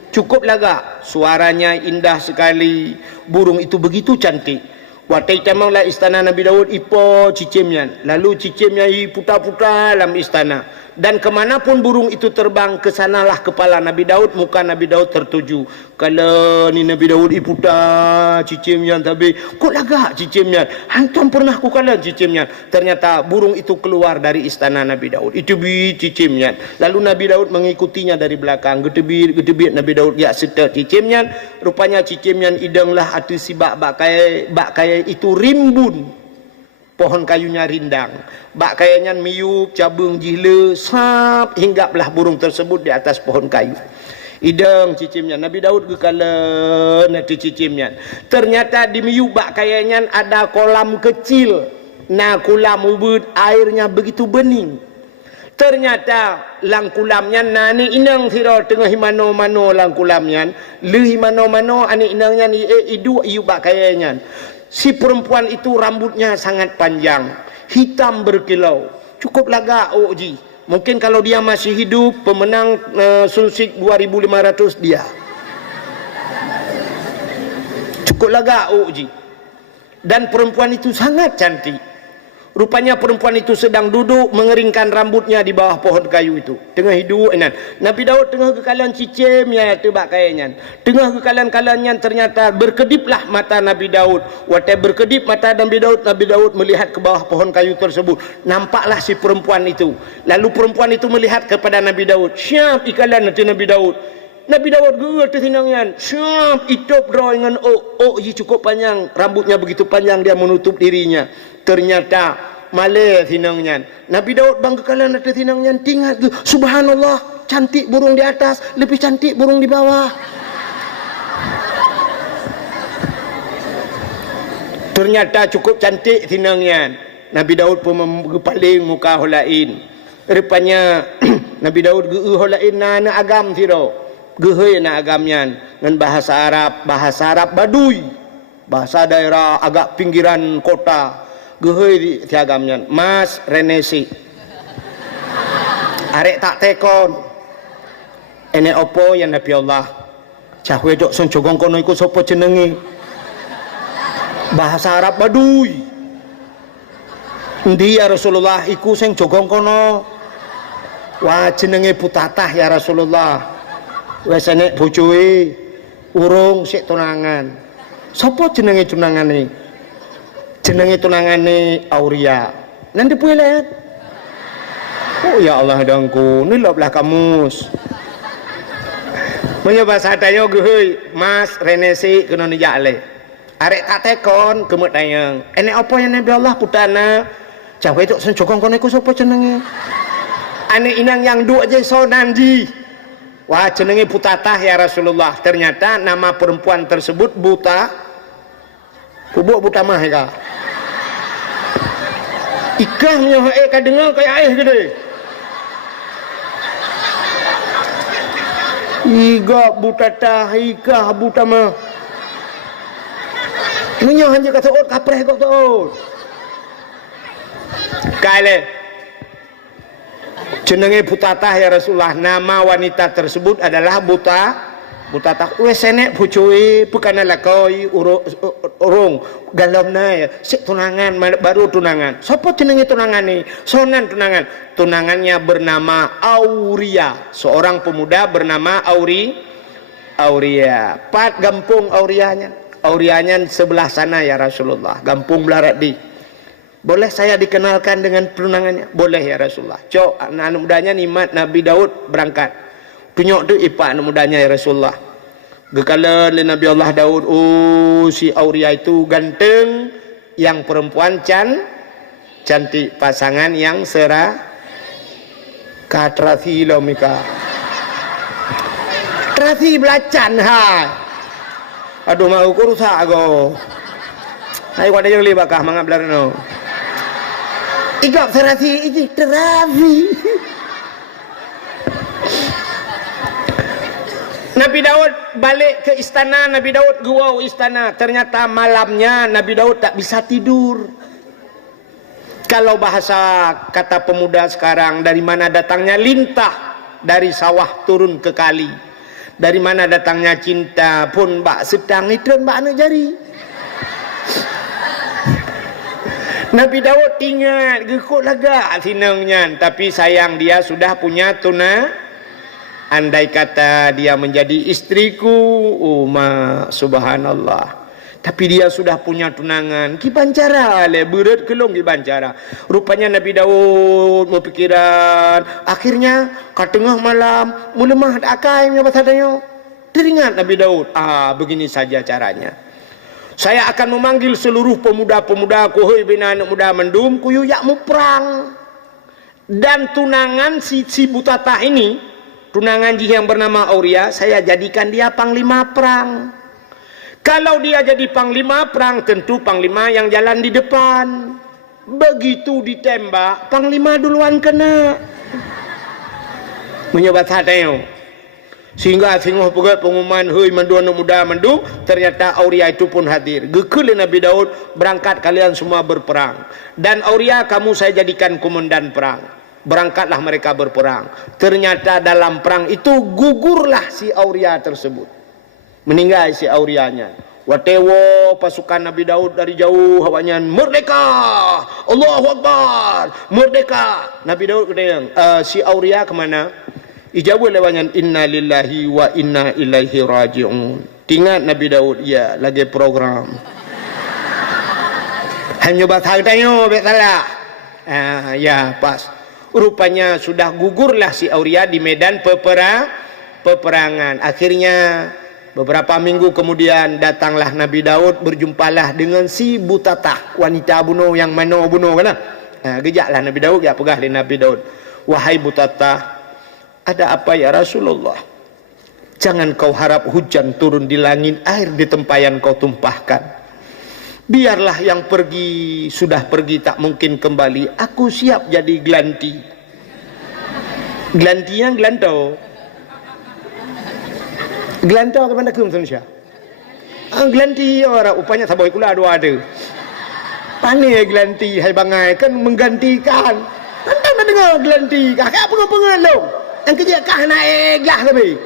Cukup lagak, suaranya indah sekali, burung itu begitu cantik. Watai temanglah istana Nabi Daud ipo cicimnya, lalu cicimnya putar-putar dalam istana, dan kemanapun burung itu terbang, kesanalah kepala Nabi Daud, muka Nabi Daud tertuju. Kalau ni Nabi Daud putar cicimnya, tapi kok lagak cicimnya, hantam pernah ku kala cicimnya. Ternyata burung itu keluar dari istana Nabi Daud, itu bi cicimnya. Lalu Nabi Daud mengikutinya dari belakang, gedebit Nabi Daud ya serta cicimnya. Rupanya cicimnya idanglah atu si bak kaya itu rimbun, pohon kayunya rindang, bak kayanya miup cabung jihla sap hingga belah burung tersebut di atas pohon kayu. Idang cicimnya Nabi Daud gekala nanti cicimnya. Ternyata di miup bak kayanya ada kolam kecil. Nah kolam ubud airnya begitu bening. Ternyata lang kulamnya nani inang siro tengah himano-mano lang kulamnya, le himano-mano ani inangnya ni idu iu bak kayanya. Si perempuan itu rambutnya sangat panjang, hitam berkilau, cukup lagak Oji. Mungkin kalau dia masih hidup, pemenang Sulsik 2500 dia. Cukup lagak Oji. Dan perempuan itu sangat cantik. Rupanya perempuan itu sedang duduk mengeringkan rambutnya di bawah pohon kayu itu. Tengah hidup enan. Nabi Daud tengah kekalan cicim ya tebak kayanya. Tengah kekalan-kalannya ternyata berkediplah mata Nabi Daud. Watai berkedip mata Nabi Daud melihat ke bawah pohon kayu tersebut. Nampaklah si perempuan itu. Lalu perempuan itu melihat kepada Nabi Daud. Siap ikalan nanti Nabi Daud. Nabi Daud gerak tersinangnya. Siap itop draw dengan ye cukup panjang. Rambutnya begitu panjang dia menutup dirinya. Ternyata malah sinangnya. Nabi Daud banggakan ada sinangnya, tinggal tu. Subhanallah, cantik burung di atas, lebih cantik burung di bawah. Ternyata cukup cantik sinangnya. Nabi Daud pun berpaling muka holain. Rupanya Nabi Daud holain na agam siro. Gehe na agamnya dengan bahasa Arab Baduy. Bahasa daerah agak pinggiran kota. Gehe tiagamnya Mas Renesi arek tak tekon ene opo yang Nabi Allah cah wedok son jogong kono iku sapa jenenge bahasa Arab Baduy. Endi ya Rasulullah iku sing jogong kono? Wah jenenge Putatah ya Rasulullah, wis enek bojoe urung sik tunangan. Sapa jenenge tunangane? Jenenge tunangane Auria. Nanti puilet. Oh ya Allah dangku, ni loblah kamus. Punya bahasa tayo geui, Mas Renesi kena nijale. Arek tak tekon kemut tayang. Enek apa yang Nabi Allah putana? Cah wedok sen jogong kono iku sapa jenenge? Ane inang yang dua aja sonanji. Wah jenenge Putatah ya Rasulullah. Ternyata nama perempuan tersebut buta. Bubuk buta mah ya. Ikahnya ka dengar kayak air gede. Iga buta tah, ikah buta mah. Nunya hanya kata ot kapreh kok tu. Kale. Jenenge Putatah ya Rasulullah. Nama wanita tersebut adalah Butatah. Wes enek bojoe bukan lakoi urung galomna ya sik tunangan baru tunangan. Sopo jenenge tunangane? Sonan tunangan. Tunangannya bernama Auria, seorang pemuda bernama Auria. Pat gampung Aurianya. Aurianya sebelah sana ya Rasulullah. Gampung Belarat di. Boleh saya dikenalkan dengan tunangannya? Boleh ya Rasulullah. Cok anak mudanya nikmat Nabi Daud berangkat. Tunyok tu ipak anak mudanya ya Rasulullah. Gekala le Nabi Allah Daud, oh si Auria itu ganteng, yang perempuan cantik, pasangan yang katrafilo mika. Rasi belacan hai. Aduh mau ku rusak aku. Hai kau ada yang libat kah mangap belarno. Igap serasi ini terapi. Nabi Daud balik ke istana. Nabi Daud gurau istana. Ternyata malamnya Nabi Daud tak bisa tidur. Kalau bahasa kata pemuda sekarang, dari mana datangnya lintah dari sawah turun ke kali. Dari mana datangnya cinta pun bak sedang itu bak nak jari. Nabi Daud ingat gekut lagak sinangnya, tapi sayang dia sudah punya tuna. Andai kata dia menjadi istriku, subhanallah. Tapi dia sudah punya tunangan. Kibancara le berat kelong kibancara. Rupanya Nabi Daud berpikiran, akhirnya kat tengah malam mulemah akai nya basadanya. Teringat Nabi Daud, begini saja caranya. Saya akan memanggil seluruh pemuda-pemuda ku, hei bina anak muda mendum, kuyu yak mu perang. Dan tunangan si Butatah ini, tunangan dia yang bernama Auria, saya jadikan dia panglima perang. Kalau dia jadi panglima perang, tentu panglima yang jalan di depan. Begitu ditembak, panglima duluan kena. Menyobat hadeo. Sehingga singoh pegat pengumuman, hei mandu anak muda mandu, ternyata Auria itu pun hadir. Gekul Nabi Daud, berangkat kalian semua berperang. Dan Auria kamu saya jadikan komandan perang. Berangkatlah mereka berperang. Ternyata dalam perang itu gugurlah si Auria tersebut. Meninggal si Aurianya. Watewo pasukan Nabi Daud dari jauh hawanya, merdeka, Allahu Akbar, merdeka. Nabi Daud kata, si Auria kemana? Ijabul lewanya, inna lillahi wa inna ilaihi raji'un. Ingat Nabi Daud, ya lagi program. Hanya bahasa katanya, salah. Ya pas. Rupanya sudah gugurlah si Auria di medan peperangan. Akhirnya beberapa minggu kemudian datanglah Nabi Daud, berjumpalah dengan si Butatah, wanita bunuh yang mana bunuh kan? Gejaklah Nabi Daud, ya pegah di Nabi Daud. Wahai Butatah, ada apa ya Rasulullah? Jangan kau harap hujan turun di langit, air di tempayan kau tumpahkan. Biarlah yang pergi sudah pergi, tak mungkin kembali. Aku siap jadi gelanti. Gelanti yang gelantau. Gelantau ke mana ke Indonesia? Gelanti orang upanya saboy kula ada. Pandai gelanti hai bangai kan menggantikan. Anda nak dengar gelanti kah? Apa pengalung? Yang kerja kah nak egah lebih.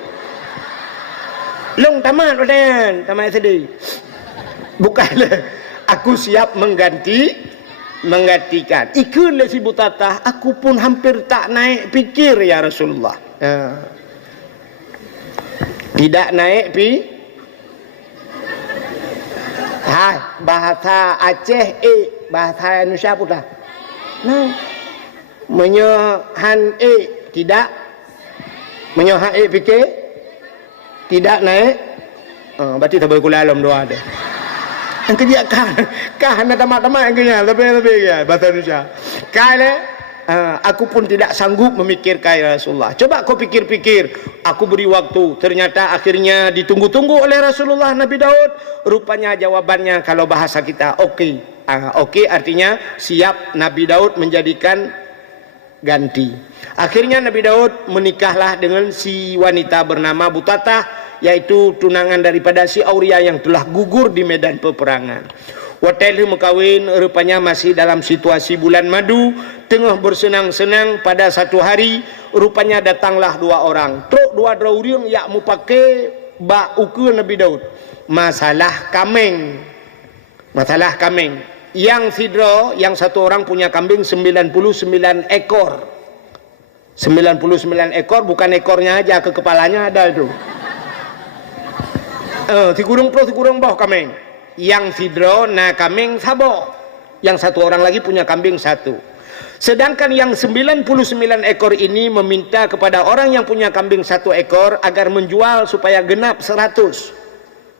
Long tamat padan, tamat sedih. Bukanlah aku siap menggantikan. Ikutlah si Butatah, aku pun hampir tak naik fikir ya Rasulullah. Tidak naik bahasa Aceh bahasa Indonesia pula. Nah, menyohan tidak, menyohan fikir tidak naik. Berarti tak boleh kula alam doa ada. Yang kerja kah anda tamat-tamat yang kerja lebih ya bahasa Indonesia. Kale aku pun tidak sanggup memikirkan ya Rasulullah. Coba kau pikir-pikir. Aku beri waktu. Ternyata akhirnya ditunggu-tunggu oleh Rasulullah Nabi Daud. Rupanya jawabannya kalau bahasa kita oke. Oke artinya siap Nabi Daud menjadikan ganti. Akhirnya Nabi Daud menikahlah dengan si wanita bernama Butatah, yaitu tunangan daripada si Auria yang telah gugur di medan peperangan. Waktu mekawin rupanya masih dalam situasi bulan madu, tengah bersenang-senang. Pada satu hari rupanya datanglah dua orang. Truk dua drauriung yang mau pakai bak ukur Nabi Daud. Masalah kambing. Yang Fidro, yang satu orang punya kambing 99 ekor. 99 ekor, bukan ekornya aja, ke kepalanya ada itu. Tikurung bawah kambing. Yang Fidro na kambing sabo. Yang satu orang lagi punya kambing satu. Sedangkan yang 99 ekor ini meminta kepada orang yang punya kambing satu ekor agar menjual supaya genap 100.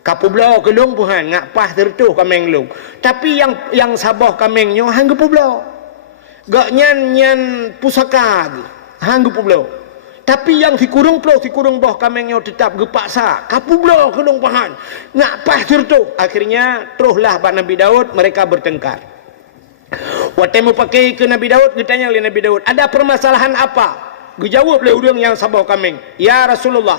Kapublau kelung puhan ngapah tertuh kambing lung. Tapi yang saboh kambingnya hang kapublau. Gak nyan pusaka hang kapublau. Tapi yang si kurung boh kamengnya tetap gepaksa. Kapu belah kelong pahan. Nak pas tu. Akhirnya teruslah Nabi Daud mereka bertengkar. Waktu mau pakai ke Nabi Daud, dia tanya oleh Nabi Daud, ada permasalahan apa? Dia jawab oleh orang yang sabah kameng. Ya Rasulullah,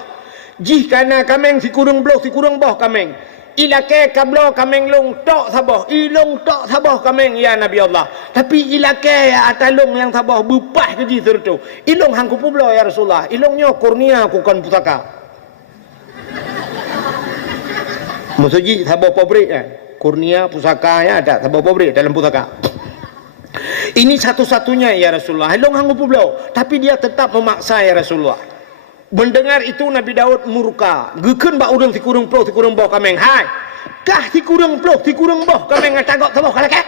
jika na kameng si kurung boh kameng. Ilake kablo kameng long tok sabah, ilong tok sabah kameng ya Nabi Allah. Tapi ilake atalong yang sabah bupah ke jitu tu. Ilong hangku publo ya Rasulullah. Ilongnya kurnia aku kan pusaka. Maksudnya sabah pabrik kan. Kurnia pusaka ya ada sabah pabrik dalam pusaka. Ini satu-satunya ya Rasulullah. Ilong hangku publo, tapi dia tetap memaksa ya Rasulullah. Mendengar itu Nabi Daud murka. Gekeun ba urang ti kurung boh kameng. Hai. Kah ti kurung boh kameng tagok sabah kalake.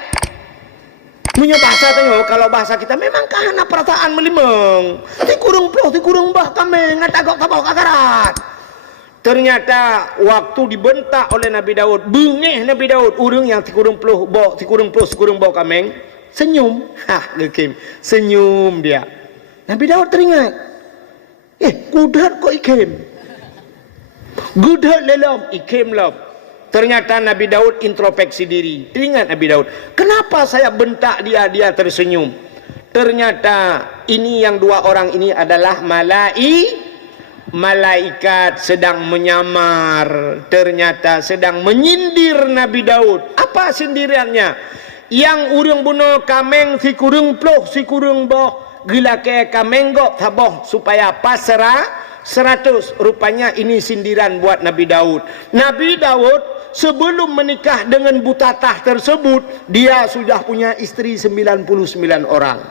Punya bahasa tanya kalau bahasa kita memang kana perasaan melimeng. Ti kurung boh kameng tagok sabah kakarat. Ternyata waktu dibentak oleh Nabi Daud, bengih Nabi Daud urang yang ti kurung boh kameng senyum. Hah, gekem. Senyum dia. Nabi Daud teringat. Gudat kok ikem. Gudat lelom, ikem lom. Ternyata Nabi Daud introspeksi diri. Ingat Nabi Daud, kenapa saya bentak dia tersenyum? Ternyata ini yang dua orang ini adalah malaikat sedang menyamar. Ternyata sedang menyindir Nabi Daud. Apa sindirannya? Yang urang bunuh kameng si kurung boh gila ke kamenggok taboh supaya pasrah 100. Rupanya ini sindiran buat Nabi Daud. Nabi Daud sebelum menikah dengan Butatah tersebut, dia sudah punya istri 99 orang.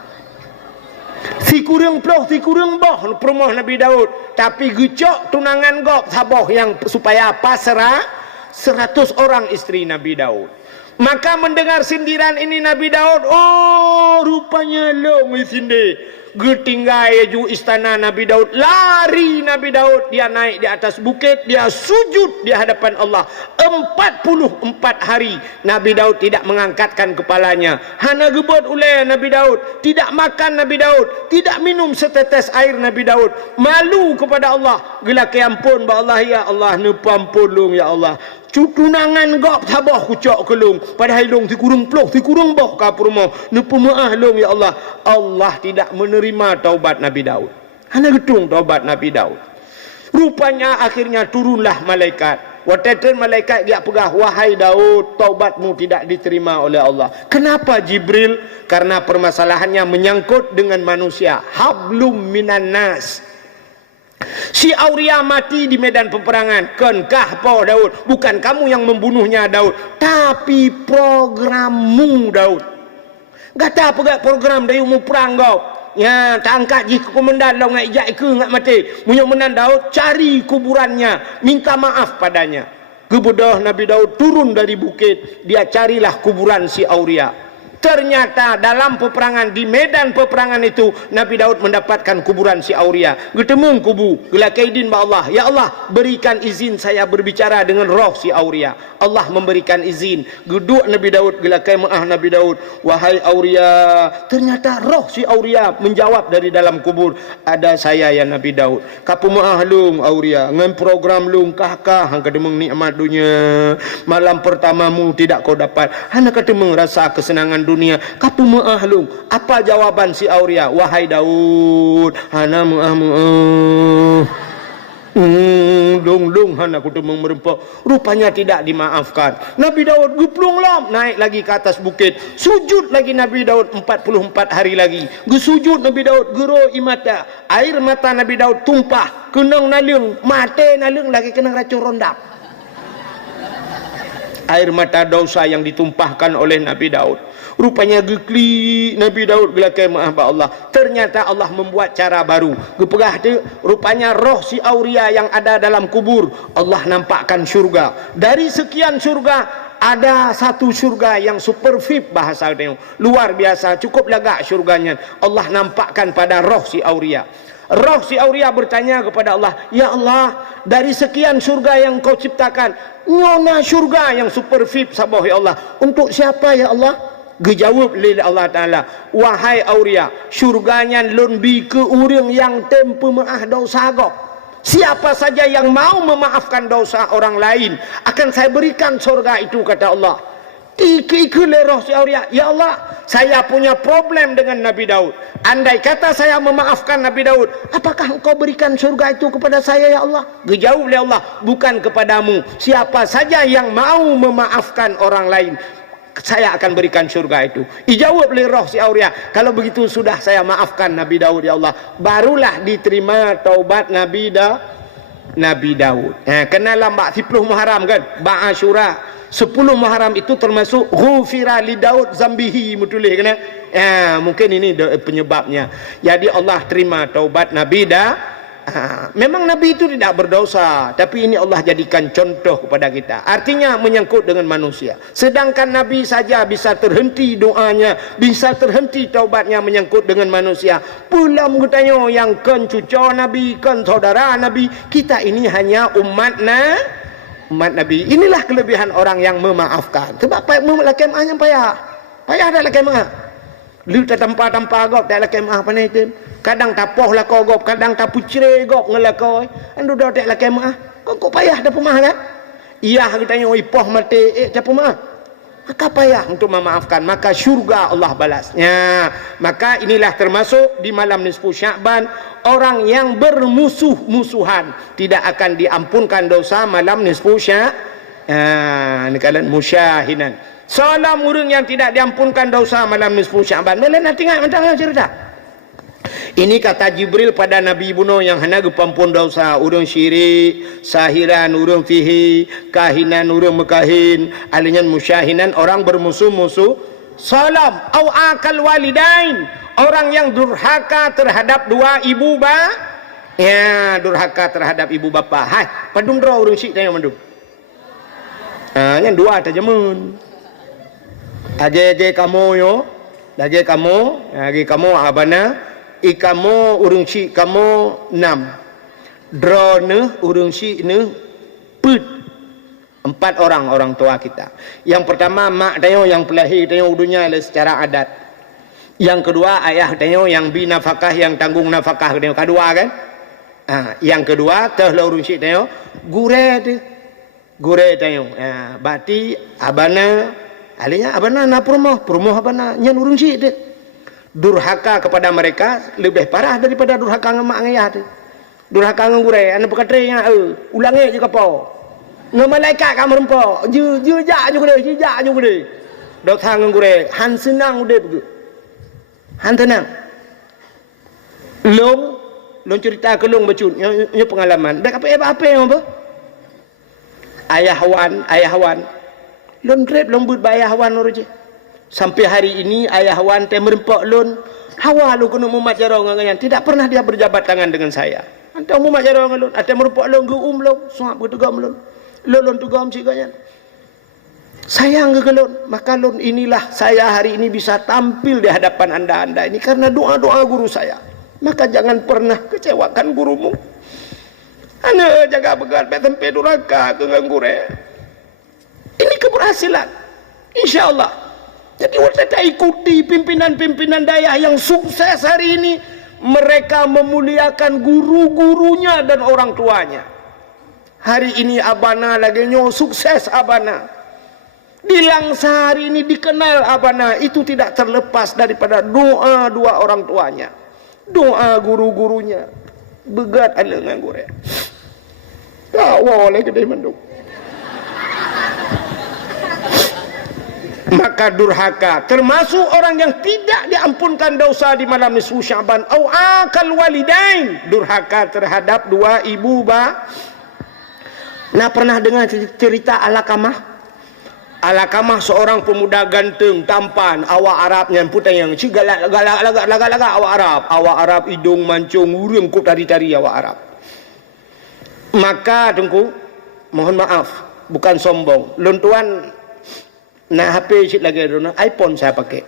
Si kurung boh permoh Nabi Daud, tapi gecok tunangan gok taboh yang supaya pasrah 100 orang istri Nabi Daud. Maka mendengar sindiran ini Nabi Daud, oh rupanya lo ngisinde. Getinggai ju istana Nabi Daud, lari Nabi Daud, dia naik di atas bukit, dia sujud di hadapan Allah 44 hari. Nabi Daud tidak mengangkatkan kepalanya. Hana gebot oleh Nabi Daud, tidak makan Nabi Daud, tidak minum setetes air Nabi Daud. Malu kepada Allah. Gelak ampun ba Allah, ya Allah nepampun long ya Allah. Tunangan gok tabah kucok kelung padahal long ti kurung boh ka purmo nepemaah long ya Allah. Allah tidak menerima taubat Nabi Daud. Hana gedung taubat Nabi Daud. Rupanya akhirnya turunlah malaikat. Waktu malaikat dia pegah, wahai Daud, taubatmu tidak diterima oleh Allah. Kenapa Jibril? Karena permasalahannya menyangkut dengan manusia. Hablum minan nas. Si Auria mati di medan peperangan. Kenkah po Daud? Bukan kamu yang membunuhnya Daud, tapi programmu Daud. Gata apa program dari mu perang kau? Ya, tak angkat jika komandan lau ngai ijak ke ngat mati. Munyo menan Daud, cari kuburannya, minta maaf padanya. Kebedah Nabi Daud turun dari bukit, dia carilah kuburan si Auria. Ternyata dalam peperangan, di medan peperangan itu Nabi Daud mendapatkan kuburan si Auria. Getemung kubu, gelakaidin ba Allah, ya Allah berikan izin saya berbicara dengan roh si Auria. Allah memberikan izin. Geduk Nabi Daud, gelakai maah Nabi Daud, wahai Auria. Ternyata roh si Auria menjawab dari dalam kubur, ada saya ya Nabi Daud. Kapu maah lung Auria, ngan program lung kah hang kademeng nikmat dunia. Malam pertamamu tidak kau dapat, hana kademeng rasa kesenangan dunia. Kapu maah lung. Apa jawaban si Auria? Wahai Daud, hana maah lung hana aku demeng merempok. Rupanya tidak dimaafkan. Nabi Daud guplung lam, naik lagi ke atas bukit, sujud lagi Nabi Daud 44 hari lagi. Gesujud Nabi Daud, gero imata, air mata Nabi Daud tumpah, kenang nalung, mate nalung lagi kenang racun rondak. Air mata dosa yang ditumpahkan oleh Nabi Daud. Rupanya gekli Nabi Daud gelakai maaf ba Allah. Ternyata Allah membuat cara baru. Gepegah tu rupanya roh si Auria yang ada dalam kubur, Allah nampakkan syurga. Dari sekian syurga ada satu syurga yang super VIP bahasa dia. Luar biasa, cukup lagak syurganya. Allah nampakkan pada roh si Auria. Roh si Auria bertanya kepada Allah, ya Allah, dari sekian syurga yang kau ciptakan, nyona syurga yang super VIP sabah ya Allah. Untuk siapa ya Allah? Gejawab oleh Allah Ta'ala, wahai auria, syurganya lun bi ke orang yang tempe maaf dosa gop. Siapa saja yang mau memaafkan dosa orang lain, akan saya berikan surga itu, kata Allah. Iki leroh si auria, ya Allah, saya punya problem dengan Nabi Daud. Andai kata saya memaafkan Nabi Daud, apakah engkau berikan surga itu kepada saya, ya Allah? Dijawab oleh Allah, bukan kepadamu. Siapa saja yang mau memaafkan orang lain, saya akan berikan surga itu. Dijawab oleh roh si auria, kalau begitu sudah saya maafkan Nabi Daud, ya Allah. Barulah diterima taubat Nabi Daud. Kenal lambak 10 Muharram kan, Ba'asyura 10 Muharram itu termasuk ghufira li Daud zambihi, mutulih kena. Mungkin ini penyebabnya. Jadi Allah terima taubat Nabi memang Nabi itu tidak berdosa, tapi ini Allah jadikan contoh kepada kita. Artinya menyangkut dengan manusia. Sedangkan Nabi saja bisa terhenti doanya, bisa terhenti taubatnya menyangkut dengan manusia. Pula mengutanya yang kan cucu Nabi, kan saudara Nabi. Kita ini hanya umat Nabi. Inilah kelebihan orang yang memaafkan. Sebab laki maafnya payah dah laki maaf. Lu tak tanpa gop tak laki maaf panai itu. Kadang tapoh lah kau gop, kadang tapu cerai gop ngelakau. Andu dah tak laki maaf. Kau payah dah pemah kan? Iya kitanya ipoh mati tak pemah. Maka payah untuk memaafkan, maka syurga Allah balasnya. Maka inilah termasuk di malam nisfu Sya'ban, orang yang bermusuh-musuhan tidak akan diampunkan dosa malam nisfu Sya'ban. Ini kalian musyahinan. Salam orang yang tidak diampunkan dosa malam nisfu Sya'ban. Melainkan tengok macam cerita. Ini kata Jibril pada Nabi Buno yang hendak pampun dosa, urang syirik, sahiran, urang fihi, kahinan, urang mekahin, alinyan musyahinan, orang bermusuh-musuh. Salam au akal walidain, orang yang durhaka terhadap dua ibu durhaka terhadap ibu bapa. Hai, padung draw urang syik tanya mandung. Yang dua tajamun. Aje kamu yo, lagi kamu abana. Kamu urung si kamu 6 draw ne urung si ne put 4 orang tua kita. Yang pertama mak tayo yang pelahir tayo udunya secara adat. Yang kedua ayah tayo yang binafkah, yang tanggung nafkah tayo kedua kan. Yang kedua teh urung si tayo gure tayo. Berarti abana alinya abana na promoh abana nyan urung si de. Durhaka kepada mereka lebih parah daripada durhaka dengan mak ayah tu. Durhaka dengan gure, anda berkatanya, ulangi je kapau. Dengan malaikat kamu rempok, jejak juga deh. Dosa dengan gure, han senang udah begitu. Han tenang. Long cerita ke long bacut, nya pengalaman. Dak apa yang apa? Ayah Wan. Long trip long but bayah Wan orang je. Sampai hari ini ayah Wan teh merempak lun hawa lu kena mumat jarong dengan tidak pernah dia berjabat tangan dengan saya. Antau mumat jarong lun ate merempak lun geum lun suap betugam lun tugam siganya. Sayang ke lun, maka lun inilah saya hari ini bisa tampil di hadapan anda ini karena doa-doa guru saya. Maka jangan pernah kecewakan gurumu. Anda jaga begal tempe durhaka ke gure. Ini keberhasilan. Insyaallah. Jadi kita ikuti pimpinan-pimpinan daerah yang sukses hari ini. Mereka memuliakan guru-gurunya dan orang tuanya. Hari ini abana lagi nyo sukses abana. Di Langsa hari ini dikenal abana. Itu tidak terlepas daripada doa dua orang tuanya. Doa guru-gurunya. Begat ada dengan gure. Tak boleh kedai menduk. Maka durhaka termasuk orang yang tidak diampunkan dosa di malam nisfu Sya'ban au akal walidain, durhaka terhadap dua ibu pernah dengar cerita Alakamah seorang pemuda ganteng tampan, awak Arabnya putih yang galak awak Arab hidung mancung urang kok tari-tari awak Arab. Maka tengku mohon maaf bukan sombong lun tuan. Nah HP sikit lagi iPhone saya pakai.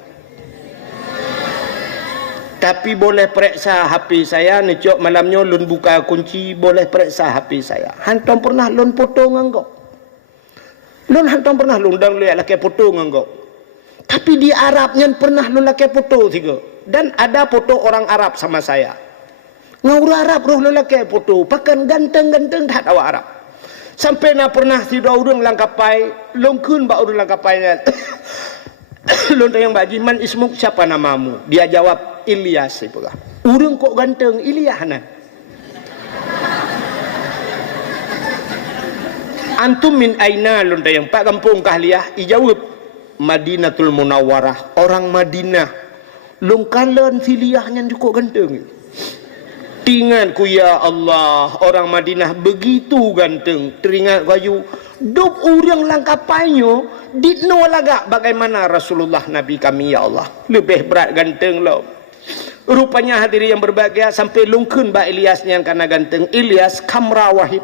Tapi boleh periksa HP saya necok malamnya lun buka kunci boleh periksa HP saya. Hantam pernah lun foto nganggo. Lun hantam pernah lun dang lihat laki foto nganggo. Tapi di Arabnya pernah lelaki foto tiga. Dan ada foto orang Arab sama saya. Ngau Arab roh lelaki foto. Pakan ganteng-ganteng tak tahu Arab. Sampai na pernah tidak urang langkapai. Longkun bak urang langkapai. Lontar yang bagi man ismuk siapa namamu? Dia jawab Ilyas. Urang kok ganteng Ilyas na. Antum min aina lontar yang pak kampung kahliah. Ijawab Madinatul Munawwarah. Orang Madinah. Longkalan siliahnya cukup ganteng. Teringatku ya Allah, orang Madinah begitu ganteng. Teringat kayu, duk orang langkapainya, ditno lagak bagaimana Rasulullah Nabi kami ya Allah. Lebih berat ganteng loh. Rupanya hadirin yang berbahagia sampai lungkun ba Ilyasnya yang karena ganteng. Ilyas kamera wahid.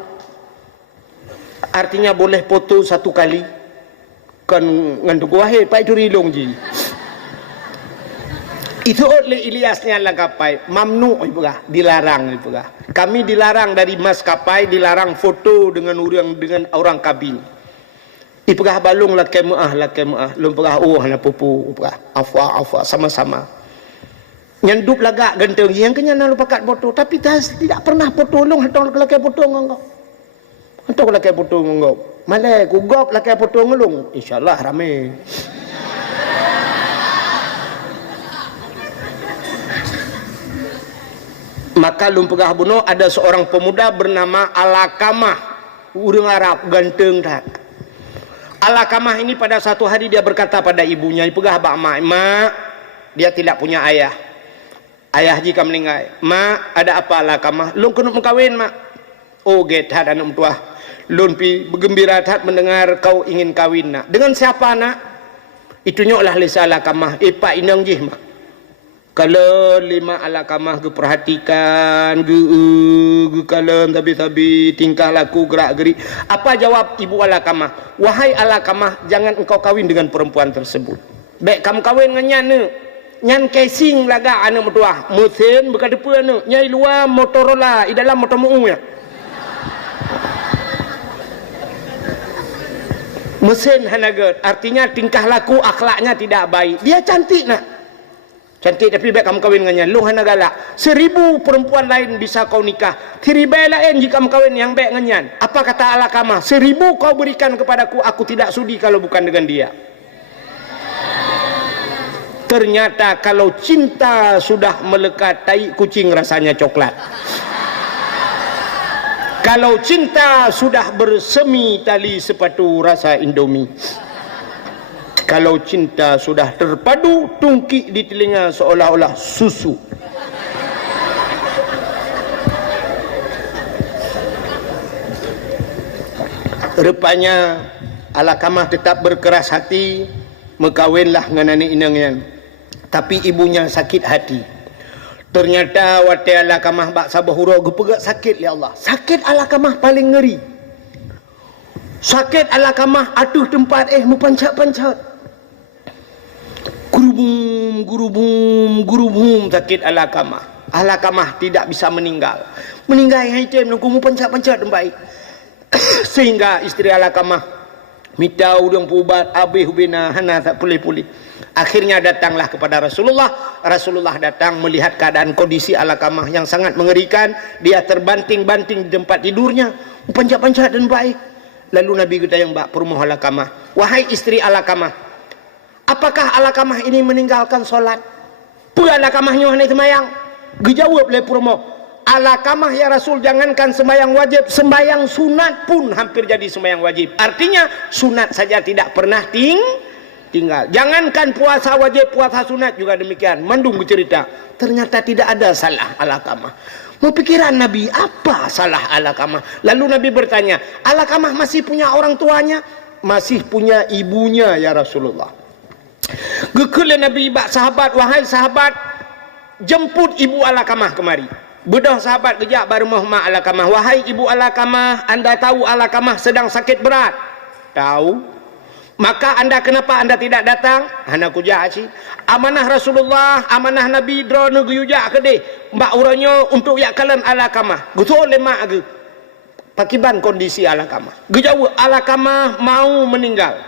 Artinya boleh foto satu kali. Kan ngantuk wahid, pak itu rilong ji. Itu oleh Ilyasnya langkapai mamnu dilarang kami dilarang dari maskapai, dilarang foto dengan orang kabin ipegah balung la kemaah lum pegah na pupu afwa sama-sama nyanduk lagak ganteng yang kenyana lu pakat foto tapi tidak pernah foto long hatong laki foto ngau hatong laki foto ngau malai ku gop laki foto ngelung insyaallah ramai. Maka lumpegah buno ada seorang pemuda bernama Alakamah, orang Arab ganteng tak. Alakamah ini pada satu hari dia berkata pada ibunya, ipegah bak mak, dia tidak punya ayah. Ayah jika meninggal, mak ada apa Alakamah? Lun kena mengkawin mak. Oh get had anak tua. Lun pi bergembira tak mendengar kau ingin kawin nak. Dengan siapa nak? Itu nyoklah lisa Alakamah. Pak inang jih mak. Kalau lima Alakamah ke perhatikan ge kalem tabi tingkah laku gerak-gerik. Apa jawab ibu Alakamah? Wahai Alakamah, jangan engkau kawin dengan perempuan tersebut. Baik kamu kawin dengan nyana. Nyan casing laga anak mertua. Mesin berkata apa anak? Nyai luar Motorola, di dalam motor mu ya. Mesin hanagat, artinya tingkah laku akhlaknya tidak baik. Dia cantik nak. Cantik tapi baik kamu kawin dengannya. Lu hana galak. 1000 perempuan lain bisa kau nikah. 1000 lain jika kamu kawin yang baik dengannya. Apa kata Alakamah? 1000 kau berikan kepadaku, aku tidak sudi kalau bukan dengan dia. Ternyata kalau cinta sudah melekat, tai kucing rasanya coklat. Kalau cinta sudah bersemi tali sepatu rasa Indomie. Kalau cinta sudah terpadu, tungkik di telinga seolah-olah susu. Rupanya Alakamah tetap berkeras hati, mekawinlah dengan anak inangnya. Tapi ibunya sakit hati. Ternyata waktu Alakamah bak sabahura gepegak sakit ya Allah. Sakit Alakamah paling ngeri. Sakit Alakamah aduh tempat mepancat-pancat. Gurubum sakit Alakamah. Alakamah tidak bisa meninggal. Meninggal yang item nunggu mu pancat-pancat baik. Sehingga istri Alakamah minta udang pubat abih ubina hana tak pulih-pulih. Akhirnya datanglah kepada Rasulullah. Rasulullah datang melihat keadaan kondisi Alakamah yang sangat mengerikan. Dia terbanting-banting di tempat tidurnya, pancat-pancat dan baik. Lalu Nabi kita yang bak perumah Alakamah, wahai istri Alakamah, apakah Alakamah ini meninggalkan solat? Pula Alakamahnya hanya semayang. Dijawab oleh Purmo, Alakamah ya Rasul, jangankan sembayang wajib, sembayang sunat pun hampir jadi sembayang wajib. Artinya sunat saja tidak pernah tinggal. Jangankan puasa wajib, puasa sunat juga demikian. Mandung bercerita, ternyata tidak ada salah Alakamah. Pikiran Nabi, apa salah Alakamah? Lalu Nabi bertanya, Alakamah masih punya orang tuanya? Masih punya ibunya ya Rasulullah. Gekul Nabi bak sahabat, wahai sahabat, jemput ibu Alakamah kemari. Bedah sahabat kejap baru Muhammad Alakamah, wahai ibu Alakamah, anda tahu Alakamah sedang sakit berat? Tahu. Maka anda kenapa anda tidak datang? Hana kujak sih. Amanah Rasulullah, amanah Nabi drone guyujak ke deh. Mbak uranya untuk yak kalan Alakamah. Gutul lemak ge. Pakiban kondisi Alakamah. Gejauh Alakamah mau meninggal.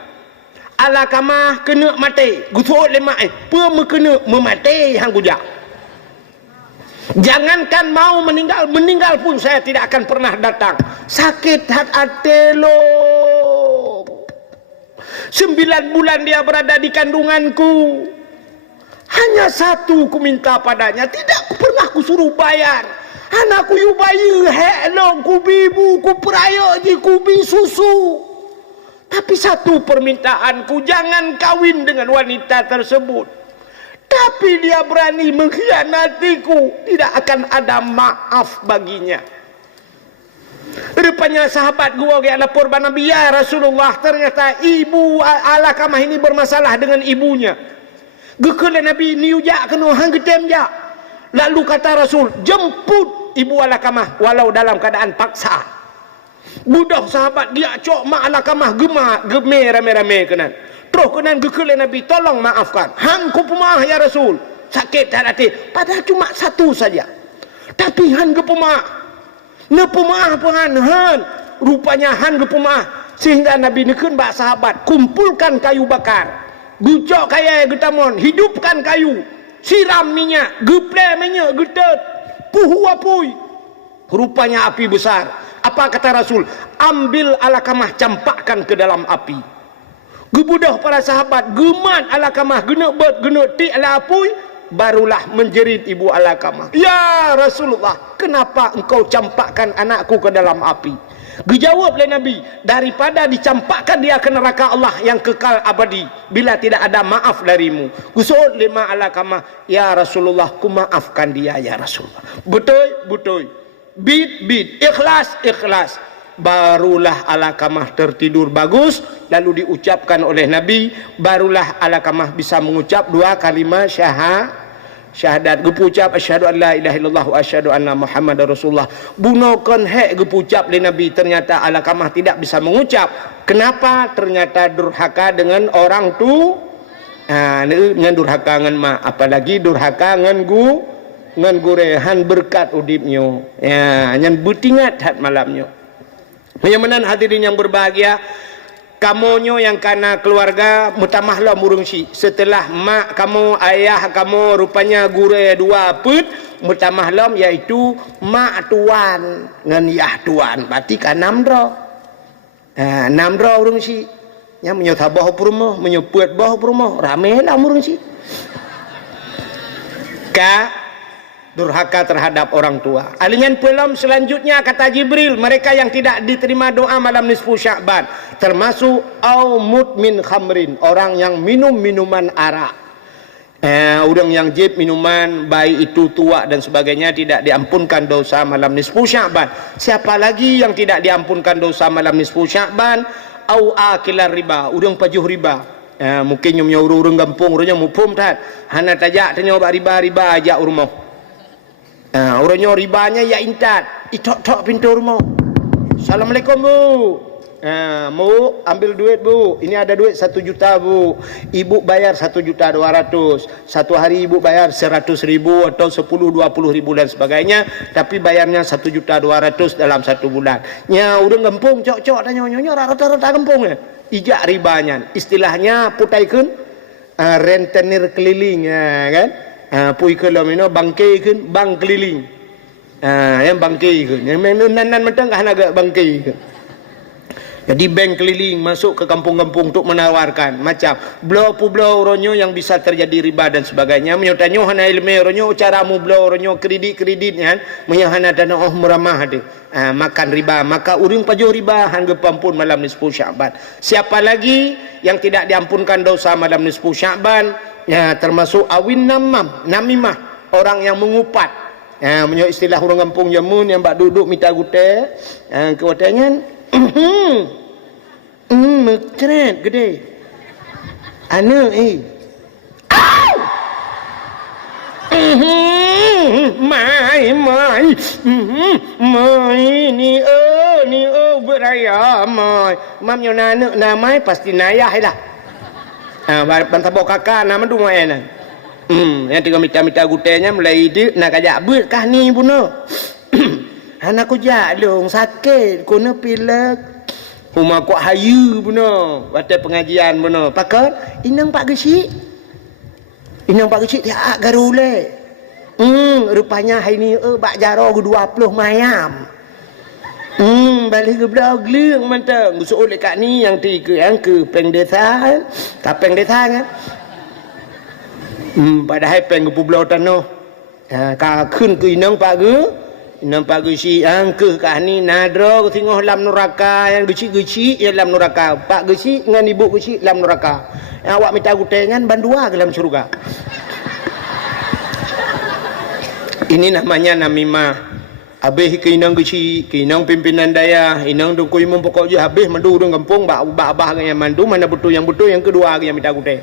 Alakamah kena mati. Gusut lemak kena memati hang gujak. Jangankan mau meninggal pun saya tidak akan pernah datang. Sakit hati lo. 9 bulan dia berada di kandunganku. Hanya satu ku minta padanya, tidak pernah ku suruh bayar. Anakku yu bayi hello ku bibu ku peraya ji ku bi susu. Tapi satu permintaanku, jangan kawin dengan wanita tersebut. Tapi dia berani mengkhianatiku, tidak akan ada maaf baginya. Rupanya sahabat gua yang lapor pada Nabi, ya Rasulullah, ternyata ibu Alakamah ini bermasalah dengan ibunya. Gekele Nabi ni ujak kena hang getem jak. Lalu kata Rasul, jemput ibu Alakamah walau dalam keadaan paksa. Budak sahabat dia cok mak Alakamah geme rame-rame kenan. Terus kenan gekele Nabi, tolong maafkan. Han ku pemah ya Rasul. Sakit hati. Padahal cuma satu saja. Tapi han ke pemah. Ne pemah pengan han. Rupanya han ke pemah. Sehingga Nabi nekun bak sahabat, kumpulkan kayu bakar. Gucok kaya getamon, hidupkan kayu. Siram minyak, geple minyak, getet. Puhu apui. Rupanya api besar. Apa kata Rasul? Ambil Alakamah, campakkan ke dalam api. Gebudah para sahabat, gemat Alakamah, gena ti ala apui, barulah menjerit ibu Alakamah. Ya Rasulullah, kenapa engkau campakkan anakku ke dalam api? Dijawab oleh Nabi, daripada dicampakkan dia ke neraka Allah yang kekal abadi bila tidak ada maaf darimu. Usul lima Alakamah, ya Rasulullah, ku maafkan dia ya Rasulullah. Betul. Bid, ikhlas. Barulah Alakamah tertidur bagus, lalu diucapkan oleh Nabi, barulah Alakamah bisa mengucap 2 kalimat syahadat. Gepucap asyhadu an la ilaha illallah wa asyhadu anna Muhammadar Rasulullah. Bunokan gepucap oleh Nabi, ternyata Alakamah tidak bisa mengucap. Kenapa? Ternyata durhaka dengan orang tu. Dengan durhaka dengan mak, apalagi durhaka dengan gurehan berkat udipnyo. Ya, nyan butingat hat malamnyo. Menyamanan hadirin yang berbahagia, kamonyo yang kana keluarga mutamahlah murungsi. Setelah mak kamu, ayah kamu rupanya gure 2 put mutamahlam, iaitu mak tuan dengan yah tuan. Berarti kan 6 draw. 6 draw urungsi. Nya menyota bawah rumah, menyebut bawah rumah, ramelah urungsi. Durhaka terhadap orang tua. Alingan pelam selanjutnya kata Jibril, mereka yang tidak diterima doa malam nisfu Sya'ban, termasuk au mudmin khamrin, orang yang minum minuman arak. Orang yang jib minuman, baik itu tua dan sebagainya, tidak diampunkan dosa malam nisfu Sya'ban. Siapa lagi yang tidak diampunkan dosa malam nisfu Sya'ban? Au akilar riba, orang pajuh riba. Mungkin nyumnya urung gampung, urungnya mupum tat. Hana tajak tanya riba ajak urmoh. Orangnya ribanya ya intat, itok-tok pintu rumah. Assalamualaikum bu. Bu ambil duit bu, ini ada duit 1 juta bu, ibu bayar 1.200.000, satu hari ibu bayar 100.000 atau 10-20.000 dan sebagainya, tapi bayarnya 1.200.000 dalam 1 bulan. Nya udah gempung cok tanya nyonya rata-rata gempung ya. Ijak ribanya, istilahnya putaikun rentenir keliling kan. Pui kalau mino bangkai kan, bang keliling. Yang bangkai kan, yang nan mentang kan agak bangkai kan. Jadi bank keliling masuk ke kampung-kampung untuk menawarkan macam blau ronyo yang bisa terjadi riba dan sebagainya. Menyotanyo hana ilmu ronyo caramu blau ronyo kreditnya menyahana dana muramah de. Makan riba, maka urang pajuh riba hangga pampun malam nisfu Sya'ban. Siapa lagi yang tidak diampunkan dosa malam nisfu Sya'ban? Ya, termasuk awin namimah, orang yang mengupat. Menyo istilah orang kampung jamun yang bak duduk minta gute. Kewatannya keren gede anu mai ni beraya mai mamnya nana namai pasti nayah dah. Bantah bawa kakak nama tu mai na. Yang tiga minta gutenya mulai itu nak ajak berkah ni buno. Anakku jalung sakit, kena pilek. Rumah kuat hayu benar. Batal pengajian benar. Pakar, inang pak gesik. Inang pak gesik tiak garule. Rupanya hari ni bak jaro 20 mayam. Balik ke belau geling mantap. Gusuk oleh kat ni yang tiga yang ke peng desa. Tak peng desa kan. Padahal peng ke pulau tanah. Ka khun ke inang pak ge. Inang pak ge si ang ke kat ni nadra ke tengok lam neraka yang gecik-gecik ya lam neraka. Pak gecik dengan ibu gecik lam neraka. Yang awak minta gutengan bandua ke dalam syurga. Ini namanya namimah. Habis ke inang kecil, ke inang pimpinan daya, inang dukui mempokok je habis mandu orang kampung, abah yang mandu, mana betul yang kedua yang minta gudai.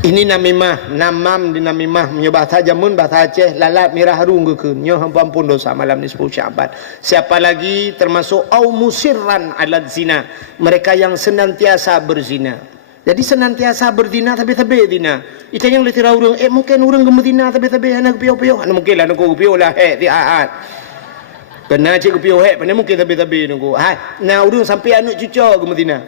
Ini namimah, namam di namimah, menyo bahasa Jamun, bahasa Aceh, lalat mirah harung ke nyo ampun dosa malam ni 10 Syaban. Siapa lagi termasuk au musirran alad zina, mereka yang senantiasa berzina. Jadi senantiasa berzina tapi zina. Itu yang letih orang. Mungkin orang gemezina tapi anak piau-piau. Anak mungkin lah nak piau lah tiaat. Kena cik piau pandai mungkin tapi nunggu. Nah orang sampai anak cucu gemezina.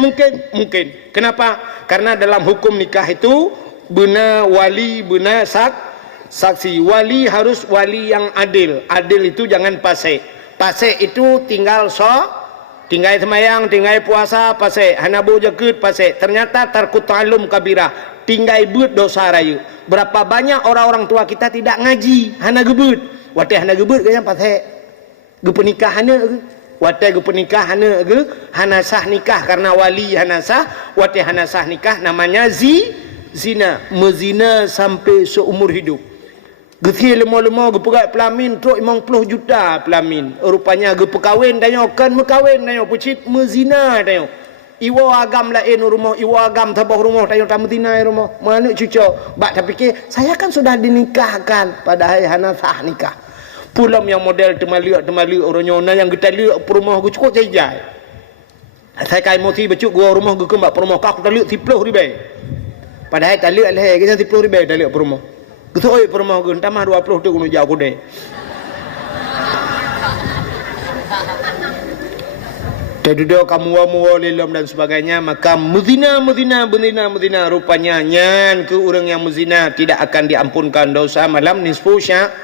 Mungkin. Kenapa? Karena dalam hukum nikah itu benar wali, benar saksi. Wali harus wali yang adil. Adil itu jangan pasek. Pasek itu tinggal tinggal semayang, tinggal puasa, pasek. Hanabu jakut, pasek. Ternyata tarkut ta'alum kabirah. Tinggal but dosa raya. Berapa banyak orang-orang tua kita tidak ngaji. Hana gebut. Watih hana gebut ke yang pasek. Gepenikah hana ke. Watih gepenikah hana ke. Hana sah nikah karena wali hana sah. Watih hana sah nikah namanya zina. Mezina sampai seumur hidup. Geti lemah-lemah gepegat pelamin truk 50 juta pelamin. Rupanya gepekawin danyo kan mekawin danyo pecit mezina danyo. Iwa agam lain rumah, iwa agam tabah rumah danyo tak mezina rumah. Mana cucu? Bak tak fikir saya kan sudah dinikahkan padahal hana sah nikah. Pulam yang model temaliak orang nyona yang kita liak rumah gu cukup jai-jai. Saya kai moti becuk gua rumah gu kembak rumah kau tak liak 10 ribu. Padahal tak liak leh kita 10 ribu tak liak rumah. Betul permah gun tamah 20 tu guna jauh deh. Terduduh kamu wa lilam dan sebagainya, maka muzina rupanya nyan ke orang yang muzina tidak akan diampunkan dosa malam nisfu sya.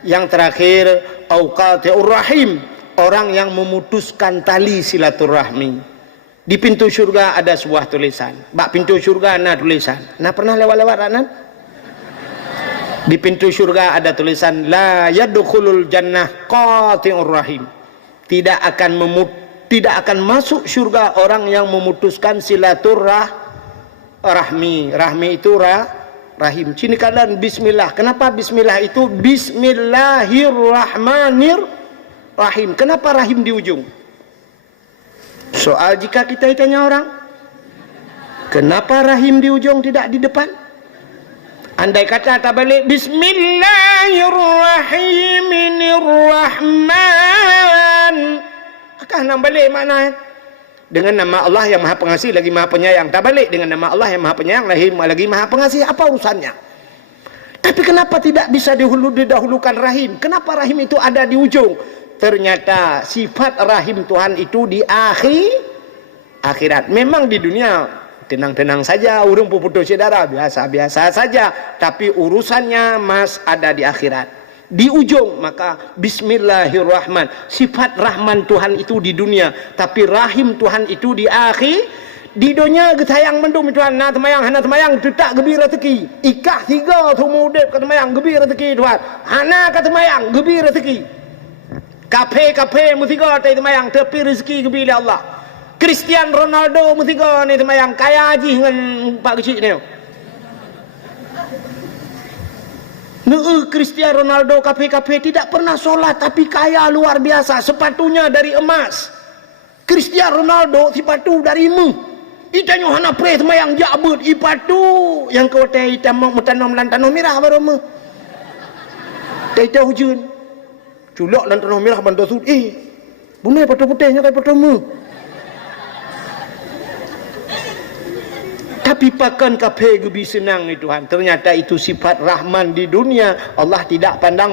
Yang terakhir auqati'ur rahim, orang yang memutuskan tali silaturahmi. Di pintu syurga ada sebuah tulisan. Bak pintu syurga ada tulisan. Nah pernah lewat-lewat anak? Di pintu syurga ada tulisan la yadkhulul jannah qati'ur rahim. Tidak akan masuk syurga orang yang memutuskan silaturahmi. Rahmi itu rahim. Sini kalian bismillah. Kenapa bismillah itu bismillahirrahmanirrahim? Kenapa rahim di ujung? Soal jika kita tanya orang, kenapa rahim di ujung tidak di depan? Andai kata tak balik Bismillahirrahmanirrahim, akah nak balik makna dengan nama Allah yang Maha Pengasih lagi Maha Penyayang. Tak balik dengan nama Allah yang Maha Penyayang lagi Maha Pengasih. Apa urusannya? Tapi kenapa tidak bisa didahulukan rahim? Kenapa rahim itu ada di ujung? Ternyata sifat rahim Tuhan itu di akhirat. Memang di dunia tenang-tenang saja, urung putus saudara, biasa-biasa saja, tapi urusannya ada di akhirat, di ujung. Maka bismillahirrahman, sifat rahman Tuhan itu di dunia, tapi rahim Tuhan itu di akhir. Di dunia getayang mendum Tuhan, hana temayang tetak gebira teki, ikah 3 tu mudep kata temayang gebira teki Tuhan, hana kata temayang gebira teki, kafe musiga tai temayang tapi rezeki gebira Allah. Cristiano Ronaldo mestiga ni temayang kaya haji dengan pak kecil ni. Cristiano Ronaldo kafe tidak pernah solat tapi kaya luar biasa, sepatunya dari emas. Cristiano Ronaldo sepatu dari emas. Itanya hana pre temayang jabut ipatu yang kau teh hitam tanam lantanah merah baru emas. Teh hujan. Culak lantanah merah bantu sud. Bunai patu putihnya kayak patu emas. Tapi pakan kafe gebi senang ni Tuhan. Ternyata itu sifat rahman di dunia. Allah tidak pandang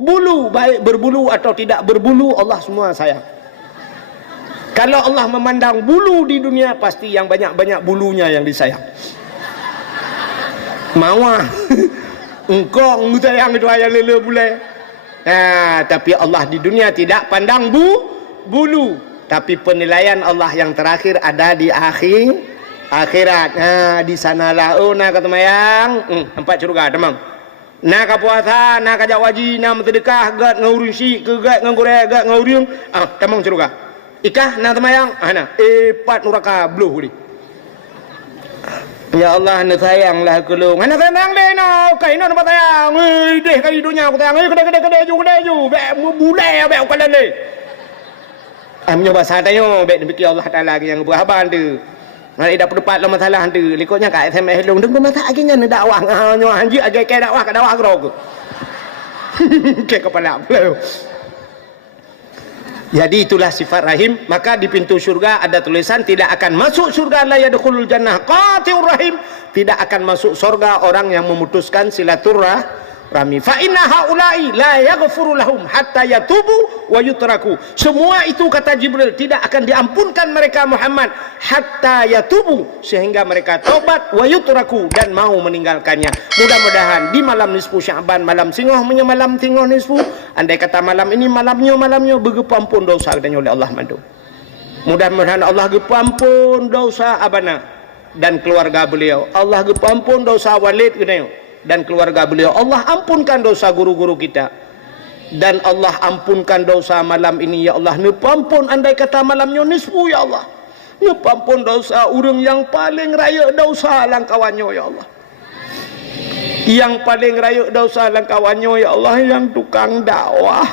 bulu, baik berbulu atau tidak berbulu, Allah semua sayang. Kalau Allah memandang bulu di dunia, pasti yang banyak-banyak bulunya yang disayang. Mawah engkong sayang itu ayah lele bulai. Tapi Allah di dunia tidak pandang bulu, tapi penilaian Allah yang terakhir ada di akhirat. Di sanalah kata mayang empat syurga demang. Nak puasa, nak ajak wajib, nak sedekah, gat ngurung syik, ke gat ngurung, gat ngurung, demang syurga. Ikah nak temayang, empat neraka beluh ni. Ya Allah, nak sayanglah kelung. Nak sayang deh, nak kain nak dapat sayang. Deh kali dunia aku sayang. Kedai ju. Bek bulai, bek kalau le. Amnya bahasa tanya, bek demi Allah Taala yang berhaban tu. Mari dah perdebat lah masalah tu. Likutnya kat SMS long. Deng masalah akhirnya nak dakwah nganyo anji agai ke dakwah ke dakwah grog. Ke kepala pula. Jadi itulah sifat rahim. Maka di pintu syurga ada tulisan tidak akan masuk syurga la yadkhulul jannah qati'ur rahim. Tidak akan masuk surga orang yang memutuskan silaturahmi. Fa inna haula'i la yaghfiru lahum hatta yatubu wa yutraku. Semua itu kata Jibril tidak akan diampunkan mereka Muhammad hatta yatubu, sehingga mereka taubat wa yutraku dan mau meninggalkannya. Mudah-mudahan di malam nisfu Sya'ban, malam singoh malam singoh nisfu, andai kata malam ini malamnya bergepampun dosa dan oleh Allah mandu. Mudah-mudahan Allah gepampun dosa abana dan keluarga beliau. Allah gepampun dosa Walid genayo dan keluarga beliau. Allah ampunkan dosa guru-guru kita. Dan Allah ampunkan dosa malam ini ya Allah. Nepampun andai kata malamnya nisfu ya Allah. Nepampun dosa orang yang paling raya dosa langkawannya ya Allah. Yang paling raya dosa langkawannya ya Allah, yang tukang dakwah.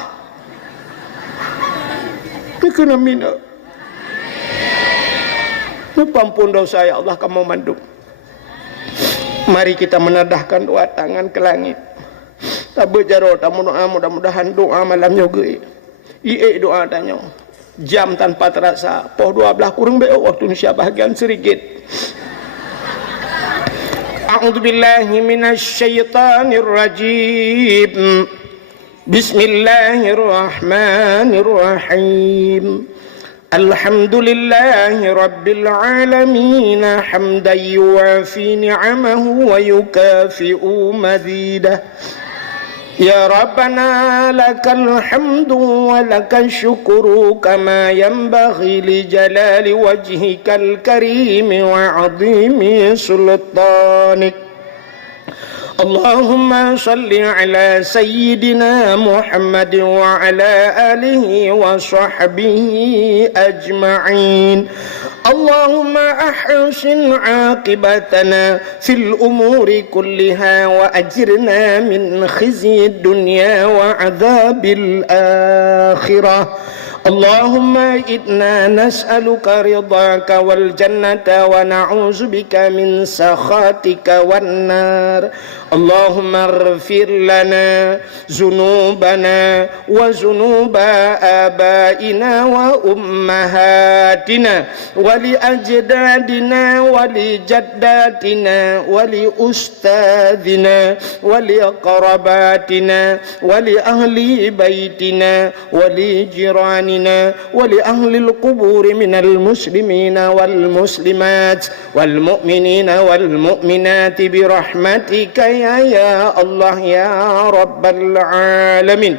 Ini kena mina. Nepampun dosa ya Allah kamu manduk. Mari kita menadahkan dua tangan ke langit. Tak berjaro, tak doa, mudah-mudahan doa malamnya ge. Doa tanya. Jam tanpa terasa. Poh 12 kurang be waktu Indonesia bahagian sedikit. A'udzubillahi minasyaitonir rajim. Bismillahirrahmanirrahim. Alhamdulillahi rabbil alamin hamdan yuwafi ni'amahu wa yukafi'u mazidah. Ya Rabbana lakal hamdu wa lakal syukru kama yanbaghi li jalali wajhikal karim wa 'azimi sultanik. Allahumma salli ala sayyidina Muhammad wa ala alihi wa sahbihi ajma'in. Allahumma ahsin aqibatana fil umuri kulliha wa ajirna min khizyi dunya wa adzabil akhirah. Allahumma inna nas'aluka ridhaka wal jannata wa na'udzu bika min sakhatika wan nar. Allahumma ighfir lana zunubana wa zunuba abaina wa ummahatina wa li ajdadina wa li jaddatina wa li ustadina wa li qarabatina wa li ahli baitina wa li jirani ولأهل القبور من المسلمين والمسلمات والمؤمنين والمؤمنات برحمتك يا الله يا رب العالمين.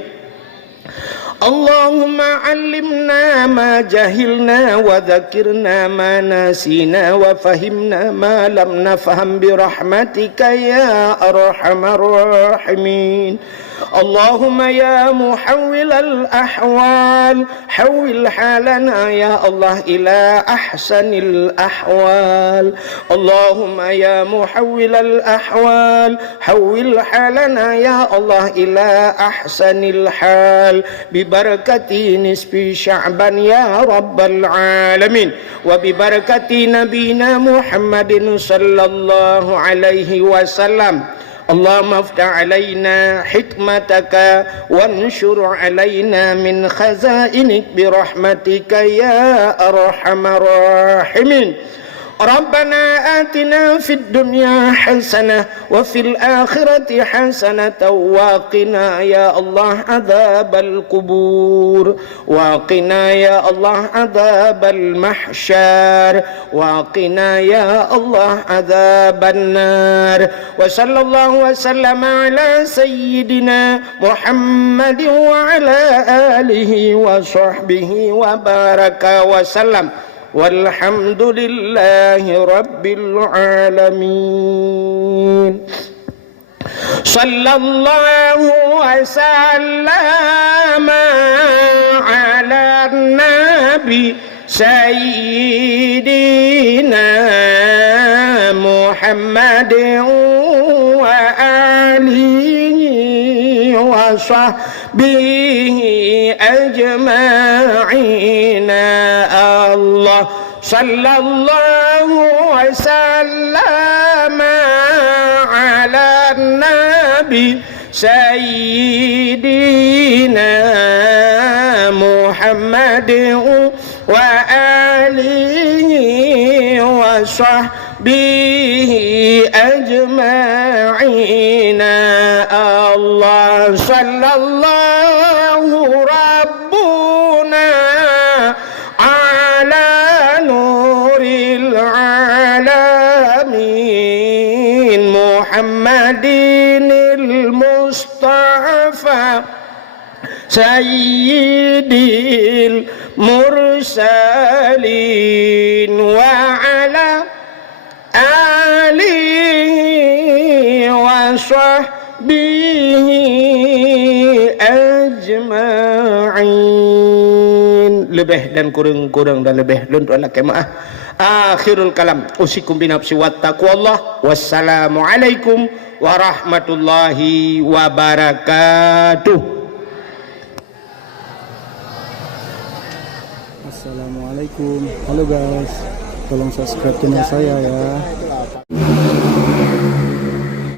اللهم علمنا ما جهلنا وذكرنا ما نسينا وفهمنا ما لم نفهم برحمتك يا أرحم الراحمين. اللهم يا محول الأحوال حول حالنا يا الله إلى أحسن الأحوال. اللهم يا محول الأحوال حول حالنا يا الله إلى أحسن الحال ببركة نصف شعبان يا رب العالمين وببركة نبينا محمد صلى الله عليه وسلم. اللهم افتح علينا حكمتك وانشر علينا من خزائنك برحمتك يا أرحم الراحمين. ربنا آتنا في الدنيا حسنة وفي الآخرة حسنة وقنا يا الله عذاب القبور وقنا يا الله عذاب المحشر وقنا يا الله عذاب النار وصلى الله وسلم على سيدنا محمد وعلى آله وصحبه وبارك وسلم والحمد لله رب العالمين صلى الله وسلم على النبي سيدنا محمد وآله وصحبه أجمعين الله صلى الله وسلم على النبي سيدنا محمد وآله وصحبه أجمعين الله صلى الله ربنا على نور العالمين محمد المصطفى سيد المرسلين وعلى آله وصحبه أجمعين. Lebih dan kurang dan lebih untuk Allah kemaah. Akhirul kalam usikum binafsi wattaqwallah. Wassalamualaikum warahmatullahi wabarakatuh. Assalamualaikum. Halo guys, tolong subscribe channel saya ya.